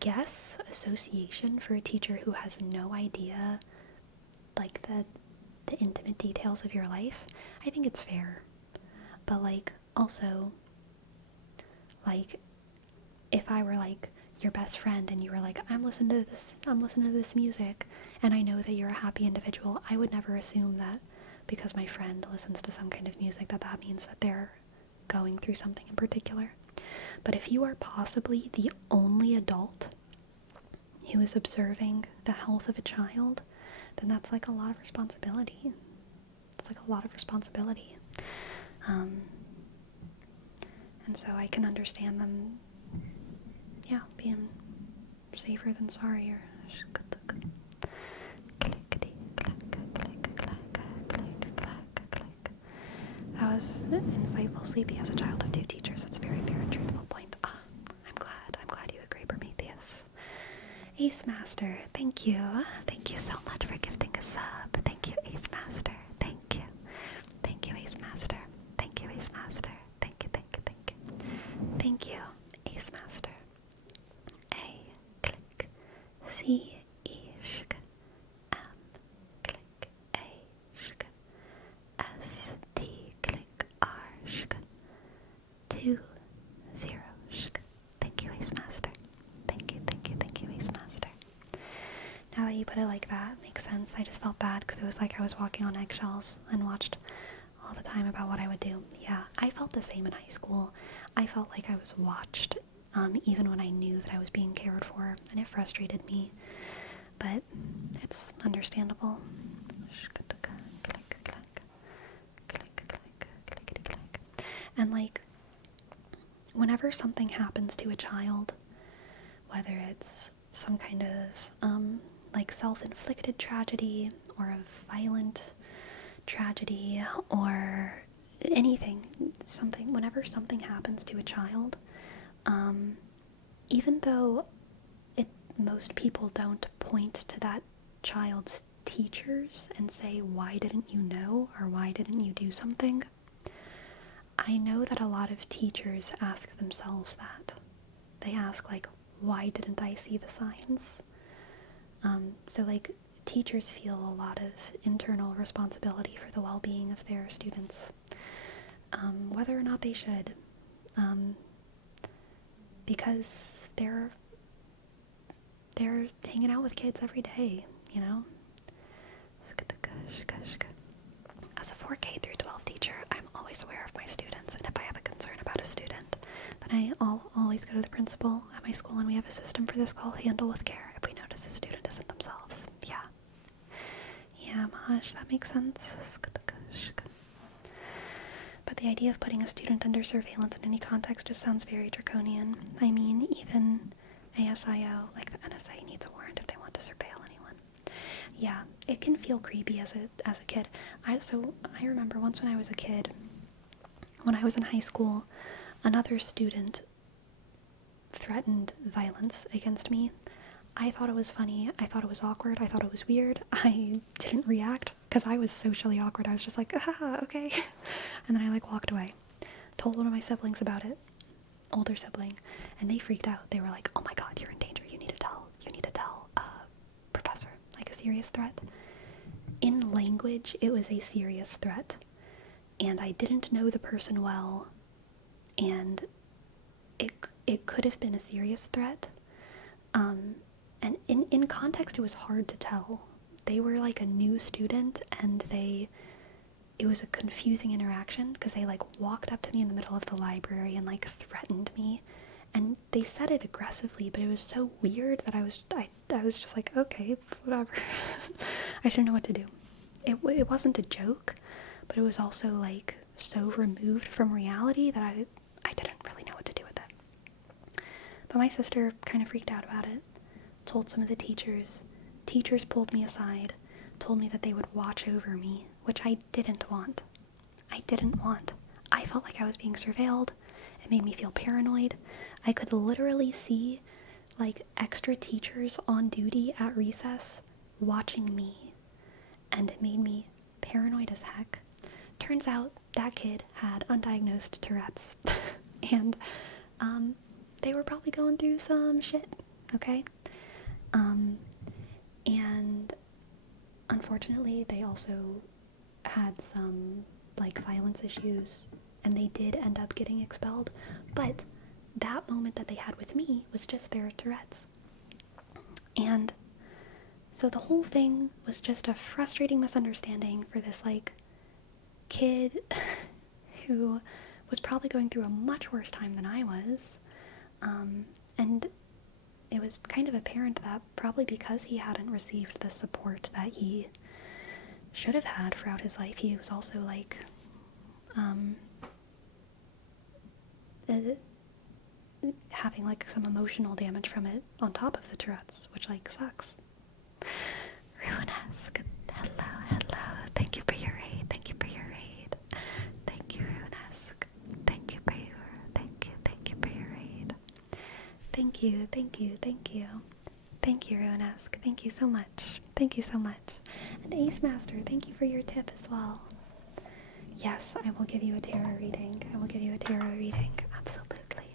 guess association for a teacher who has no idea, like, the intimate details of your life? I think it's fair. But, like, also, like, if I were, like, your best friend and you were like, I'm listening to this music, and I know that you're a happy individual, I would never assume that because my friend listens to some kind of music that means that they're going through something in particular. But if you are possibly the only adult who is observing the health of a child, then that's like a lot of responsibility. It's like a lot of responsibility. And so I can understand them, yeah, being safer than sorry. Or that was insightful. Sleepy has a child of 2 teachers. That's a very fair and truthful point. I'm glad you agree, Prometheus. Ace Master, thank you. Thank you so much for gifting a sub. Thank you, Ace Master. Thank you. Thank you, Ace Master. Thank you, Ace Master. Thank you. Thank you, Ace Master. A click. C E shk. M click. A shk. S T click. R shk. 2 0 shk. Thank you, Ace Master. Thank you, Ace Master. Now that you put it like that, makes sense. I just felt bad because it was like I was walking on eggshells and watched all the time about what I would do. Yeah, I felt the same in high school. I felt like I was watched, even when I knew that I was being cared for, and it frustrated me. But it's understandable. And like, whenever something happens to a child, whether it's some kind of like self-inflicted tragedy or a violent tragedy or anything, whenever something happens to a child, even though most people don't point to that child's teachers and say, why didn't you know, or why didn't you do something? I know that a lot of teachers ask themselves that. They ask, like, why didn't I see the signs? So, like, teachers feel a lot of internal responsibility for the well-being of their students, whether or not they should, because they're hanging out with kids every day. you know? As a 4K through 12 teacher, I'm always aware of my students, and if I have a concern about a student, then I'll always go to the principal at my school, and we have a system for this called Handle with Care if we notice a student isn't themselves. Yeah. Yeah, Maj, that makes sense. But the idea of putting a student under surveillance in any context just sounds very draconian. I mean, even ASIO, like the NSA, needs a warrant if they want to surveil anyone. Yeah, it can feel creepy as a kid. I remember once when I was a kid, when I was in high school, another student threatened violence against me. I thought it was funny. I thought it was awkward. I thought it was weird. I didn't react because I was socially awkward. I was just like, okay. And then I walked away. Told one of my siblings about it, older sibling, and they freaked out. They were like, oh my god, you're in danger. You need to tell professor. Like a serious threat. In language, it was a serious threat. And I didn't know the person well. And it could have been a serious threat. And in context, it was hard to tell. They were a new student, and it was a confusing interaction because they walked up to me in the middle of the library and threatened me, and they said it aggressively, but it was so weird that I was just like, okay, whatever. I didn't know what to do. It wasn't a joke, but it was also so removed from reality that I didn't really know what to do with it. But my sister kind of freaked out about it. Told some of the teachers. Teachers pulled me aside, told me that they would watch over me, which I didn't want. I felt like I was being surveilled. It made me feel paranoid. I could literally see extra teachers on duty at recess watching me, and it made me paranoid as heck. Turns out that kid had undiagnosed Tourette's, and they were probably going through some shit, okay? And unfortunately, they also had some violence issues, and they did end up getting expelled. But that moment that they had with me was just their Tourette's. And so the whole thing was just a frustrating misunderstanding for this kid who was probably going through a much worse time than I was. And it was kind of apparent that probably because he hadn't received the support that he should have had throughout his life, he was also having some emotional damage from it on top of the Tourette's, which sucks. Ruinesque, hello, thank you for your raid, thank you, Ruinesque, thank you for your raid. Thank you, Ruinesque. Thank you so much. And Ace Master, thank you for your tip as well. Yes, I will give you a tarot reading. Absolutely.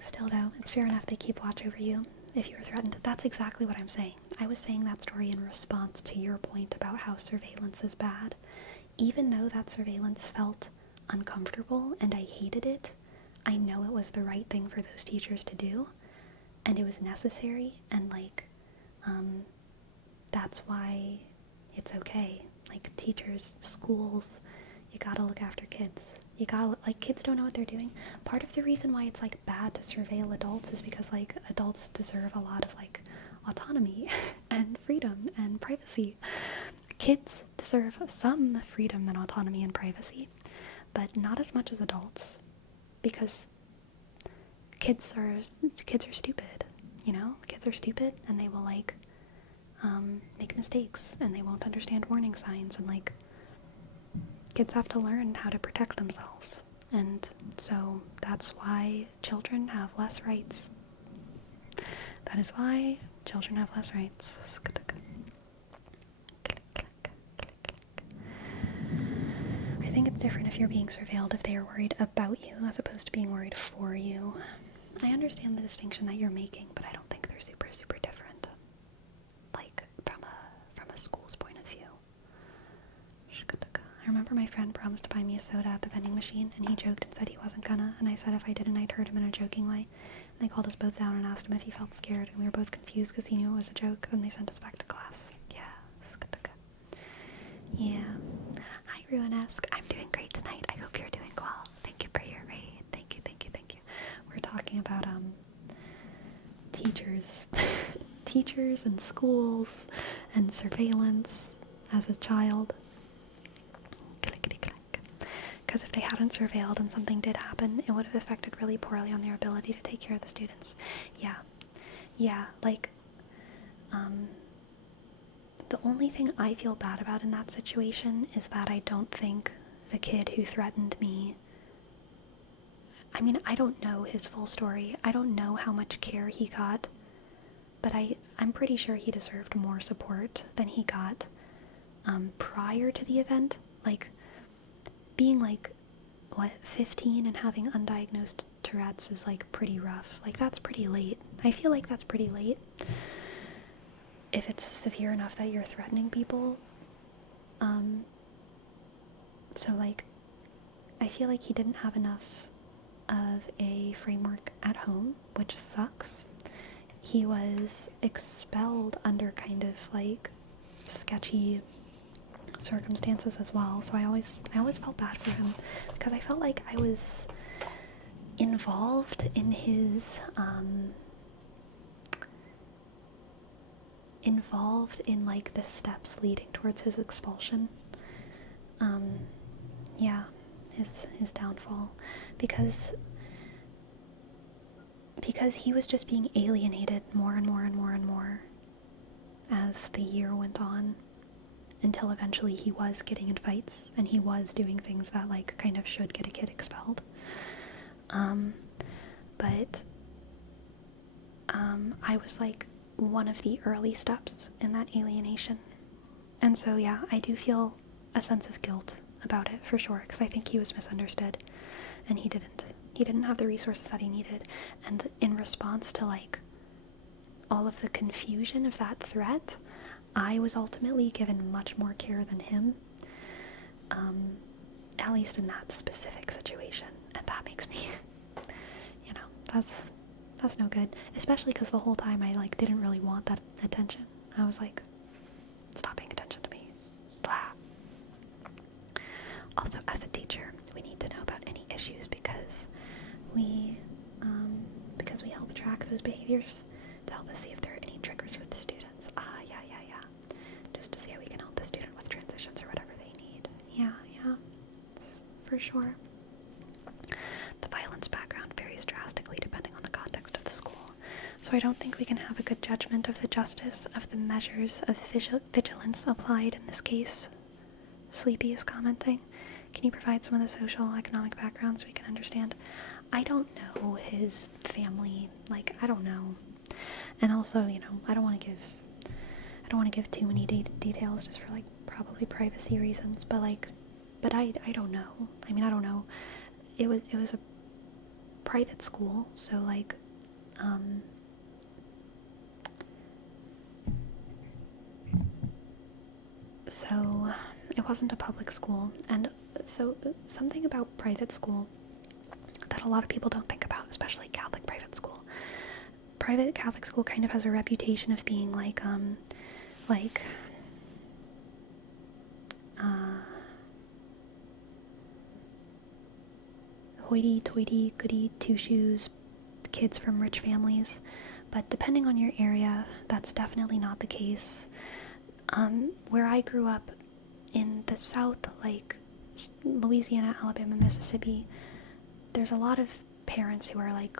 Still though, it's fair enough they keep watch over you if you're threatened. That's exactly what I'm saying. I was saying that story in response to your point about how surveillance is bad. Even though that surveillance felt uncomfortable and I hated it, I know it was the right thing for those teachers to do, and it was necessary, and that's why it's okay. Teachers, schools, you gotta look after kids. You gotta, kids don't know what they're doing. Part of the reason why it's bad to surveil adults is because adults deserve a lot of autonomy and freedom and privacy. Kids deserve some freedom and autonomy and privacy, but not as much as adults. Because kids are stupid, Kids are stupid, and they will make mistakes, and they won't understand warning signs, and kids have to learn how to protect themselves, and so that's why children have less rights. That is why children have less rights. I think it's different if you're being surveilled if they are worried about you as opposed to being worried for you. I understand the distinction that you're making, but I don't think they're super, super different. From a school's point of view. I remember my friend promised to buy me a soda at the vending machine, and he joked and said he wasn't gonna, and I said if I didn't I'd hurt him in a joking way. They called us both down and asked him if he felt scared, and we were both confused because he knew it was a joke, and they sent us back to class. Yeah. Hi, Ruinesque. I'm doing great tonight. I hope you're doing well. Thank you for your raid. Thank you. We're talking about, teachers. Teachers and schools and surveillance as a child. Because if they hadn't surveilled and something did happen, it would have affected really poorly on their ability to take care of the students. Yeah, like, the only thing I feel bad about in that situation is that I don't think the kid who threatened me, I mean, I don't know his full story. I don't know how much care he got, but I'm pretty sure he deserved more support than he got prior to the event. Like, being like, 15 and having undiagnosed Tourette's is like pretty rough. Like, that's pretty late. I feel like that's pretty late. If it's severe enough that you're threatening people. So like, I feel like he didn't have enough of a framework at home, which sucks. He was expelled under kind of like sketchy circumstances as well, so I always felt bad for him because I felt like I was involved in his like the steps leading towards his expulsion. His downfall, because he was just being alienated more and more as the year went on, until eventually he was getting in fights and he was doing things that like kind of should get a kid expelled. But I was like one of the early steps in that alienation. And so yeah, I do feel a sense of guilt about it for sure, because I think he was misunderstood and he didn't have the resources that he needed. And in response to like all of the confusion of that threat, I was ultimately given much more care than him, at least in that specific situation, and that makes me, that's no good, especially because the whole time I like didn't really want that attention. I was like, stop paying attention to me, blah. Also, as a teacher, we need to know about any issues because we help track those behaviors to help us see if there are any triggers with the students. Just to see how we can help the student with transitions or whatever they need. Yeah, for sure. The violence background varies drastically depending on the context of the school, so I don't think we can have a good judgment of the justice of the measures of vigilance applied in this case. Sleepy is commenting. Can you provide some of the social economic background so we can understand? I don't know his family, like, I don't know. And also, I don't want to give too many details just for like probably privacy reasons, but I don't know. I mean, I don't know. It was a private school, so like so it wasn't a public school. And so something about private school that a lot of people don't think about, especially Catholic private school. Private Catholic school kind of has a reputation of being like hoity-toity, goody two-shoes kids from rich families, but depending on your area, that's definitely not the case. Where I grew up in the South, like Louisiana, Alabama, Mississippi, there's a lot of parents who are like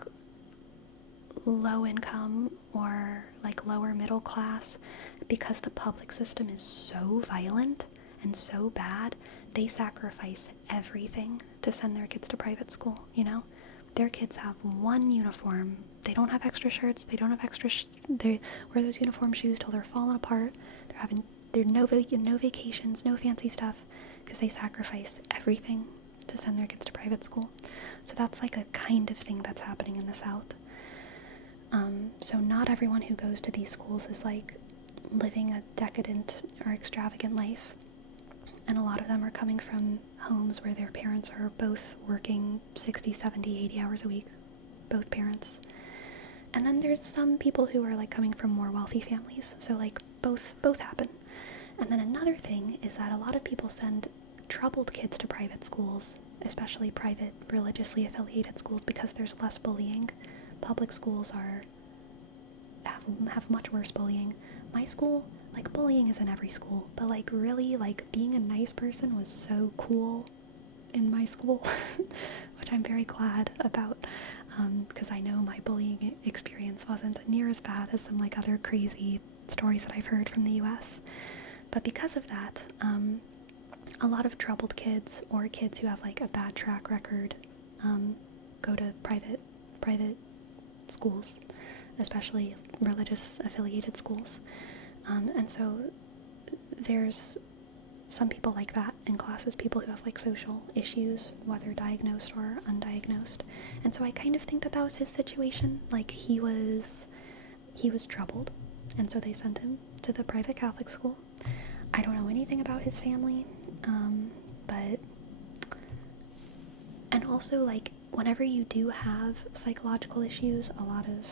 low income or like lower middle class. Because the public system is so violent and so bad, they sacrifice everything to send their kids to private school. Their kids have one uniform. They don't have extra shirts. They don't have they wear those uniform shoes till they're falling apart. They're no vacations, no fancy stuff, because they sacrifice everything to send their kids to private school. So that's like a kind of thing that's happening in the South. So not everyone who goes to these schools is like living a decadent or extravagant life. And a lot of them are coming from homes where their parents are both working 60, 70, 80 hours a week. Both parents. And then there's some people who are like coming from more wealthy families, so like both happen. And then another thing is that a lot of people send troubled kids to private schools, especially private religiously affiliated schools, because there's less bullying. Public schools have much worse bullying. My school, like, bullying is in every school, but like really, like, being a nice person was so cool in my school, which I'm very glad about, because I know my bullying experience wasn't near as bad as some like other crazy stories that I've heard from the US. But because of that, a lot of troubled kids or kids who have like a bad track record go to private schools, especially religious affiliated schools. And so there's some people like that in classes, people who have like social issues, whether diagnosed or undiagnosed. And so I kind of think that that was his situation. Like he was troubled, and so they sent him to the private Catholic school. I don't know anything about his family, but, and also like whenever you do have psychological issues, a lot of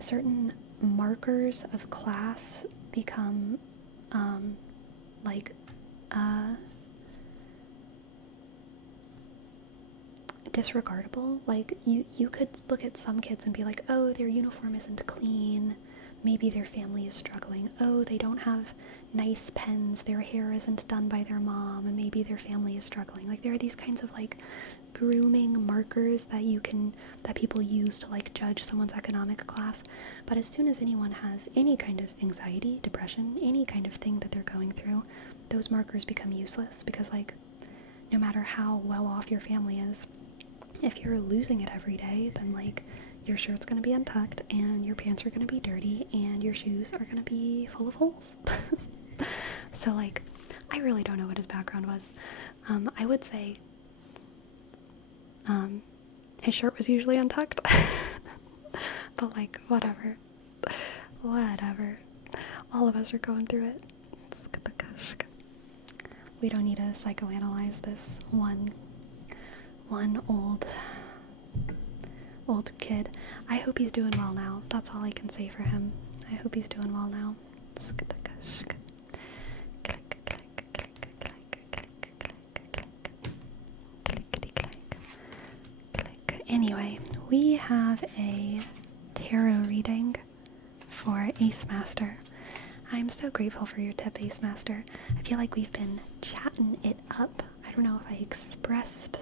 certain markers of class become disregardable. Like you could look at some kids and be like, oh, their uniform isn't clean, maybe their family is struggling, oh, they don't have nice pens, their hair isn't done by their mom, and maybe their family is struggling. Like there are these kinds of like grooming markers that people use to like judge someone's economic class. But as soon as anyone has any kind of anxiety, depression, any kind of thing that they're going through, those markers become useless, because like no matter how well off your family is, if you're losing it every day, then like your shirt's gonna be untucked and your pants are gonna be dirty and your shoes are gonna be full of holes. So like I really don't know what his background was. I would say his shirt was usually untucked. But like whatever. All of us are going through it. We don't need to psychoanalyze this one old kid. I hope he's doing well now. That's all I can say for him. I hope he's doing well now. Anyway, we have a tarot reading for Ace Master. I'm so grateful for your tip, Ace Master. I feel like we've been chatting it up. I don't know if I expressed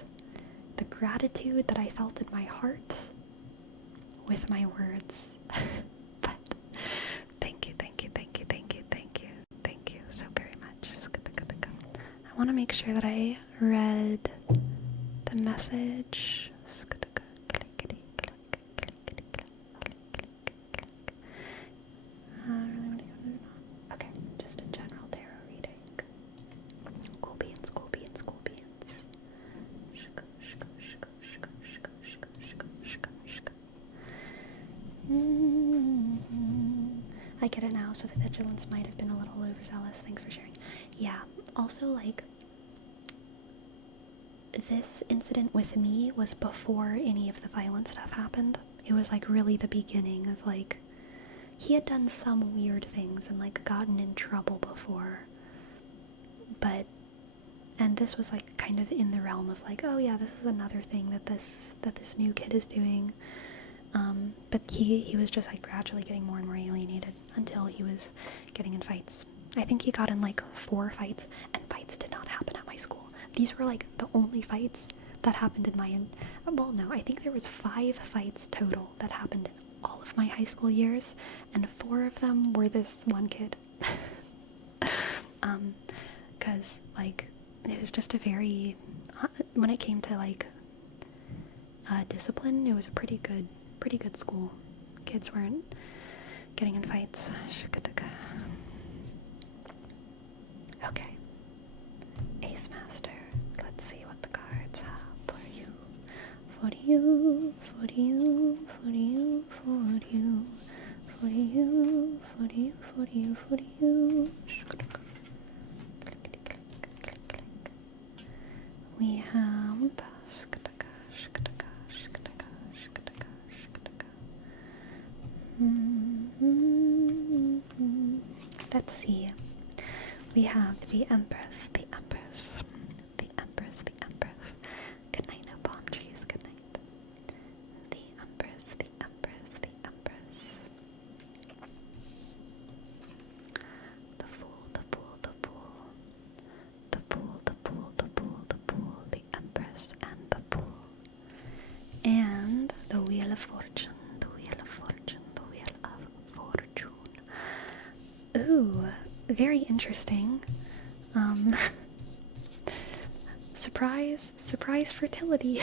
the gratitude that I felt in my heart with my words. But thank you so very much. I want to make sure that I read the message. Okay, just a general tarot reading. Cool beans. I get it now, so the vigilance might have been a little overzealous. Thanks for sharing. Yeah, also, like, this incident with me was before any of the violent stuff happened. It was, like, really the beginning of, like, he had done some weird things and, like, gotten in trouble before. But, and this was, like, kind of in the realm of, like, oh yeah, this is another thing that this new kid is doing. But he was just like gradually getting more and more alienated until he was getting in fights. I think he got in like 4 fights, and fights did not happen at my school. These were like the only fights that happened in my, well no, I think there was 5 fights total that happened in all of my high school years, and 4 of them were this one kid. Cause like, it was just a very, when it came to like, discipline, it was a pretty good school. Kids weren't getting in fights. Okay. Ace Master. Let's see what the cards have for you. For you. We have let's see. We have the Empress, the Empress, the Empress, the Empress. Good night, no palm trees, good night. The Empress, the Empress, the Empress. The Fool, the Fool, the Fool. The Fool, the Fool, the Fool, the Fool, the Empress, and the Fool. And the Wheel of Fortune, the Wheel of Fortune, the Wheel of Fortune. Ooh, very interesting. Surprise fertility.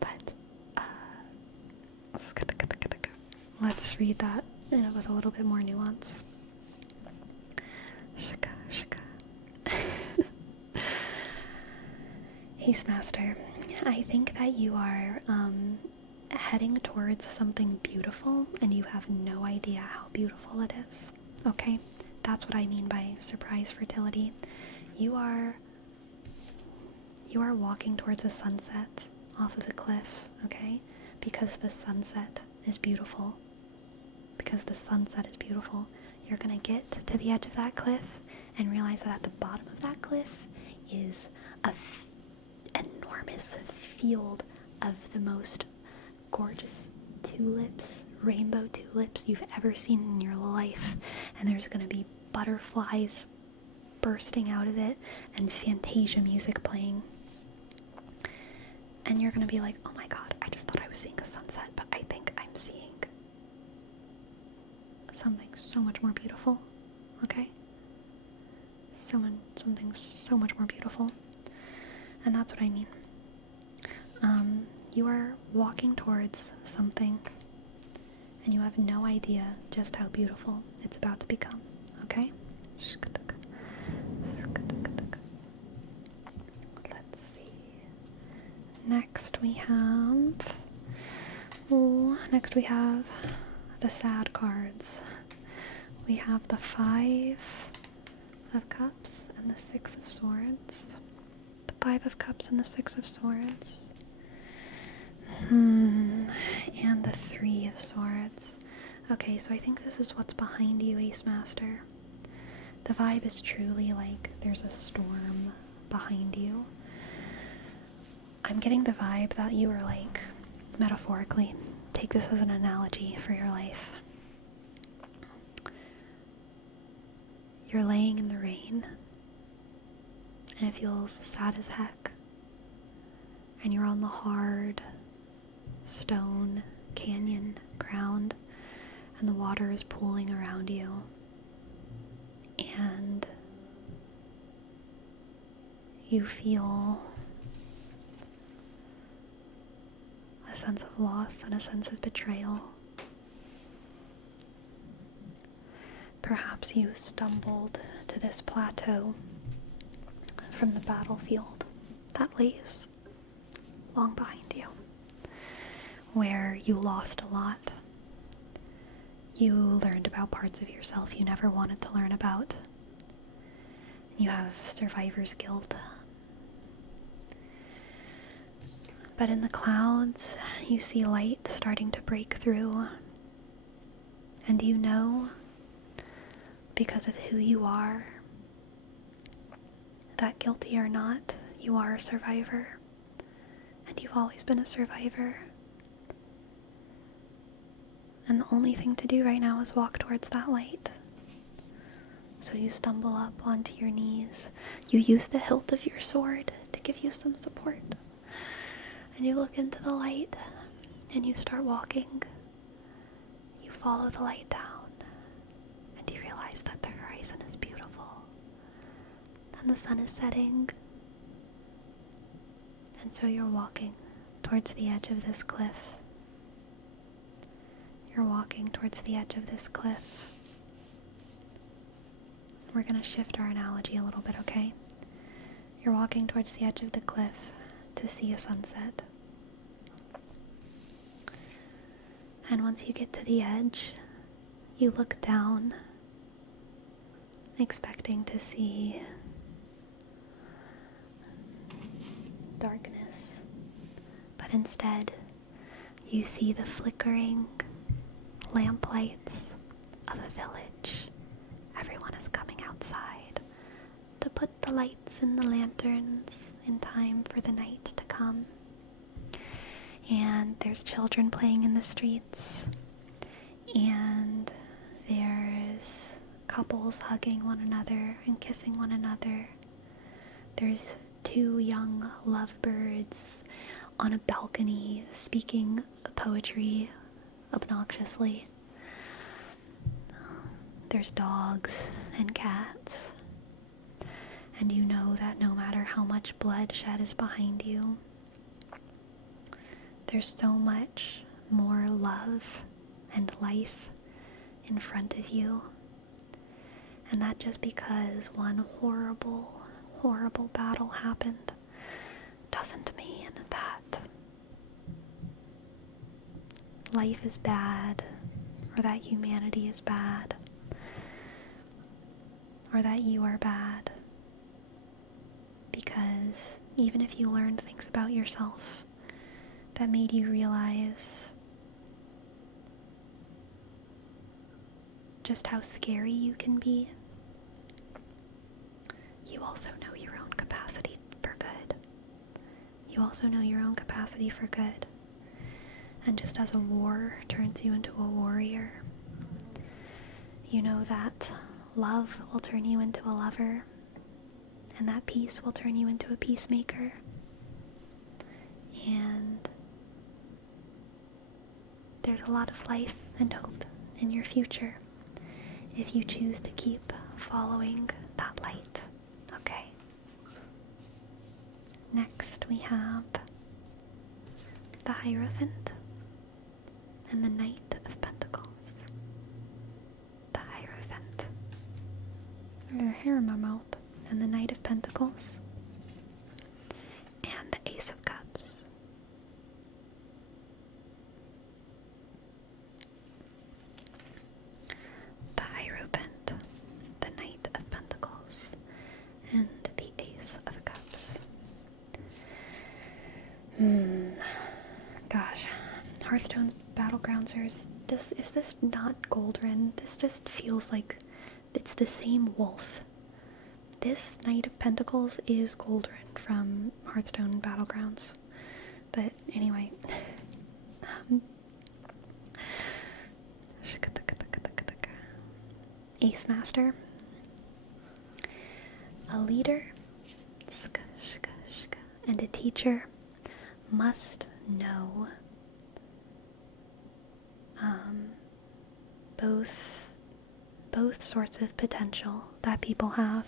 But, let's read that with a little bit more nuance. Shaka, shaka. Ace Master, I think that you are, heading towards something beautiful, and you have no idea how beautiful it is. Okay? That's what I mean by surprise fertility. You are walking towards a sunset off of a cliff, okay? Because the sunset is beautiful. Because the sunset is beautiful. You're gonna get to the edge of that cliff and realize that at the bottom of that cliff is an enormous field of the most gorgeous tulips, rainbow tulips you've ever seen in your life. And there's gonna be butterflies bursting out of it and Fantasia music playing. And you're gonna be like, oh my god, I just thought I was seeing a sunset, but I think I'm seeing something so much more beautiful, okay? Something so much more beautiful. And that's what I mean. You are walking towards something, and you have no idea just how beautiful it's about to become, okay? Let's see. Next we have the sad cards. We have the 5 of Cups and the 6 of Swords. The 5 of Cups and the 6 of Swords. And the 3 of Swords. Okay, so I think this is what's behind you, Ace Master. The vibe is truly like there's a storm behind you. I'm getting the vibe that you are like, metaphorically, take this as an analogy for your life. You're laying in the rain, and it feels sad as heck. And you're on the hard stone canyon ground, and the water is pooling around you. And you feel a sense of loss and a sense of betrayal. Perhaps you stumbled to this plateau from the battlefield that lays long behind you, where you lost a lot. You learned about parts of yourself you never wanted to learn about. You have survivor's guilt. But in the clouds, you see light starting to break through. And you know, because of who you are, that guilty or not, you are a survivor. And you've always been a survivor. And the only thing to do right now is walk towards that light. So you stumble up onto your knees. You use the hilt of your sword to give you some support. And you look into the light, and you start walking. You follow the light down, and you realize that the horizon is beautiful. And the sun is setting. And so you're walking towards the edge of this cliff. You're walking towards the edge of this cliff. We're going to shift our analogy a little bit, okay? You're walking towards the edge of the cliff to see a sunset. And once you get to the edge, you look down, expecting to see darkness. But instead, you see the flickering lamp lights of a village. Everyone is coming outside to put the lights in the lanterns in time for the night to come. And there's children playing in the streets, and there's couples hugging one another and kissing one another. There's two young lovebirds on a balcony speaking poetry obnoxiously. There's dogs and cats. And you know that no matter how much bloodshed is behind you, there's so much more love and life in front of you. And that just because one horrible, horrible battle happened doesn't mean that life is bad, or that humanity is bad, or that you are bad. Because even if you learned things about yourself that made you realize just how scary you can be, you also know your own capacity for good. You also know your own capacity for good. And just as a war turns you into a warrior, you know that love will turn you into a lover, and that peace will turn you into a peacemaker. And there's a lot of life and hope in your future if you choose to keep following that light. Okay. Next we have the Hierophant and the Knight of Pentacles. The Hierophant. I got a hair in my mouth. And the Knight of Pentacles. And the Ace of Cups. The Hierophant, the Knight of Pentacles, and the Ace of Cups. Gosh, Hearthstone Battlegrounds is this not Goldrin? This just feels like it's the same wolf. This Knight of Pentacles is Goldrin from Hearthstone Battlegrounds. But anyway. Ace Master. A leader and a teacher must know both sorts of potential that people have.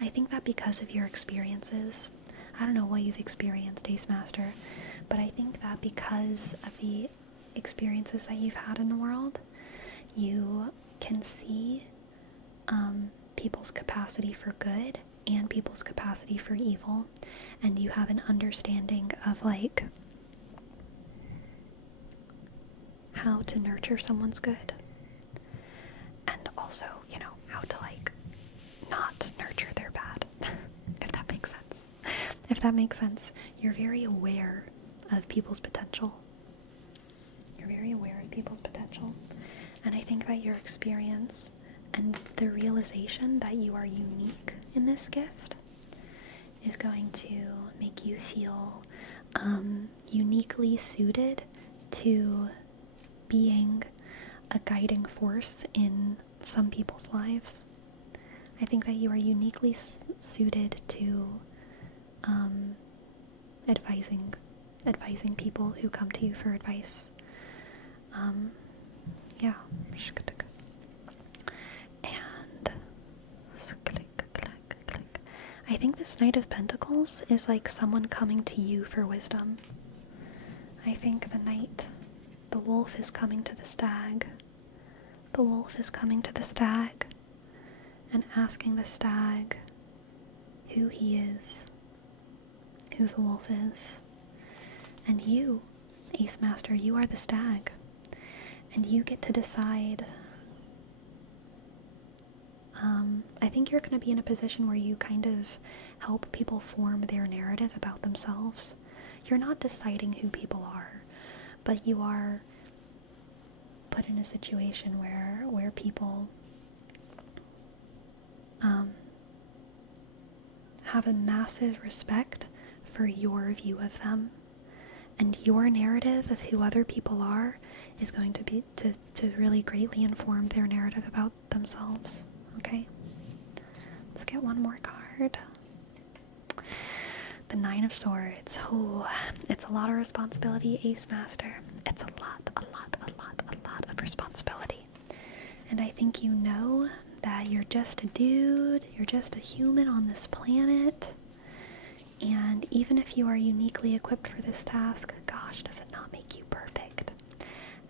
I think that because of your experiences, I don't know what you've experienced, Ace Master, but I think that because of the experiences that you've had in the world, you can see people's capacity for good and people's capacity for evil, and you have an understanding of like how to nurture someone's good, and also, you know, how to like not nurture their bad. If that makes sense. If that makes sense, you're very aware of people's potential. You're very aware of people's potential. And I think that your experience and the realization that you are unique in this gift is going to make you feel uniquely suited to being a guiding force in some people's lives. I think that you are uniquely suited to advising people who come to you for advice. Yeah. And I think this Knight of Pentacles is like someone coming to you for wisdom. I think the wolf is coming to the stag. The wolf is coming to the stag and asking the stag who he is, who the wolf is. And you, Ace Master, you are the stag. And you get to decide. I think you're going to be in a position where you kind of help people form their narrative about themselves. You're not deciding who people are, but you are put in a situation where people have a massive respect for your view of them, and your narrative of who other people are is going to be to really greatly inform their narrative about themselves. Okay? Let's get one more card. The Nine of Swords. Oh, it's a lot of responsibility, Ace Master. It's a lot of responsibility. And I think you know that you're just a dude, you're just a human on this planet. And even if you are uniquely equipped for this task, gosh, does it not make you perfect?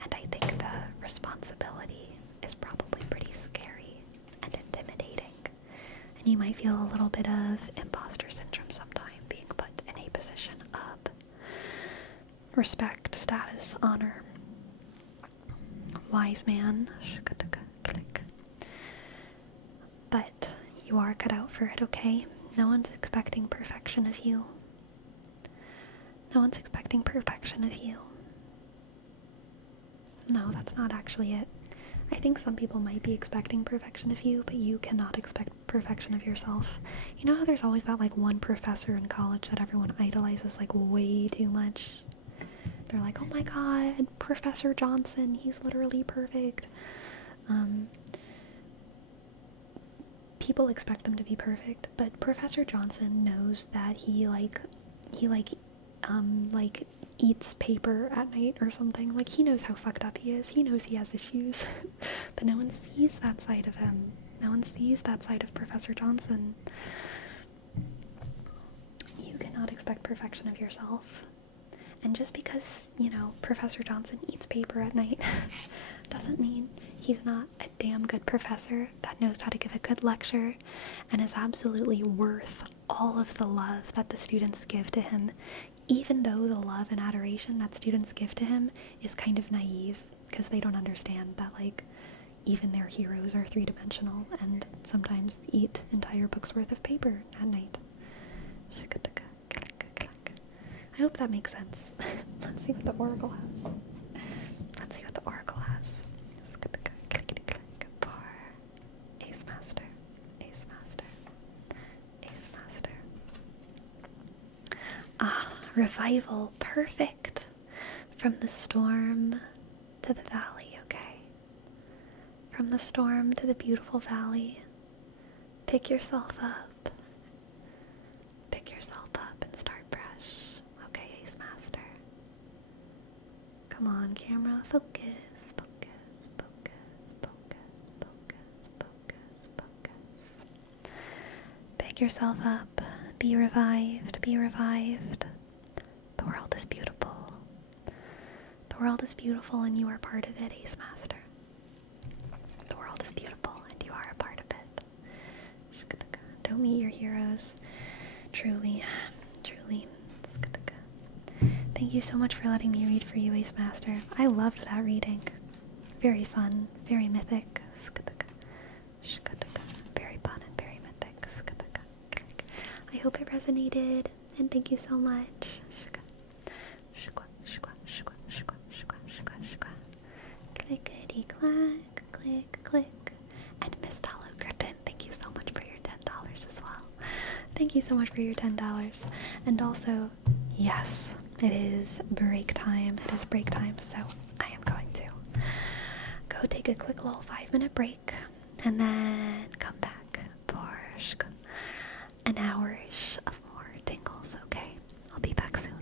And I think the responsibility is probably pretty scary and intimidating. And you might feel a little bit of imposter syndrome sometime, being put in a position of respect, status, honor. Wise man. But you are cut out for it, okay? No one's expecting perfection of you. No one's expecting perfection of you. No, that's not actually it. I think some people might be expecting perfection of you, but you cannot expect perfection of yourself. You know how there's always that like one professor in college that everyone idolizes like way too much? They're like, oh my god, Professor Johnson, he's literally perfect. People expect them to be perfect, but Professor Johnson knows that he eats paper at night or something. Like, he knows how fucked up he is. He knows he has issues. But no one sees that side of him. No one sees that side of Professor Johnson. You cannot expect perfection of yourself. And just because, you know, Professor Johnson eats paper at night doesn't mean he's not a damn good professor that knows how to give a good lecture and is absolutely worth all of the love that the students give to him, even though the love and adoration that students give to him is kind of naive because they don't understand that, like, even their heroes are three-dimensional and sometimes eat entire books worth of paper at night. I hope that makes sense. Let's see what the oracle has. Let's see what the oracle has. For Ace Master, Ace Master, Ace Master. Ah, revival, perfect. From the storm to the valley, okay? From the storm to the beautiful valley. Pick yourself up. Pick yourself up and start fresh. Okay, Ace Master. Come on, camera, focus, focus, focus, focus, focus, focus, focus. Pick yourself up. Be revived, be revived. The world is beautiful. The world is beautiful and you are part of it, Ace Master. The world is beautiful and you are a part of it. Don't meet your heroes. Truly, truly. Thank you so much for letting me read for you, Ace Master. I loved that reading. Very fun, very mythic. Very fun and very mythic. I hope it resonated, and thank you so much. Clickety clack, click, click. And Miss Hollow Griffin, thank you so much for your $10 as well. Thank you so much for your $10. And also, yes, it is break time. It is break time, so I am going to go take a quick little 5-minute break and then come back for an hour-ish of more tingles, okay? I'll be back soon.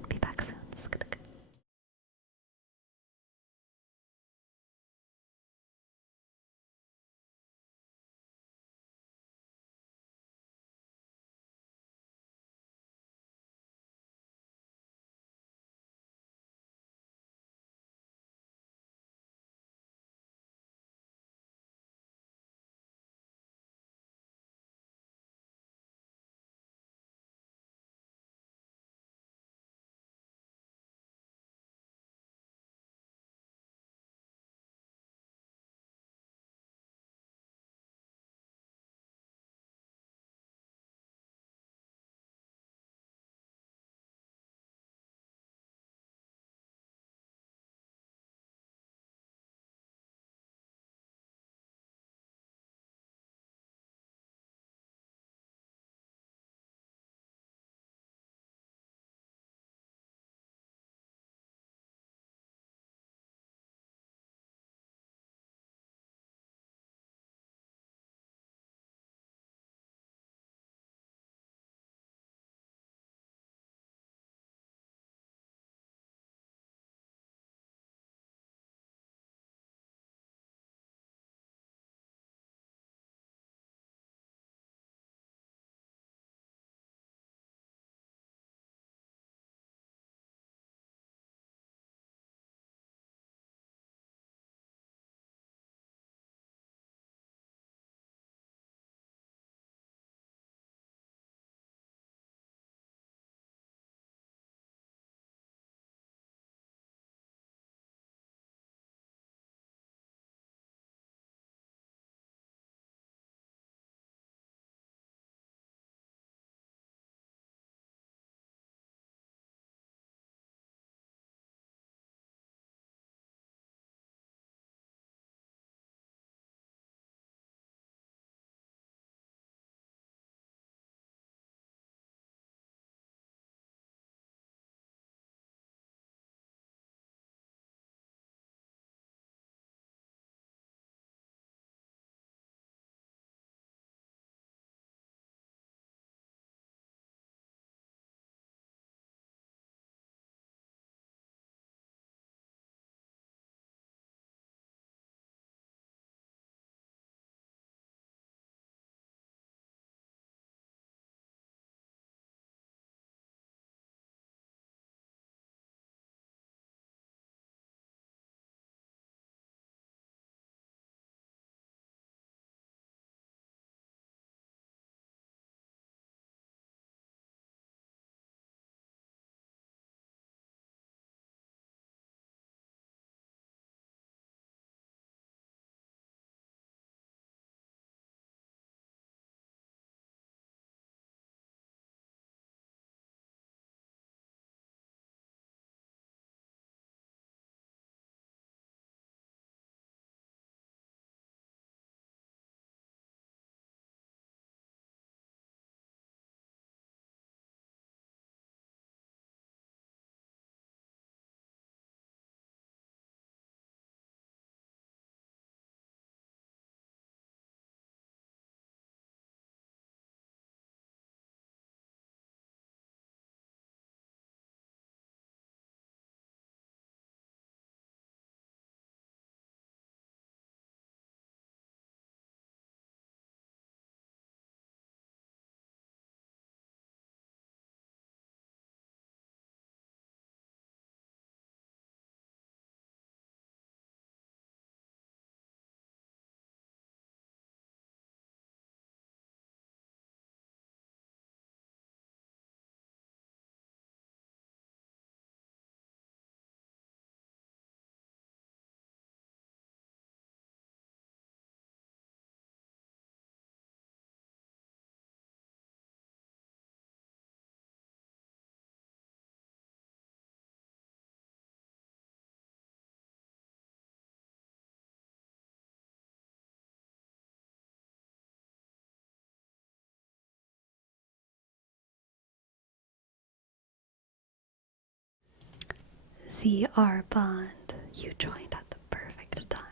see our bond. You joined at the perfect time.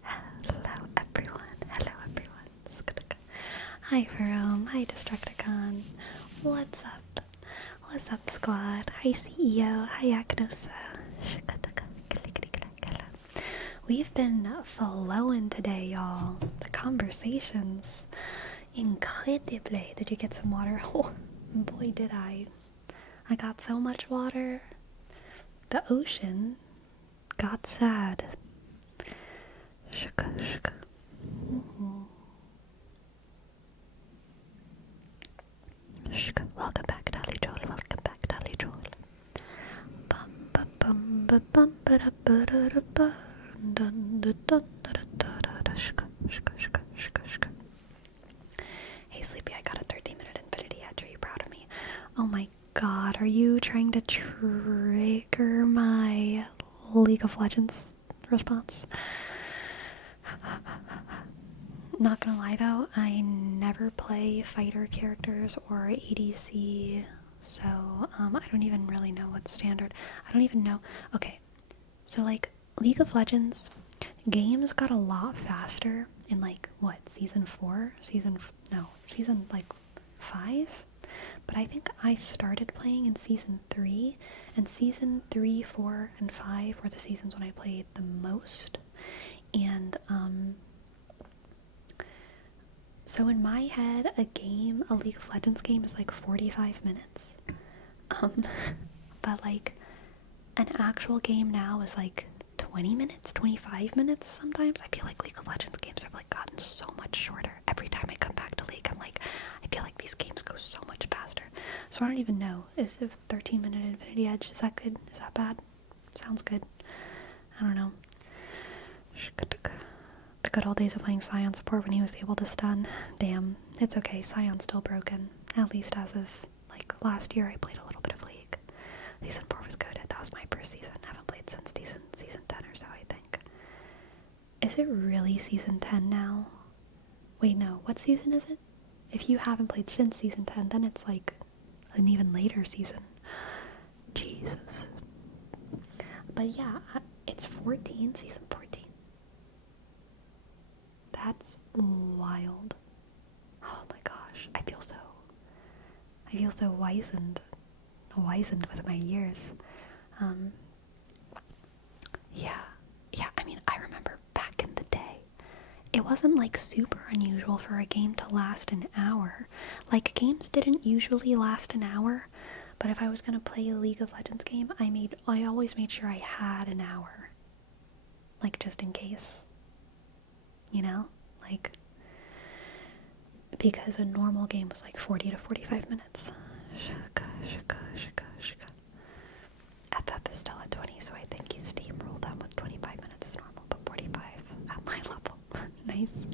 Hello, everyone. Hello, everyone. Hi, Jerome. Hi, Destructicon. What's up? What's up, squad? Hi, CEO. Hi, Aknosa. We've been flowing today, y'all. The conversations. Incredible. Did you get some water? Oh, boy, did I. I got so much water. The ocean got sad. Shka, shka. Shka. Welcome back, Dolly Joel. Welcome back, Dolly Joel. Bum ba bum ba bum ba da ba da da ba. Dun da dun da da da da da. Shka, shka, shka, shka, shka. Hey, Sleepy, I got a 13-minute infinity edge. Are you proud of me? Oh my god, are you trying to trigger my League of Legends response? Not gonna lie though, I never play fighter characters or ADC, so I don't even really know what's standard. I don't even know. Okay, so like League of Legends games got a lot faster in like what, season 4? Season like 5? But I think I started playing in season 3, and season 3, 4, and 5 were the seasons when I played the most. And so in my head, a League of Legends game is like 45 minutes. But like an actual game now is like 20 minutes, 25 minutes sometimes. I feel like League of Legends games have like gotten so much shorter. Every time I come back to League, I'm like, I feel like these games go so much faster. So I don't even know. Is a 13-minute Infinity Edge, is that good? Is that bad? Sounds good. I don't know. The good old days of playing Scion support when he was able to stun. Damn. It's okay. Scion's still broken. At least as of like last year I played a little bit of League. Season 4 was good. That was my first season. Haven't played since season 10 or so, I think. Is it really season 10 now? Wait, no. What season is it? If you haven't played since season 10, then it's like an even later season. Jesus. But yeah, it's 14, season 14. That's wild. Oh my gosh, I feel so wizened with my years. Yeah, I mean, I remember back in the day, it wasn't like super unusual for a game to last an hour. Like, games didn't usually last an hour, but if I was gonna play a League of Legends game, I always made sure I had an hour. Like, just in case. You know? Like, because a normal game was like 40 to 45 minutes. FF is still at 20, so I think you steamrolled them with 25 minutes is normal, but 45 at my level. Nice.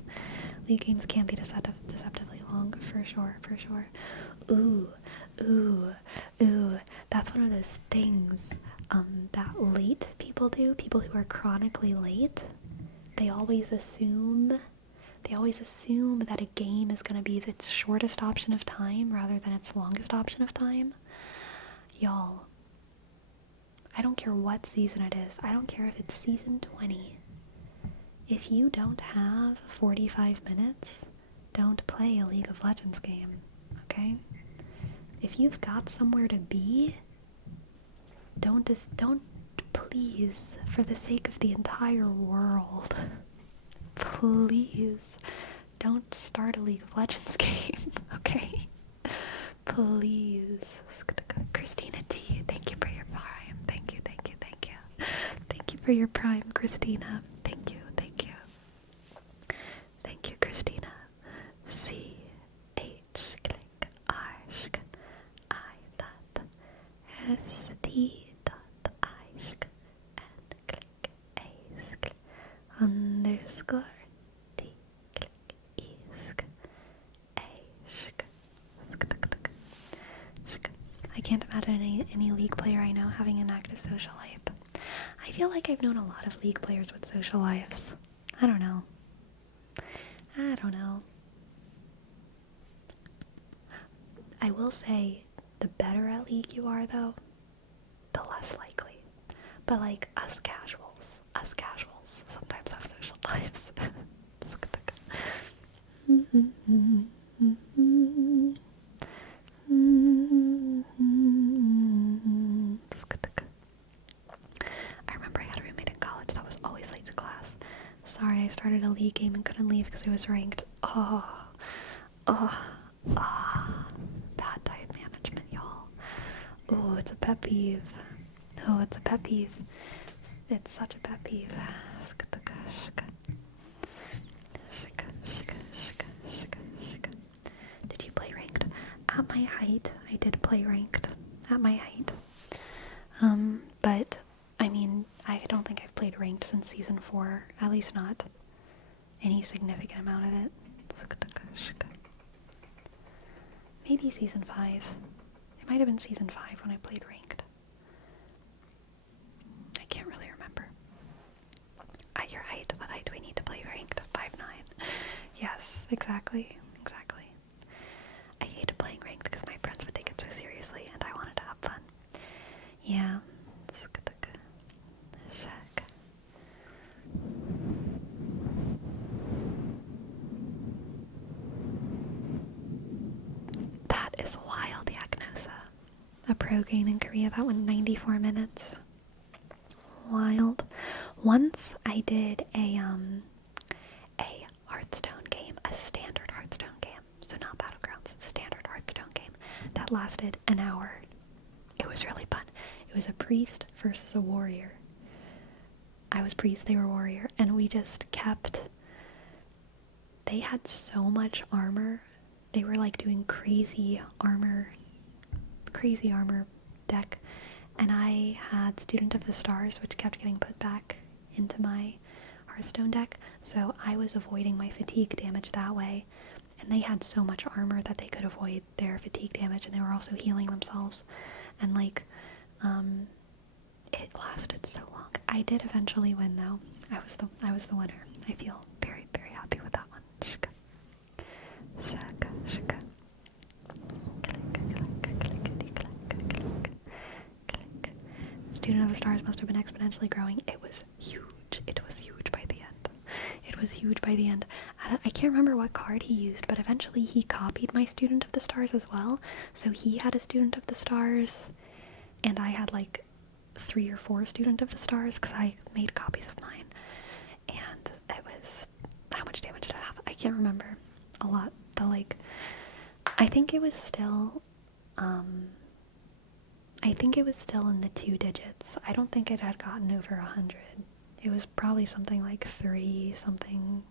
League games can be deceptively long, for sure. Ooh. That's one of those things that late people do. People who are chronically late, they always assume that a game is going to be its shortest option of time rather than its longest option of time. Y'all, I don't care what season it is. I don't care if it's season 20. If you don't have 45 minutes, don't play a League of Legends game, okay? If you've got somewhere to be, don't please, for the sake of the entire world, please don't start a League of Legends game, okay? Please. Christina T, thank you for your prime. Thank you. Thank you for your prime, Christina. Thank you. Thank you, Christina. C-H, click, R-sh, I-S-T dot I-sh, and click, A-sh, underscore, T, click, E-sh, A-sh. I can't imagine any League player I know having an active social life. I feel like I've known a lot of League players with social lives. I don't know. I will say, the better at League you are, though, the less likely. But like us casuals sometimes have social lives. I remember I had a roommate in college that was always late to class. Sorry, I started a league game and couldn't leave because it was ranked. Bad time management, y'all. Oh, it's a pet peeve. Oh, it's a pet peeve. It's such a pet peeve. Did you play ranked? At my height, I did play ranked. At my height. But, I mean, I don't think I've played ranked since season 4. At least not any significant amount of it. Maybe season 5. It might have been season 5 when I played ranked. I can't really remember. At your height, what height do we need to play ranked? 5'9". Yes, exactly. I hated playing ranked because my friends would take it so seriously and I wanted to have fun. Yeah. Check. That is wild, Yaknosa. A pro game in Korea that went 94 minutes. Wild. Once I did a Hearthstone game, a standard Hearthstone game, so not Battlegrounds, standard Hearthstone game that lasted an hour. It was really fun. It was a priest versus a warrior. I was priest, they were warrior, and we just kept... They had so much armor. They were like doing crazy armor deck, and I had Student of the Stars, which kept getting put back into my Hearthstone deck, so I was avoiding my fatigue damage that way, and they had so much armor that they could avoid their fatigue damage, and they were also healing themselves, and like, it lasted so long. I did eventually win though. I was the winner. I feel very, very happy with that one. Shka. Student of the Stars must have been exponentially growing. It was huge. It was huge by the end. I can't remember what card he used, but eventually he copied my Student of the Stars as well. So he had a Student of the Stars, and I had like 3 or 4 Student of the Stars because I made copies of mine. And it was... How much damage did I have? I can't remember. A lot. I think it was still in the 2 digits. I don't think it had gotten over 100. It was probably something like 30 something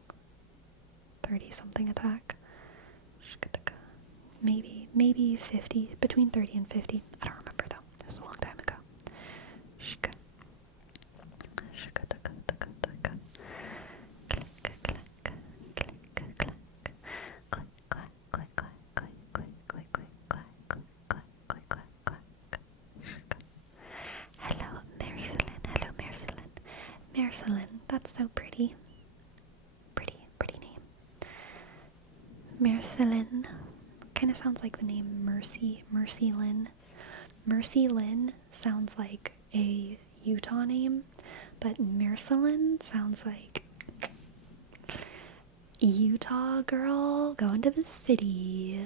attack. Maybe 50, between 30 and 50. I don't remember though. It was a long time ago. Marcelin, that's so pretty. Pretty name. Marcelin. Kind of sounds like the name Mercy Lynn. Mercy Lynn sounds like a Utah name, but Marcelin sounds like Utah girl going to the city.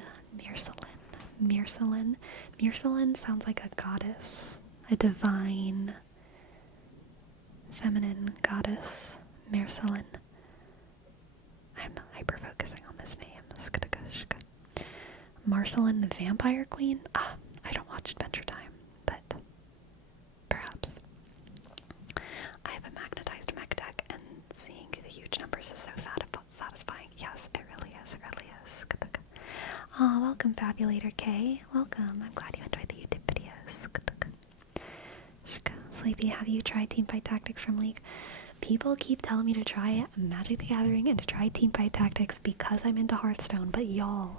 Marcelin sounds like a goddess, a divine feminine goddess. Marcelin. I'm hyper focusing on this name. Marcelin the Vampire Queen? I don't watch Adventure Time, but perhaps. I have a magnetized mech deck, and seeing the huge numbers is so satisfying. Yes, it really is. Welcome, Fabulator K. Welcome. I'm glad you enjoyed the YouTube videos. Sleepy, have you tried Teamfight Tactics from League? People keep telling me to try Magic the Gathering and to try Teamfight Tactics because I'm into Hearthstone, but y'all,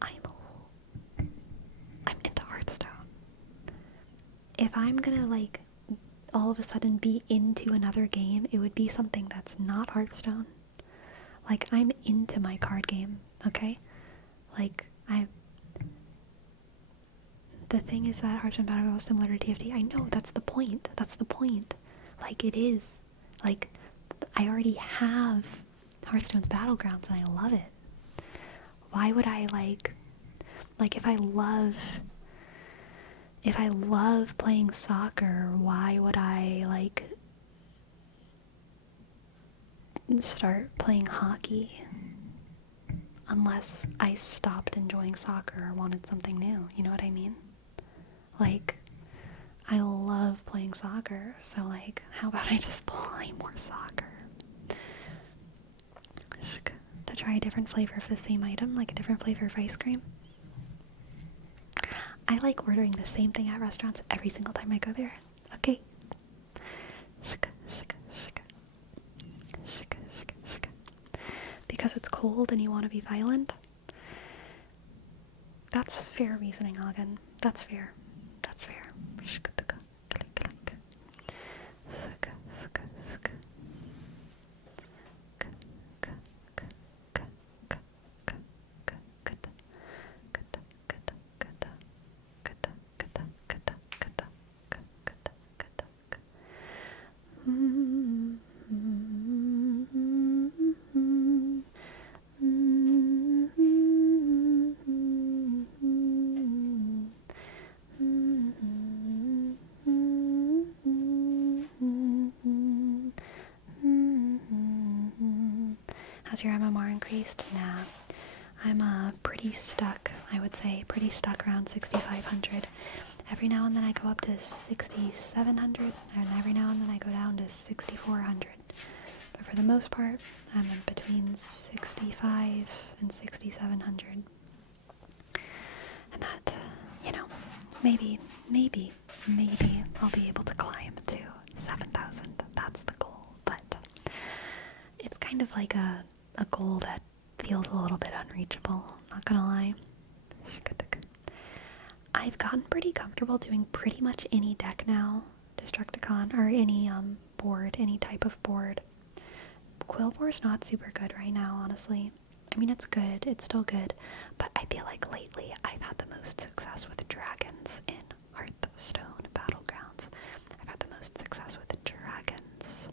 I'm into Hearthstone. If I'm gonna, like, all of a sudden be into another game, it would be something that's not Hearthstone. Like, I'm into my card game, okay? Like, the thing is that Hearthstone Battle Royale is similar to TFT. I know, that's the point. That's the point. Like, it is. Like, I already have Hearthstone's Battlegrounds and I love it. Why would I, like, if I love playing soccer, why would I, like, start playing hockey unless I stopped enjoying soccer or wanted something new? You know what I mean? Like, I love playing soccer, so, like, how about I just play more soccer? To try a different flavor of the same item, like a different flavor of ice cream. I like ordering the same thing at restaurants every single time I go there. Okay. Because it's cold and you want to be violent? That's fair reasoning, Hagen. That's fair. That's fair. Has your MMR increased? Nah. I'm pretty stuck, I would say. Pretty stuck around 6,500. Every now and then I go up to 6,700, and every now and then I go down to 6,400. But for the most part, I'm in between 65 and 6,700. And that, you know, maybe I'll be able to climb to 7,000. That's the goal. But it's kind of like a goal that feels a little bit unreachable, not gonna lie. I've gotten pretty comfortable doing pretty much any deck now, Destructicon, or any board, any type of board. Quillbore's not super good right now, honestly. I mean, it's good, it's still good, but I feel like lately I've had the most success with dragons in Hearthstone Battlegrounds. I've had the most success with dragons.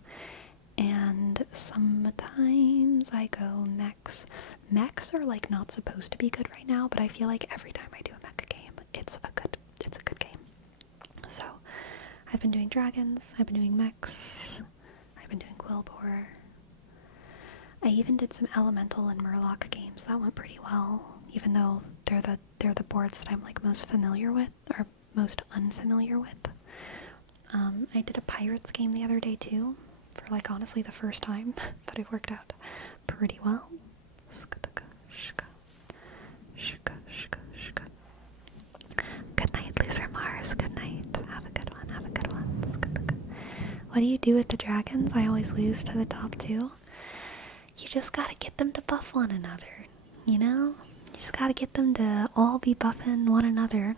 And sometimes I go mechs. Mechs are like not supposed to be good right now, but I feel like every time I do a mecha game, it's a good game. So I've been doing dragons, I've been doing mechs, I've been doing Quillbore. I even did some elemental and murloc games. That went pretty well, even though they're the boards that I'm like most familiar with, or most unfamiliar with. I did a pirates game the other day too, for like honestly the first time, but it worked out pretty well. Good night, loser Mars. Good night. Have a good one. Have a good one. What do you do with the dragons? I always lose to the top two. You just gotta get them to buff one another, you know? You just gotta get them to all be buffing one another.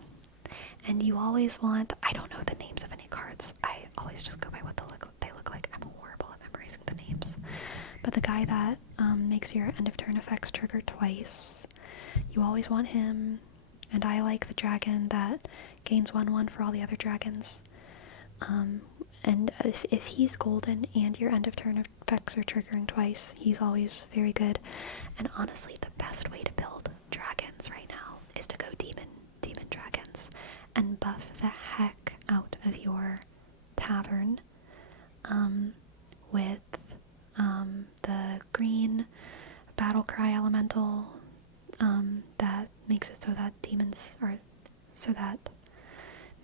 And you always want, I don't know the names of any cards. I always just go by what they look like. I'm horrible at memorizing the names. But the guy that makes your end of turn effects trigger twice, you always want him. And I like the dragon that gains 1/1 for all the other dragons. And if he's golden and your end of turn effects are triggering twice, he's always very good. And honestly, the best way to build dragons right now is to go demon dragons and buff the heck out of your tavern with the green battle cry elemental that makes it so that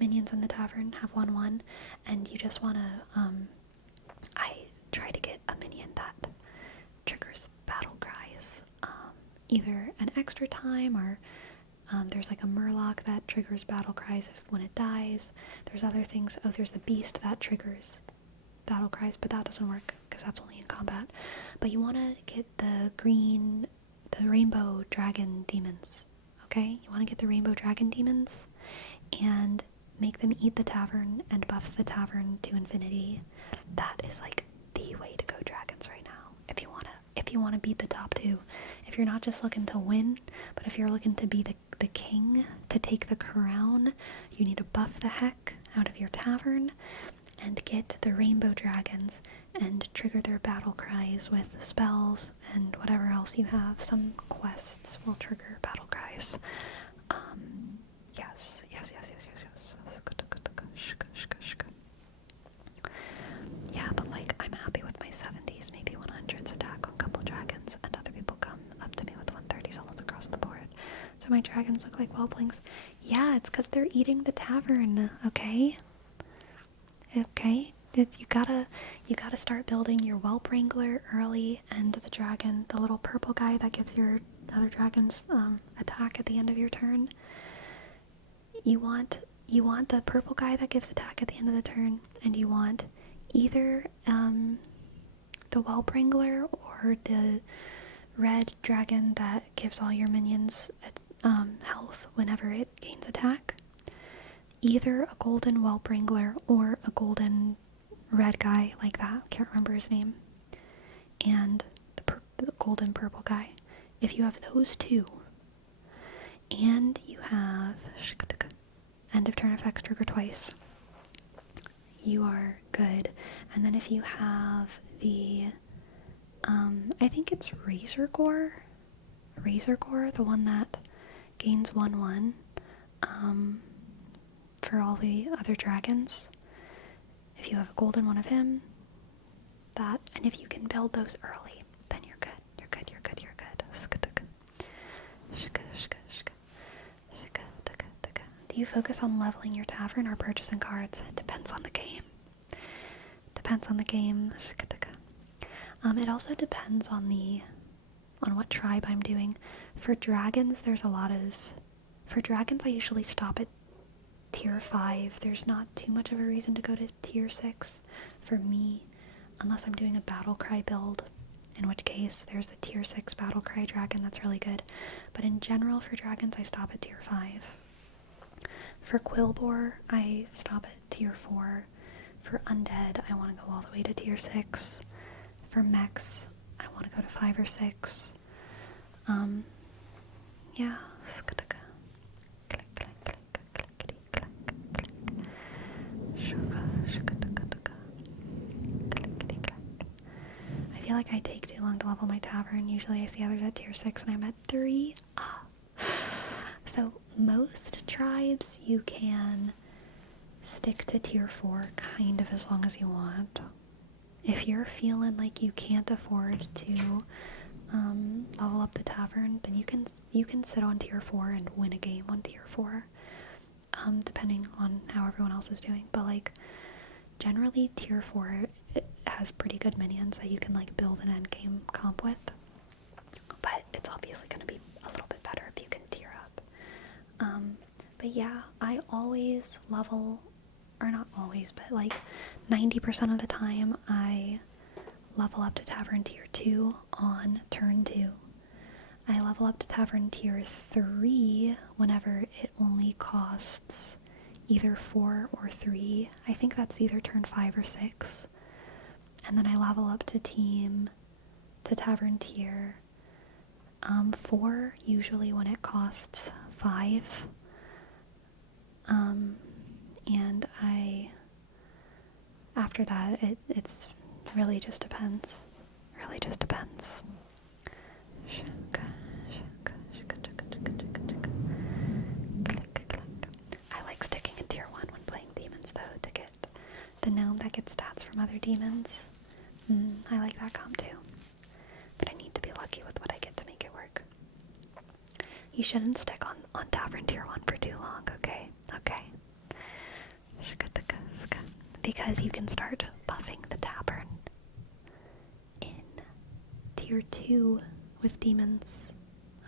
minions in the tavern have 1/1, and you just want to I try to get a minion that triggers battle cries either an extra time, or there's like a murloc that triggers battle cries when it dies. There's other things. Oh, there's the beast that triggers battle cries, but that doesn't work because that's only in combat. But you want to get the rainbow dragon demons, okay? You want to get the rainbow dragon demons and make them eat the tavern and buff the tavern to infinity. That is like the way to go dragons right now. If you want to beat the top two. If you're not just looking to win, but if you're looking to be the king to take the crown, you need to buff the heck out of your tavern and get the rainbow dragons and trigger their battle cries with spells and whatever else you have. Some quests will trigger battle cries. Yes. Yeah, but like, I'm happy with my 70s, maybe 100s attack on a couple dragons, and other people come up to me with 130s almost across the board. So my dragons look like whelplings. Yeah, it's because they're eating the tavern, okay? Okay? You gotta start building your whelp wrangler early, and the dragon, the little purple guy that gives your other dragons attack at the end of your turn. You want the purple guy that gives attack at the end of the turn, and you want either the whelp wrangler or the red dragon that gives all your minions health whenever it gains attack. Either a golden whelp wrangler or a golden red guy like that, can't remember his name, and the golden purple guy. If you have those two, and you have end of turn effects trigger twice, you are good. And then if you have the I think it's Razor Gore, the one that gains 1/1 for all the other dragons. If you have a golden one of him, that, and if you can build those early, then you're good. Do you focus on leveling your tavern or purchasing cards? It depends on the game. It also depends on what tribe I'm doing. For dragons, for dragons I usually stop at tier 5. There's not too much of a reason to go to tier 6 for me, unless I'm doing a battle cry build, in which case there's the tier 6 battle cry dragon that's really good. But in general, for dragons, I stop at tier 5. For Quillbore, I stop at tier 4. For undead, I want to go all the way to tier 6. For mechs, I want to go to 5 or 6. Yeah. I feel like I take too long to level my tavern. Usually I see others at tier 6 and I'm at 3. So most tribes you can stick to tier 4 kind of as long as you want. If you're feeling like you can't afford to level up the tavern, then you can sit on tier 4 and win a game on tier 4, depending on how everyone else is doing. But like, generally tier 4 has pretty good minions that you can like build an endgame comp with, but it's obviously going to be a little bit better if you can tier up. But yeah, I always level, or not always, but like 90% of the time I level up to tavern tier 2 on turn 2. I level up to tavern tier 3 whenever it only costs either 4 or 3. I think that's either turn 5 or 6. And then I level up to tavern tier 4 usually when it costs 5. And after that, it's really just depends. I like sticking in tier 1 when playing demons though, to get the gnome that gets stats from other demons. I like that comp too. But I need to be lucky with what I get to make it work. You shouldn't stick on tavern tier 1 for too long, okay? Because you can start buffing the tavern in tier 2 with demons,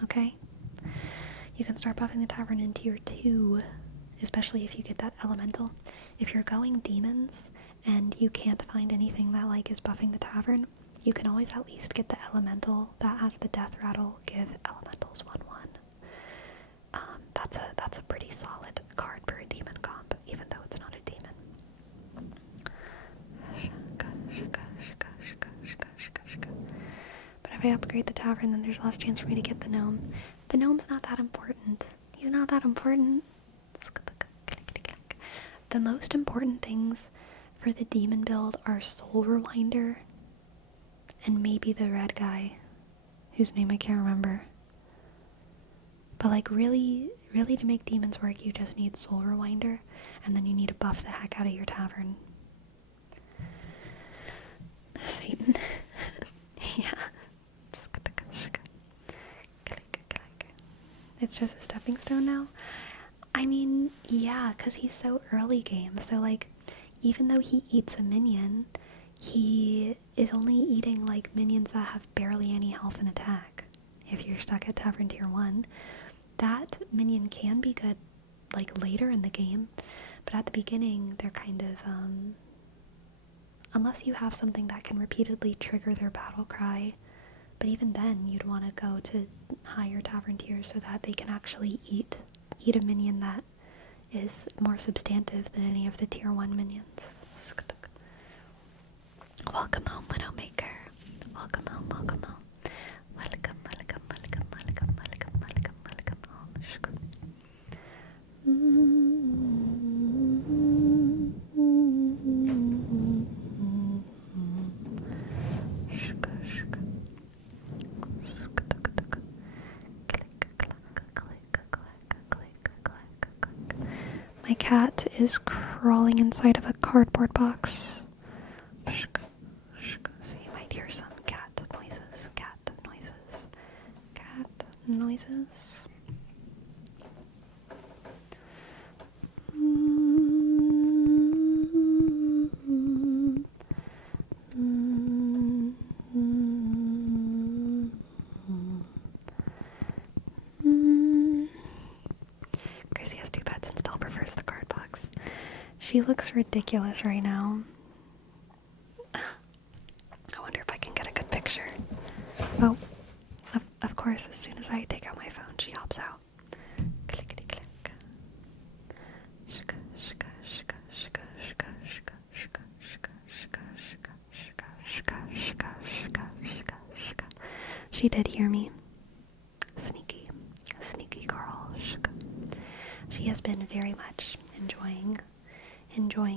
okay? You can start buffing the tavern in tier 2, especially if you get that elemental. If you're going demons and you can't find anything that like is buffing the tavern, you can always at least get the elemental that has the death rattle, give elementals 1/1. That's a pretty solid card for a demon comp, even though it's not a demon. But if I upgrade the tavern, then there's less chance for me to get the gnome. The gnome's not that important. He's not that important. The most important things for the demon build are Soul Rewinder and maybe the red guy, whose name I can't remember. But like really to make demons work, you just need Soul Rewinder, and then you need to buff the heck out of your tavern. Satan. Yeah. It's just a stepping stone now? I mean, yeah, because he's so early game. So, like, even though he eats a minion, he is only eating, like, minions that have barely any health and attack. If you're stuck at Tavern Tier 1, that minion can be good, like, later in the game. But at the beginning, they're kind of, unless you have something that can repeatedly trigger their battle cry. But even then, you'd want to go to higher tavern tiers so that they can actually eat a minion that is more substantive than any of the tier 1 minions. Welcome home, Widowmaker. Welcome home, welcome home. Welcome, welcome, welcome, welcome, welcome, welcome, welcome home. My cat is crawling inside of a cardboard box. So you might hear some cat noises, cat noises, cat noises. Gracie has 2 pets and still prefers the card box. She looks ridiculous right now. I wonder if I can get a good picture. Oh, of course, as soon as I take out my phone, she hops out. Clickety click. Shka, shka, shka, shka, shka, shka, shka, shka, shka, shka, shka, shka, shka, shka, shka. She did hear me. Sneaky girl. Shka. She has been very much enjoying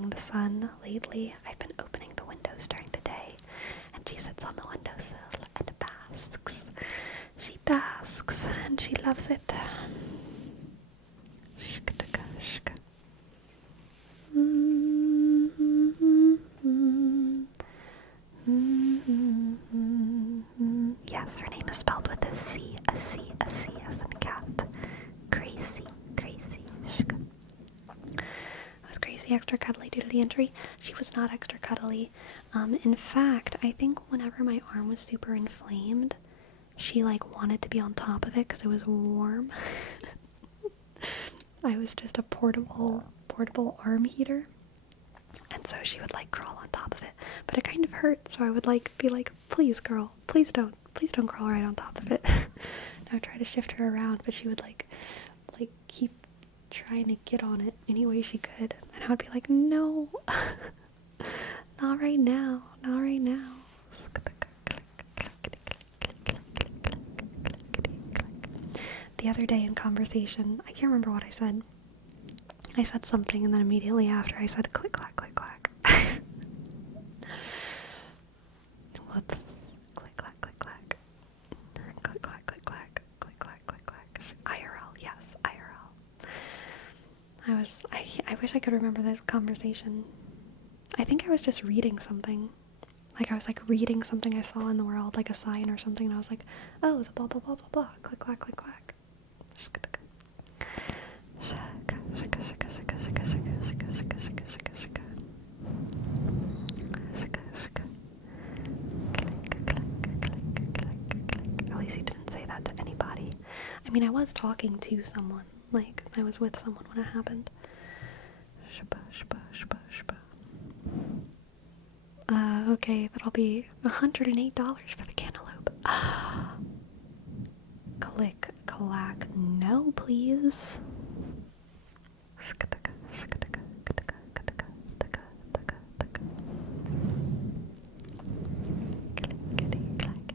the sun lately. I've been opening the windows during the day, and she sits on the windowsill and basks. She basks, and she loves it. Yes, her name is spelled with a C as in cat. Gracie. Was Gracie extra cuddly due to the injury? She was not extra cuddly. In fact, I think whenever my arm was super inflamed, she like wanted to be on top of it because it was warm. I was just a portable arm heater, and so she would like crawl on top of it, but it kind of hurt, so I would like be like, please girl, please don't crawl right on top of it. And I would try to shift her around, but she would like keep trying to get on it any way she could, and I would be like, no. Not right now. The other day in conversation, I can't remember what I said. I said something, and then immediately after I said click clack, click clack. Whoops. Click clack, click clack. Click clack, click clack. Click clack, click clack. IRL, yes, IRL. I wish I could remember this conversation. I think I was just reading something. Like, I was like reading something I saw in the world, like a sign or something, and I was like, oh, the blah blah blah blah blah. Click clack, click clack. At least he didn't say that to anybody. I mean, I was talking to someone. Like, I was with someone when it happened. Okay, that'll be $108 for the cantaloupe. Click, clack, no please.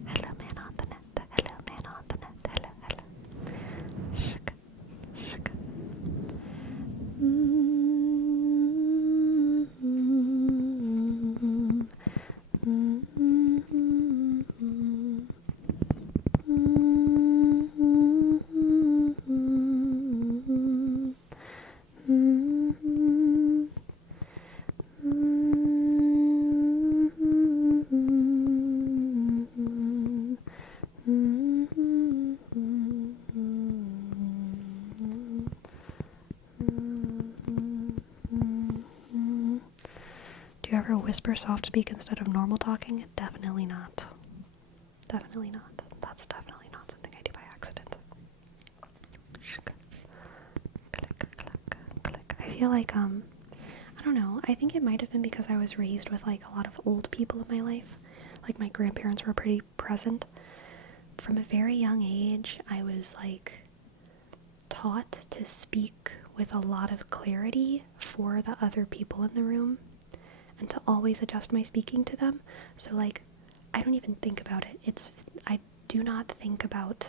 Hello man on the net, hello. whisper soft speak instead of normal talking? Definitely not. Definitely not. That's definitely not something I do by accident. Click. I feel like, I don't know, I think it might have been because I was raised with like a lot of old people in my life. Like my grandparents were pretty present. From a very young age, I was like taught to speak with a lot of clarity for the other people in the room and to always adjust my speaking to them. So like, I don't even think about it. I do not think about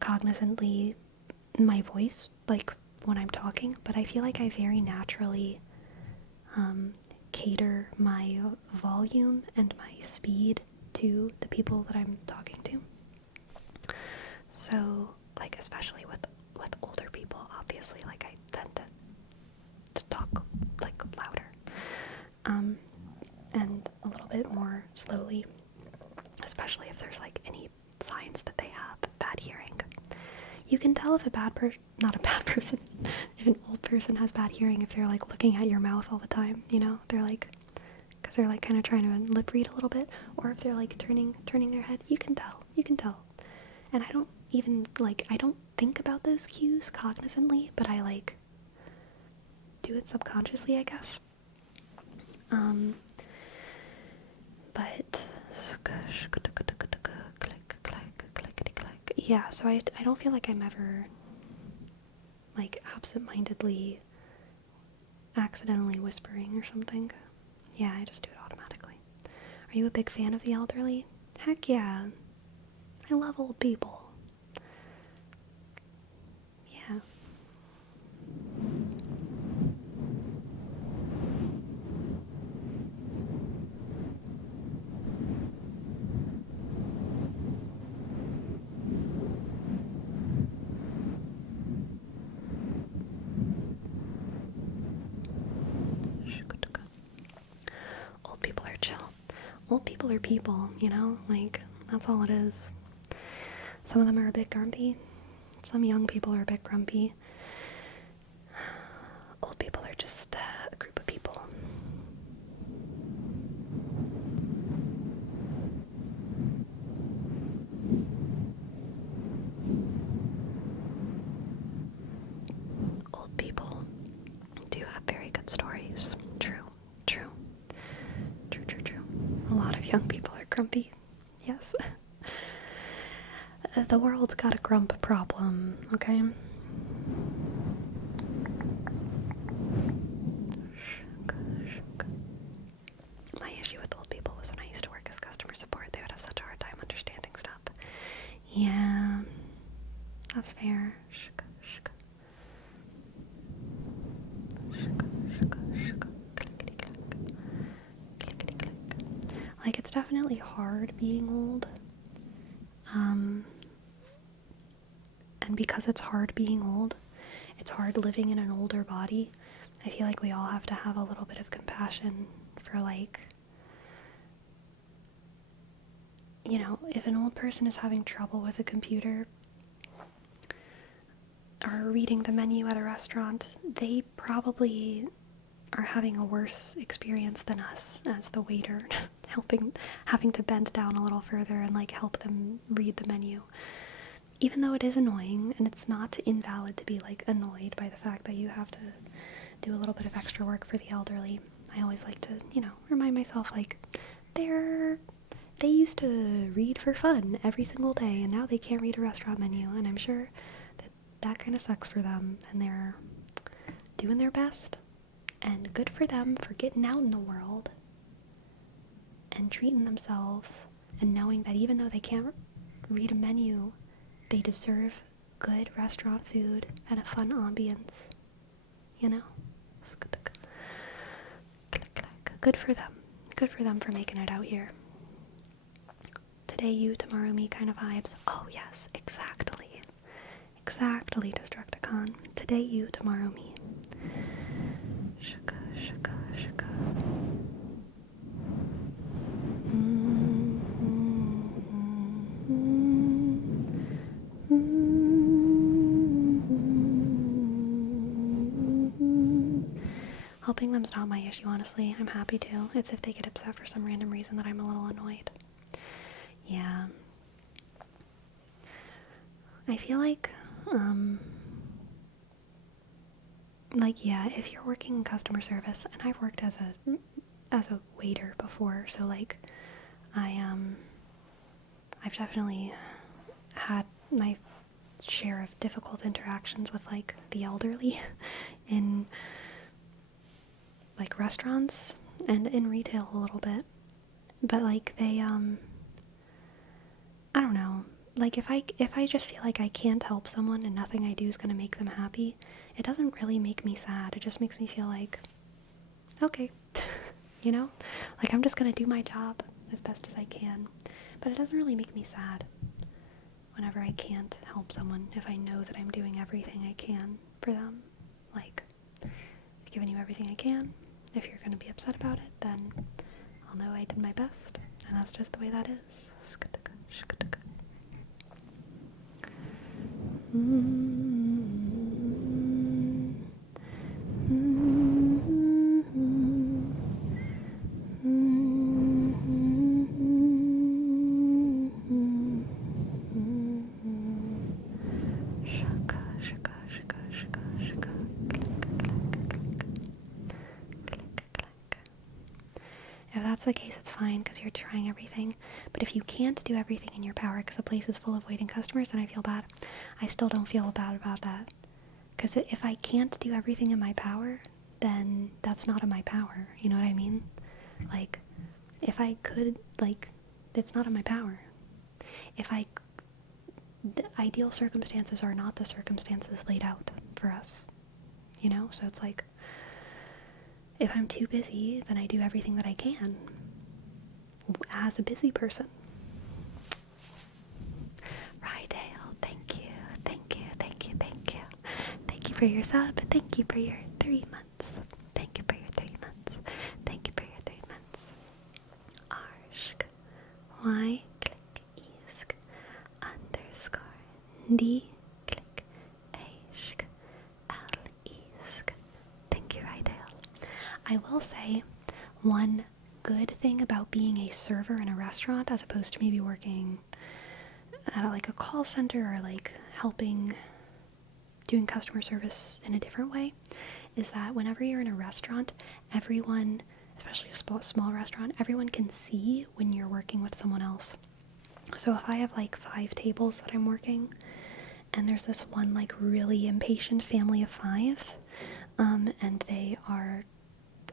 cognizantly my voice, like when I'm talking, but I feel like I very naturally cater my volume and my speed to the people that I'm talking to. So, like, especially with older people, obviously, like, I tend to talk, like, louder. And a little bit more slowly, especially if there's, like, any signs that they have bad hearing. You can tell if not a bad person, if an old person has bad hearing if they're, like, looking at your mouth all the time, you know? They're, like, because they're, like, kind of trying to lip read a little bit, or if they're, like, turning their head. You can tell. And I don't even, like, I don't think about those cues cognizantly, but I, like, do it subconsciously, I guess. But yeah, so I don't feel like I'm ever, like, absent-mindedly accidentally whispering or something. Yeah, I just do it automatically. Are you a big fan of the elderly? Heck yeah. I love old people. Yeah. Old people are chill. Old people are people, you know? Like, that's all it is. Some of them are a bit grumpy. Some young people are a bit grumpy. Old people are just a group of people. Old people do have very good stories. True. A lot of young people are grumpy. Yes. The world's got a grump problem, okay? My issue with old people was when I used to work as customer support, they would have such a hard time understanding stuff. Yeah, that's fair. Like, it's definitely hard being old. And because it's hard being old, it's hard living in an older body. I feel like we all have to have a little bit of compassion for, like, you know, if an old person is having trouble with a computer or reading the menu at a restaurant, they probably are having a worse experience than us as the waiter, having to bend down a little further and, like, help them read the menu. Even though it is annoying, and it's not invalid to be, like, annoyed by the fact that you have to do a little bit of extra work for the elderly, I always like to, you know, remind myself, like, they used to read for fun every single day, and now they can't read a restaurant menu, and I'm sure that kind of sucks for them, and they're doing their best, and good for them for getting out in the world and treating themselves, and knowing that even though they can't read a menu, they deserve good restaurant food and a fun ambience, you know? Good for them. Good for them for making it out here. Today you, tomorrow me kind of vibes. Oh yes, exactly. Exactly, Destructicon. Today you, tomorrow me. Shaka. Helping them's not my issue, honestly. I'm happy to. It's if they get upset for some random reason that I'm a little annoyed. Yeah. I feel like, yeah, if you're working in customer service, and I've worked as a waiter before, so like, I've definitely had my share of difficult interactions with like the elderly in like restaurants and in retail a little bit. But like they I don't know. Like if I just feel like I can't help someone and nothing I do is going to make them happy, it doesn't really make me sad. It just makes me feel like okay. You know? Like I'm just going to do my job as best as I can. But it doesn't really make me sad whenever I can't help someone if I know that I'm doing everything I can for them. Like, I've given you everything I can. If you're going to be upset about it, then I'll know I did my best. And that's just the way that is. If that's the case, it's fine because you're trying everything. But if you can't do everything in your power because the place is full of waiting customers, then I feel bad. I still don't feel bad about that. Because if I can't do everything in my power, then that's not in my power. You know what I mean? Like, if I could, like, it's not in my power. The ideal circumstances are not the circumstances laid out for us. You know? So it's like, if I'm too busy, then I do everything that I can as a busy person. Rydale, thank you, thank you, thank you, thank you. Thank you for your sub, thank you for your 3 months. Thank you for your 3 months. Thank you for your 3 months. Arshk, Y, click, Esk, _ D, click, Ashk, L, Esk. Thank you, Rydale. I will say one good thing about being a server in a restaurant as opposed to maybe working at like a call center or like helping doing customer service in a different way is that whenever you're in a restaurant, everyone, especially a small restaurant, everyone can see when you're working with someone else. So if I have like 5 tables that I'm working and there's this one like really impatient family of 5, and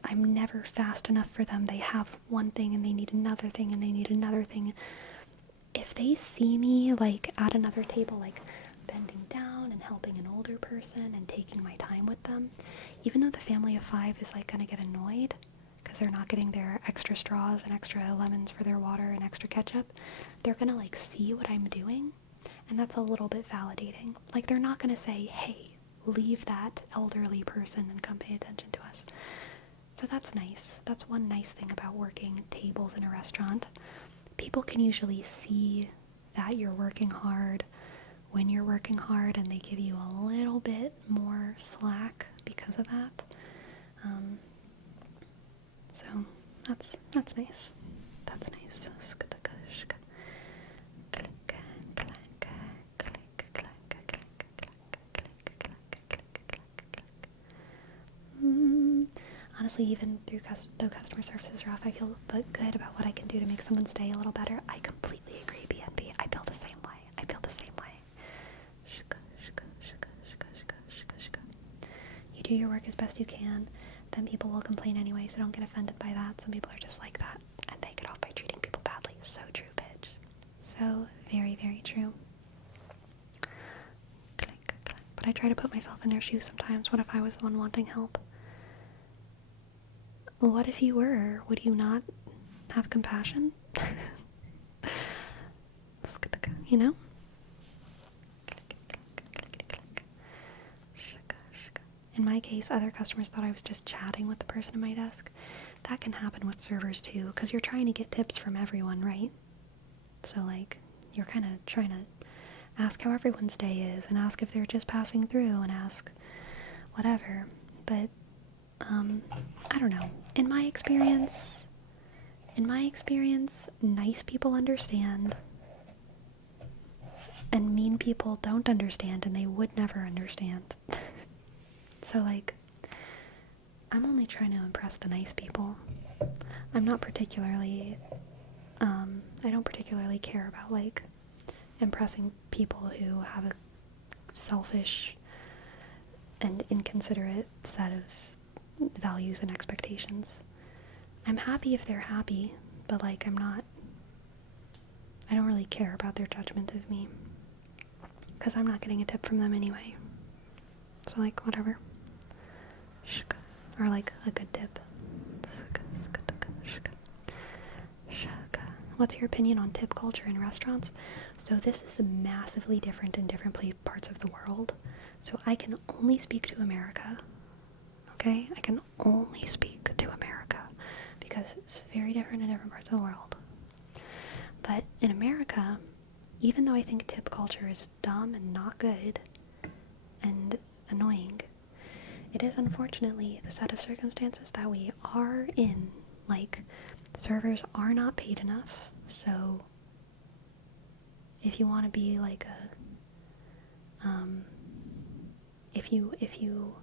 I'm never fast enough for them. They have one thing and they need another thing and they need another thing. If they see me like at another table, like bending down and helping an older person and taking my time with them, even though the family of 5 is like gonna get annoyed because they're not getting their extra straws and extra lemons for their water and extra ketchup, they're gonna like see what I'm doing, and that's a little bit validating. Like they're not gonna say, hey, leave that elderly person and come pay attention to us. So that's nice. That's one nice thing about working tables in a restaurant. People can usually see that you're working hard when you're working hard, and they give you a little bit more slack because of that. So that's nice. That's nice. Honestly, even though customer service is rough, I feel good about what I can do to make someone stay a little better. I completely agree, BNB. I feel the same way. You do your work as best you can, then people will complain anyway, so don't get offended by that. Some people are just like that, and they get off by treating people badly. So true, bitch. So very, very true. But I try to put myself in their shoes sometimes. What if I was the one wanting help? Well, what if you were? Would you not have compassion? You know? In my case, other customers thought I was just chatting with the person at my desk. That can happen with servers too, because you're trying to get tips from everyone, right? So like, you're kind of trying to ask how everyone's day is, and ask if they're just passing through, and ask whatever. But I don't know. In my experience, nice people understand, and mean people don't understand, and they would never understand. So, like, I'm only trying to impress the nice people. I'm not particularly, I don't particularly care about, like, impressing people who have a selfish and inconsiderate set of values and expectations. I'm happy if they're happy, but, like, I don't really care about their judgment of me, because I'm not getting a tip from them anyway. So, like, whatever. Or, like, a good tip. What's your opinion on tip culture in restaurants? So this is massively different in different parts of the world. So I can only speak to America. Okay? I can only speak to America because it's very different in different parts of the world. But in America, even though I think tip culture is dumb and not good and annoying, it is unfortunately the set of circumstances that we are in. Like, servers are not paid enough, so if you want to be like if you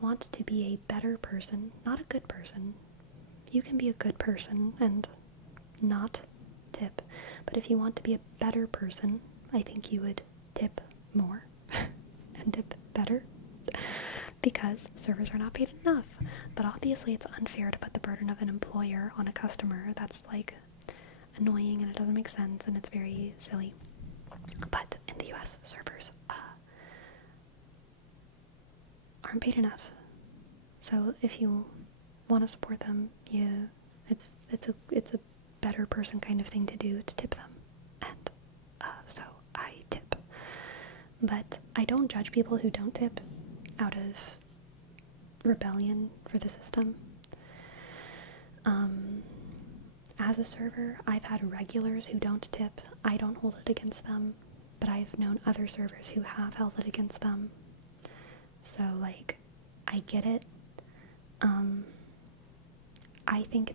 want to be a better person, not a good person, you can be a good person and not tip, but if you want to be a better person, I think you would tip more and tip better, because servers are not paid enough. But obviously it's unfair to put the burden of an employer on a customer. That's, like, annoying, and it doesn't make sense, and it's very silly. But in the US, servers aren't paid enough. So if you want to support them, it's a better person kind of thing to do, to tip them. And so I tip. But I don't judge people who don't tip out of rebellion for the system. As a server, I've had regulars who don't tip. I don't hold it against them, but I've known other servers who have held it against them. So, like, I get it. I think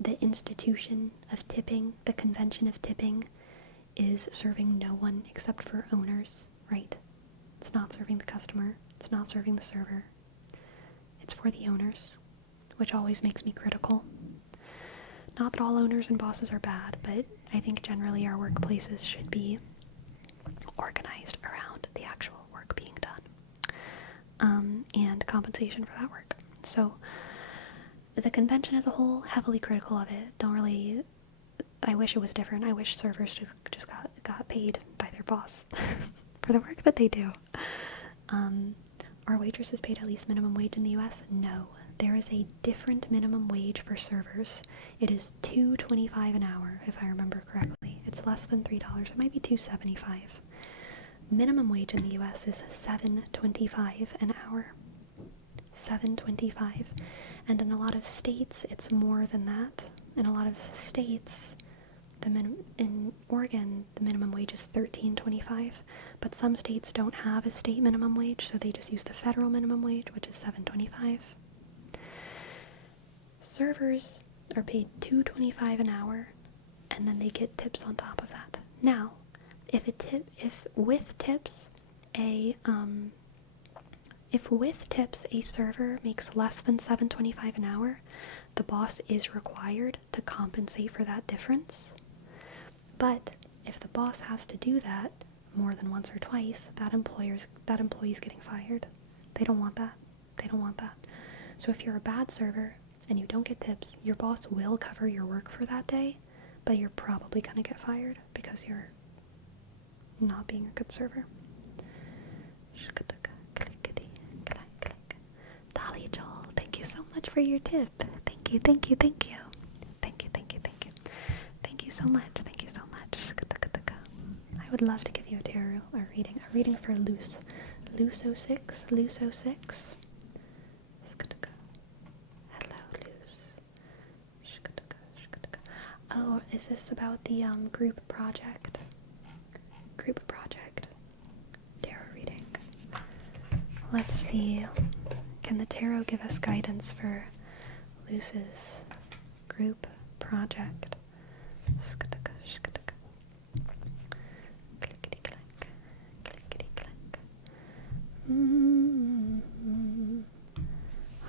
the institution of tipping, the convention of tipping, is serving no one except for owners, right? It's not serving the customer. It's not serving the server. It's for the owners, which always makes me critical. Not that all owners and bosses are bad, but I think generally our workplaces should be organized around the actual work being done, and compensation for that work. So the convention as a whole, heavily critical of it. I wish it was different. I wish servers just got paid by their boss for the work that they do. Are waitresses paid at least minimum wage in the US? No. There is a different minimum wage for servers. It is $2.25 an hour, if I remember correctly. It's less than $3. It might be $2.75. Minimum wage in the US is $7.25 an hour. $7.25. And in a lot of states, it's more than that. In a lot of states, in Oregon, the minimum wage is $13.25, but some states don't have a state minimum wage, so they just use the federal minimum wage, which is $7.25. Servers are paid $2.25 an hour, and then they get tips on top of that. Now, if with tips a server makes less than $7.25 an hour, the boss is required to compensate for that difference. But if the boss has to do that more than once or twice, that employee's getting fired. They don't want that. So if you're a bad server and you don't get tips, your boss will cover your work for that day, but you're probably gonna get fired because you're not being a good server. Dolly Joel, thank you so much for your tip. Thank you. Thank you so much. I would love to give you a tarot or a reading for Luce 06. Hello, Luce. Oh, is this about the group project? Tarot reading. Let's see. Can the tarot give us guidance for Luce's group project? Clickety-clack, clickety-clack.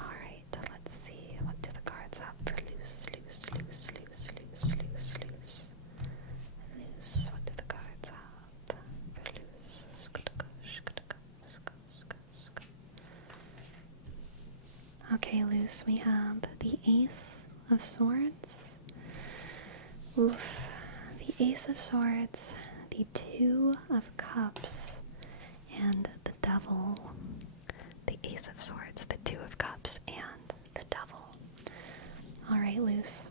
Alright, let's see. What do the cards have for Luce? Luce. What do the cards have for Luce? Okay, Luce, we have the Ace of Swords. Oof. The Ace of Swords, the Two of Cups, and the Devil. The Ace of Swords, the Two of Cups, and the Devil. Alright, Luce.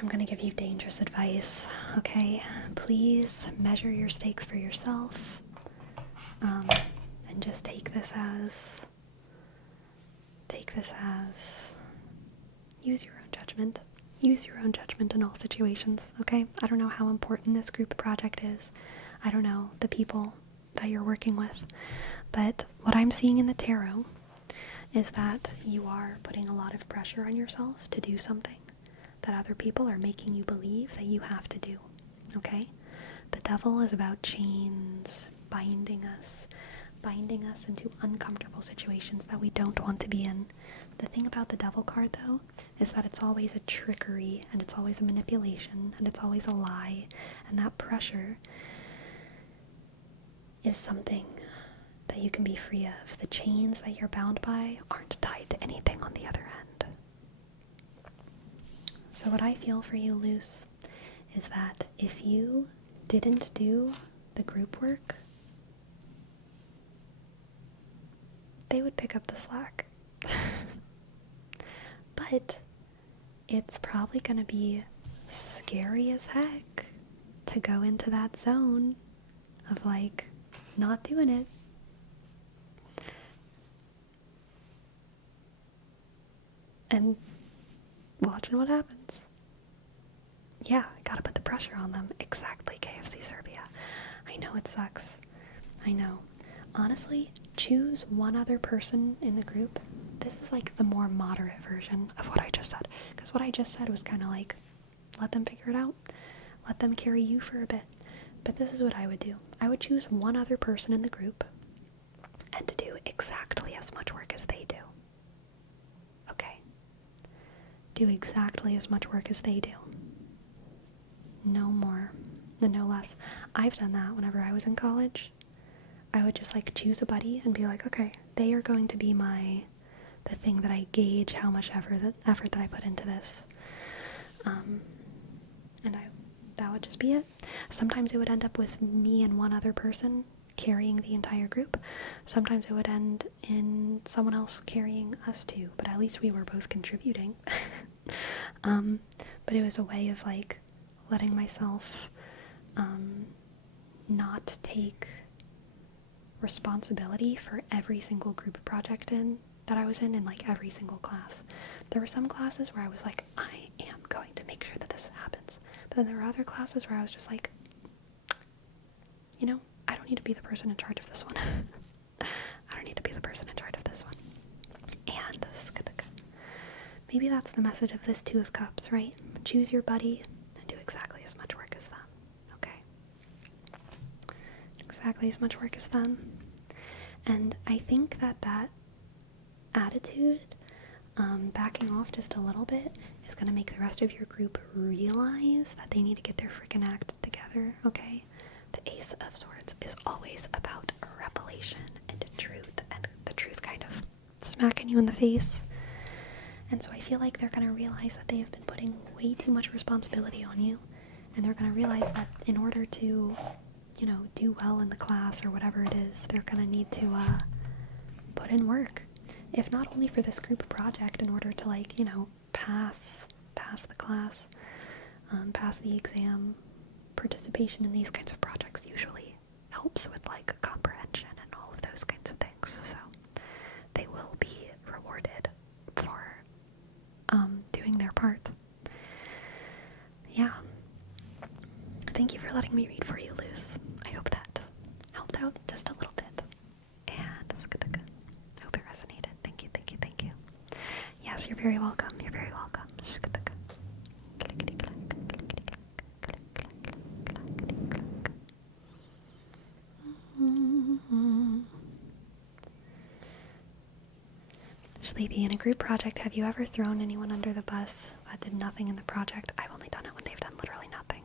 I'm gonna give you dangerous advice, okay? Please measure your stakes for yourself. And just take this as use your own judgment. Use your own judgment in all situations, okay? I don't know how important this group project is. I don't know the people that you're working with. But what I'm seeing in the tarot is that you are putting a lot of pressure on yourself to do something that other people are making you believe that you have to do, okay? The Devil is about chains, binding us into uncomfortable situations that we don't want to be in. The thing about the Devil card, though, is that it's always a trickery, and it's always a manipulation, and it's always a lie, and that pressure is something that you can be free of. The chains that you're bound by aren't tied to anything on the other end. So what I feel for you, Luce, is that if you didn't do the group work, they would pick up the slack. But it's probably gonna be scary as heck to go into that zone of like not doing it. And watching what happens. Yeah, gotta put the pressure on them. Exactly, KFC Serbia. I know it sucks. I know. Honestly, choose one other person in the group. This is like the more moderate version of what I just said. Because what I just said was kind of like, let them figure it out. Let them carry you for a bit. But this is what I would do. I would choose one other person in the group and to do exactly as much work as they do. Okay? Do exactly as much work as they do. No more, no less. I've done that whenever I was in college. I would just like choose a buddy and be like, okay, they are going to be the thing that I gauge how much effort that I put into this. And that would just be it. Sometimes it would end up with me and one other person carrying the entire group. Sometimes it would end in someone else carrying us too, but at least we were both contributing. But it was a way of like letting myself not take responsibility for every single group project that I was in like every single class. There were some classes where I was like, I am going to make sure that this happens. But then there were other classes where I was just like, you know, I don't need to be the person in charge of this one. I don't need to be the person in charge of this one. And maybe that's the message of this Two of Cups, right? Choose your buddy and do exactly as much work as them. Okay? Exactly as much work as them. And I think that attitude, backing off just a little bit, is going to make the rest of your group realize that they need to get their freaking act together, okay? The Ace of Swords is always about a revelation and truth, and the truth kind of smacking you in the face. And so I feel like they're going to realize that they have been putting way too much responsibility on you, and they're going to realize that in order to, you know, do well in the class or whatever it is, they're going to need to put in work. If not only for this group project, in order to, like, you know, pass the class, pass the exam. Participation in these kinds of projects usually helps with, like, comprehension and all of those kinds of things, so they will be rewarded for doing their part. Yeah. Thank you for letting me read for you, Luz. I hope that helped out just a little bit. very welcome. You're very welcome. Sleepy, in a group project, have you ever thrown anyone under the bus that did nothing in the project? I've only done it when they've done literally nothing.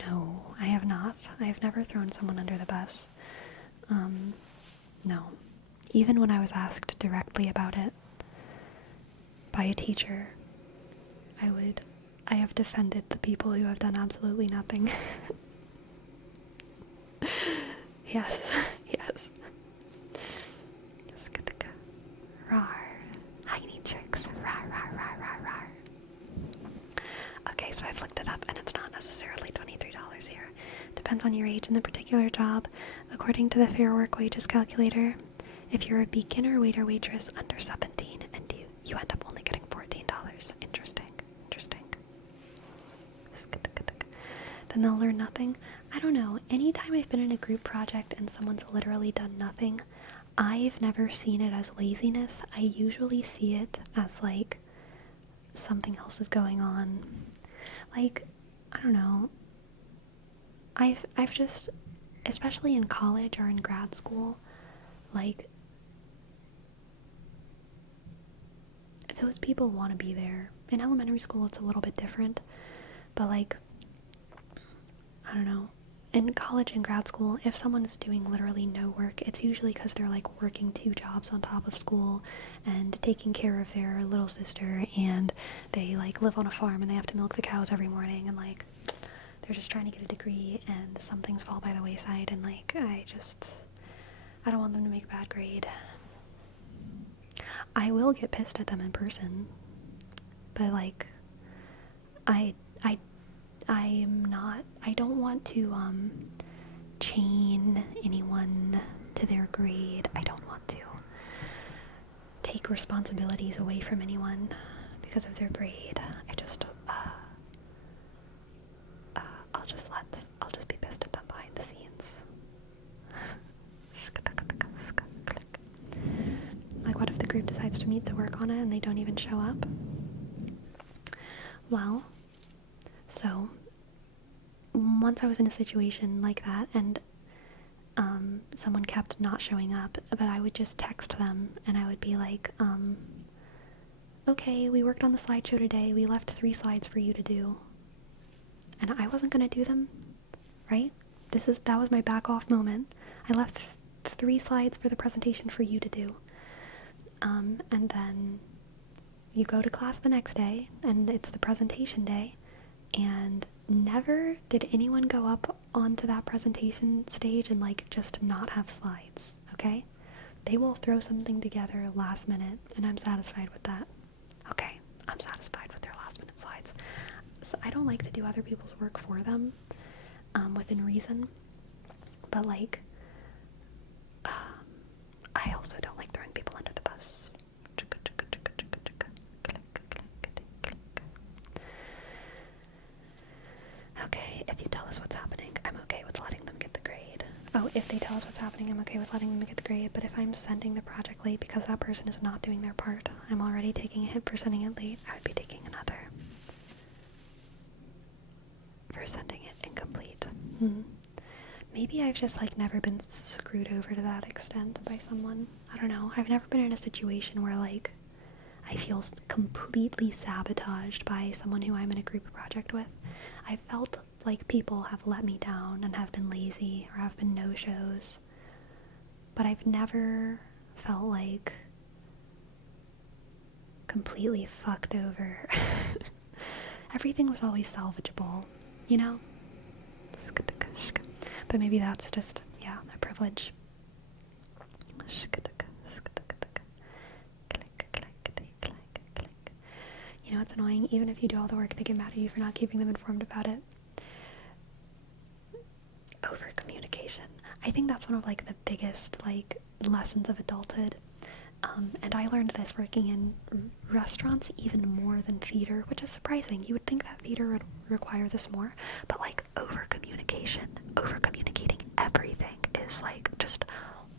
No, I have not. I've never thrown someone under the bus. No. Even when I was asked directly about it by a teacher, I have defended the people who have done absolutely nothing. Yes, yes. Rawr. I need tricks. Rawr, rawr, rawr, rawr, rawr. Okay, so I've looked it up, and it's not necessarily $23 here. Depends on your age and the particular job. According to the Fair Work Wages calculator, if you're a beginner waiter waitress under 17, and you end up only getting $14. Interesting. Then they'll learn nothing. I don't know. Anytime I've been in a group project and someone's literally done nothing, I've never seen it as laziness. I usually see it as like something else is going on. Like, I don't know. I've just, especially in college or in grad school, like, those people want to be there. In elementary school, it's a little bit different, but like, I don't know. In college and grad school, if someone is doing literally no work, it's usually because they're like working 2 jobs on top of school and taking care of their little sister, and they like live on a farm and they have to milk the cows every morning, and like they're just trying to get a degree, and some things fall by the wayside, and like I don't want them to make a bad grade. I will get pissed at them in person, but like I don't want to chain anyone to their grade. I don't want to take responsibilities away from anyone because of their grade. I'll just be pissed at them behind the scenes. Like, what if the group decides to meet to work on it and they don't even show up? Well, so once I was in a situation like that, and someone kept not showing up, but I would just text them and I would be like, okay, we worked on the slideshow today, we left 3 slides for you to do, and I wasn't gonna do them, right? That was my back off moment. I left 3 slides for the presentation for you to do, and then you go to class the next day and it's the presentation day, and never did anyone go up onto that presentation stage and like just not have slides, okay? They will throw something together last minute, and I'm satisfied with that. Okay, I'm satisfied with their last minute slides. So I don't like to do other people's work for them, within reason, but like, I also don't like throwing people under the bus. Okay, if you tell us what's happening, I'm okay with letting them get the grade. Oh, if they tell us what's happening, I'm okay with letting them get the grade, but if I'm sending the project late because that person is not doing their part, I'm already taking a hit for sending it late, I would be taking another for sending it incomplete. Maybe I've just like never been screwed over to that extent by someone. I don't know. I've never been in a situation where like I feel completely sabotaged by someone who I'm in a group project with. I felt like people have let me down and have been lazy or have been no-shows, but I've never felt like completely fucked over. Everything was always salvageable, you know? But maybe that's just, yeah, a privilege. You know, it's annoying. Even if you do all the work, they get mad at you for not keeping them informed about it. Over communication. I think that's one of like the biggest like lessons of adulthood. And I learned this working in restaurants even more than theater, which is surprising. You would think that theater would require this more, but like over communication, over communicating everything is like just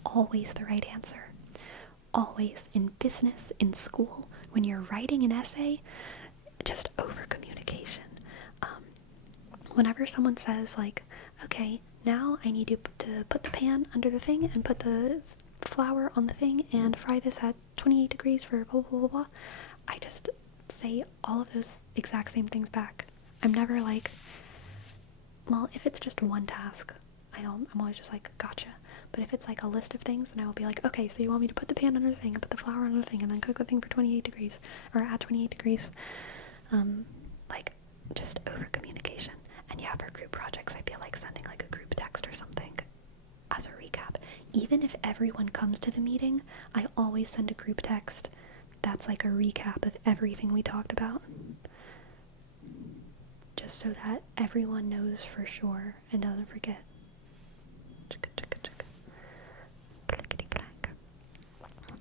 always the right answer. always, in business, in school, when you're writing an essay, just over communication. Whenever someone says like, okay, now I need you to put the pan under the thing and put the flour on the thing and fry this at 28 degrees for blah blah blah blah, I just say all of those exact same things back. I'm never like, well, if it's just one task, I'm always just like, gotcha. But if it's like a list of things, then I will be like, okay, so you want me to put the pan under the thing and put the flour under the thing and then cook the thing for 28 degrees or at 28 degrees. Like, just over communication. And yeah, for group projects, I feel like sending like a group text or something as a recap. Even if everyone comes to the meeting, I always send a group text that's like a recap of everything we talked about. Just so that everyone knows for sure and doesn't forget.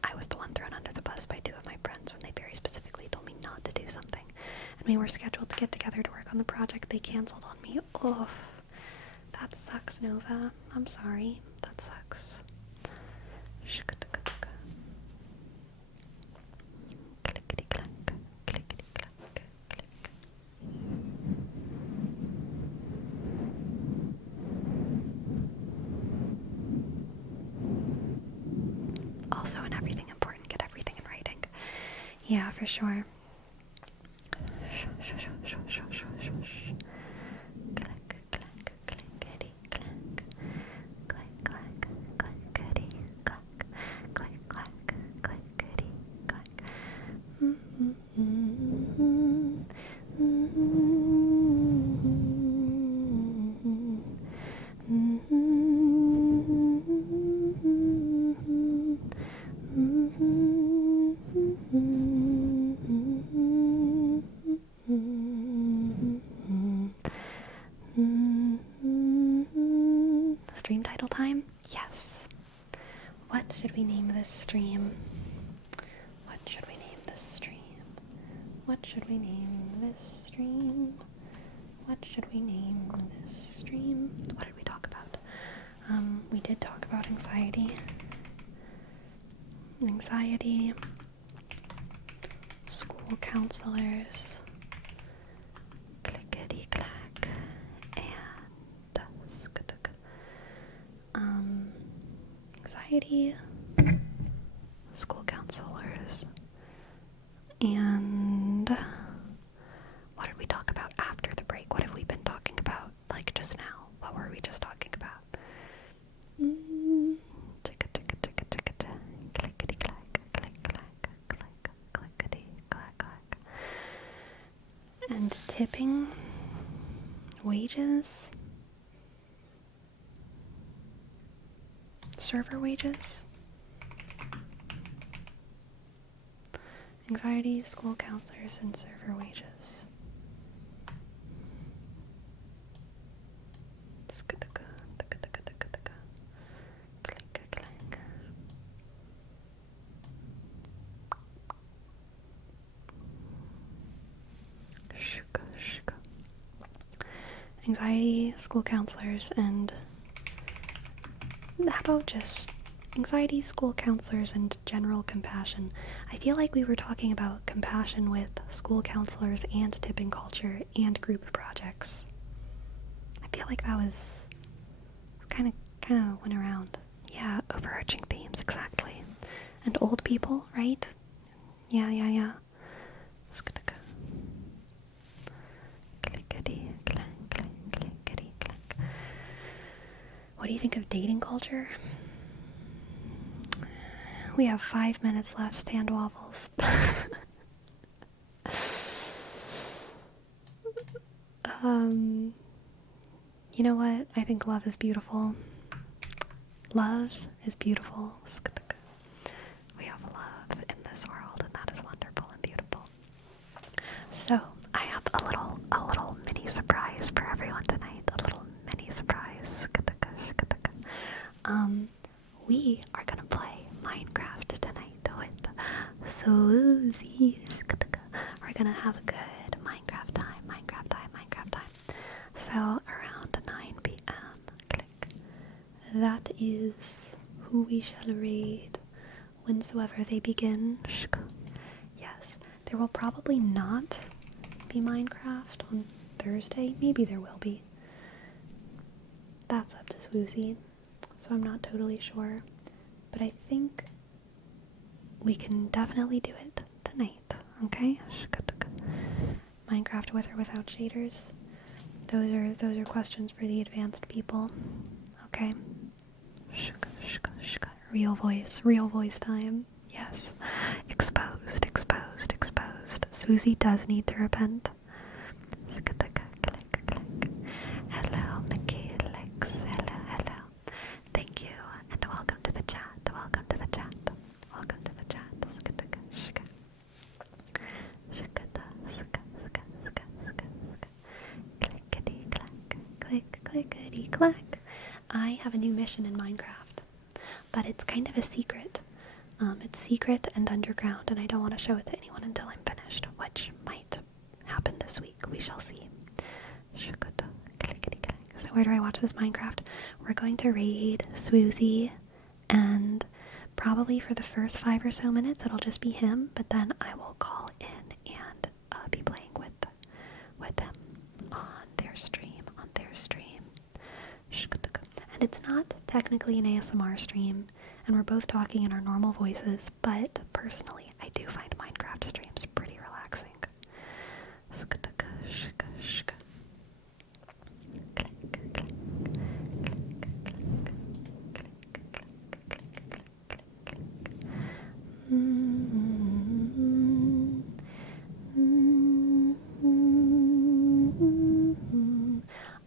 I was the one thrown under the bus by two of my friends when they very specifically told me not to do something. And we were scheduled to get together to work on the project. They canceled on me. Oh, that sucks, Nova. I'm sorry. That sucks. Clickety clack, clickety clack, click. Also, in everything important, get everything in writing. Yeah, for sure. Clack, clack, clickety clack. Clack, clack, clackety clack. Clack, clack, clackety clack. Stream title time? Yes. What should we name this stream? What should we name this stream? What should we name this stream? What should we name this stream? What did we talk about? We did talk about anxiety. Anxiety. School counselors. Clickety clack. And anxiety, school counselors, and what did we talk about after the break? What have we been talking about, like, just now? What were we just talking about? Clickety clack, click clack, click, clickety clack, clack. And tipping, wages, server wages, anxiety, school counselors, and server wages. Anxiety, school counselors, and how about just anxiety, school counselors, and general compassion? I feel like we were talking about compassion with school counselors and tipping culture and group projects. I feel like that was kind of went around. Yeah, overarching themes, exactly. And old people, right? Yeah. Clickety clack, clack, clickety clack. What do you think of dating culture? We have 5 minutes left. Stand waffles. You know what? I think love is beautiful. Love is beautiful. We have love in this world, and that is wonderful and beautiful. So, I have a little mini surprise for everyone tonight. A little mini surprise. We are gonna play Minecraft tonight with Suzy. We're gonna have a good Minecraft time. So around 9 p.m. Click. That is who we shall raid whensoever they begin. Yes, there will probably not be Minecraft on Thursday. Maybe there will be. That's up to Swoozy, so I'm not totally sure. But I think we can definitely do it tonight, okay? Minecraft with or without shaders. Those are questions for the advanced people. Okay. Real voice time. Yes. Exposed. Swoozy does need to repent. Hello, Mickey Alex. Hello. Thank you, and welcome to the chat. Clickety clack. I have a new mission in Minecraft, but it's kind of a secret. It's secret and underground, and I don't want to show it to anyone until I'm finished, which might happen this week. We shall see. So where do I watch this Minecraft? We're going to raid Swoozy, and probably for the first 5 or so minutes it'll just be him, but then I will call in and be playing with them on their stream. And it's not technically an ASMR stream, and we're both talking in our normal voices, but personally I do find Minecraft streams pretty relaxing.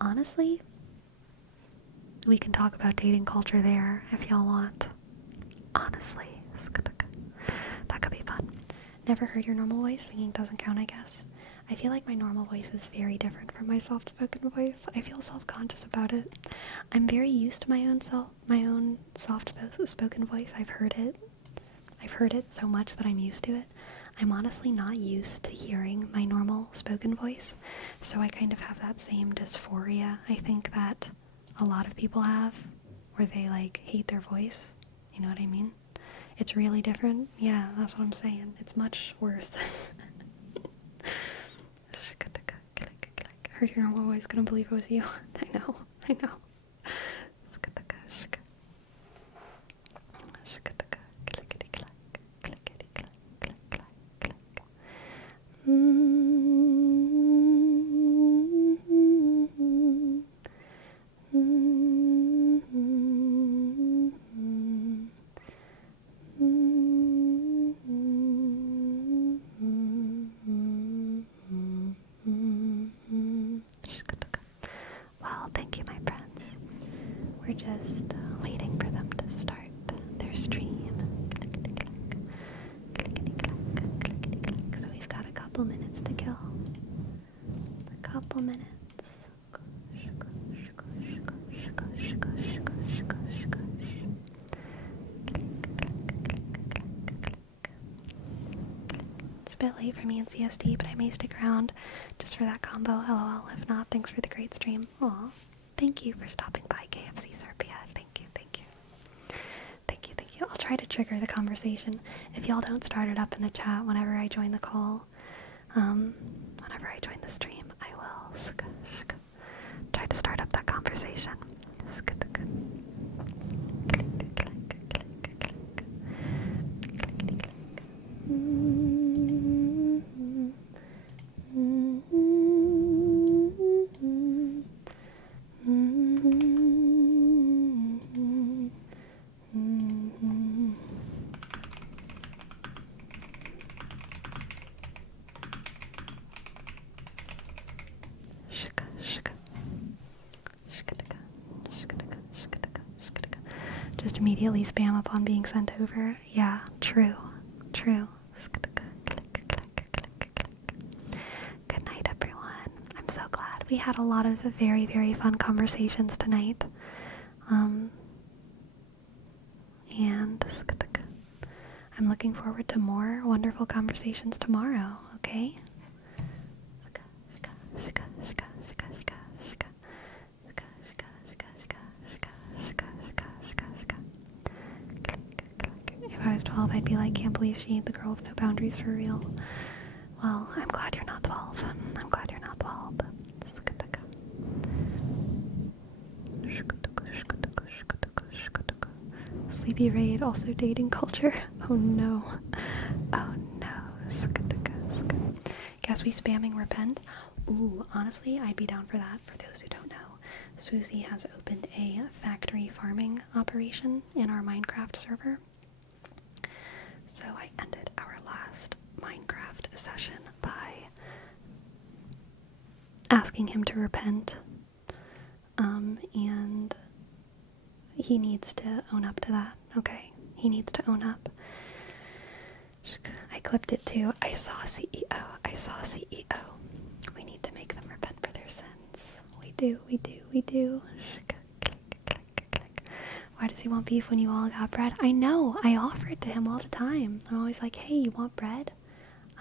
Honestly, we can talk about dating culture there if y'all want. Honestly, that could be fun. Never heard your normal voice. Singing doesn't count, I guess. I feel like my normal voice is very different from my soft-spoken voice. I feel self-conscious about it. I'm very used to my own soft-spoken voice. I've heard it so much that I'm used to it. I'm honestly not used to hearing my normal spoken voice, so I kind of have that same dysphoria, I think, that a lot of people have, where they like hate their voice. You know what I mean? It's really different. Yeah, that's what I'm saying. It's much worse. Heard your normal voice, couldn't believe it was you. I know. Well, thank you, my friends. We're just waiting for them to start their stream. So we've got a couple minutes to kill. A couple minutes. It's a bit late for me in CST, but I may stick around just for that combo. LOL. If not, thanks for the great stream. Aw. Thank you for stopping by, KFC Serbia. Thank you. I'll try to trigger the conversation. If y'all don't start it up in the chat whenever I join the call, whenever I join the stream, I will try to start up that conversation. Just immediately spam upon being sent over. Yeah, true. Good night, everyone. I'm so glad. We had a lot of very, very fun conversations tonight. And I'm looking forward to more wonderful conversations tomorrow, okay? If I was 12 12, I'd be like, can't believe she ain't the girl with no boundaries for real. Well, I'm glad you're not 12. I'm glad you're not 12. Sleepy Raid, also dating culture. Oh no. Oh no. Guess we spamming repent? Ooh, honestly, I'd be down for that. For those who don't know, Swoozy has opened a factory farming operation in our Minecraft server. So I ended our last Minecraft session by asking him to repent. And he needs to own up to that, okay? He needs to own up. I clipped it too. I saw CEO. We need to make them repent for their sins. We do. Why does he want beef when you all got bread? I know. I offer it to him all the time. I'm always like, hey, you want bread?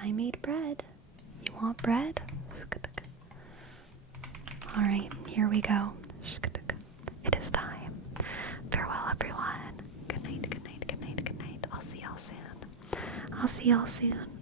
I made bread. You want bread? Alright, here we go. It is time. Farewell, everyone. Good night. I'll see y'all soon.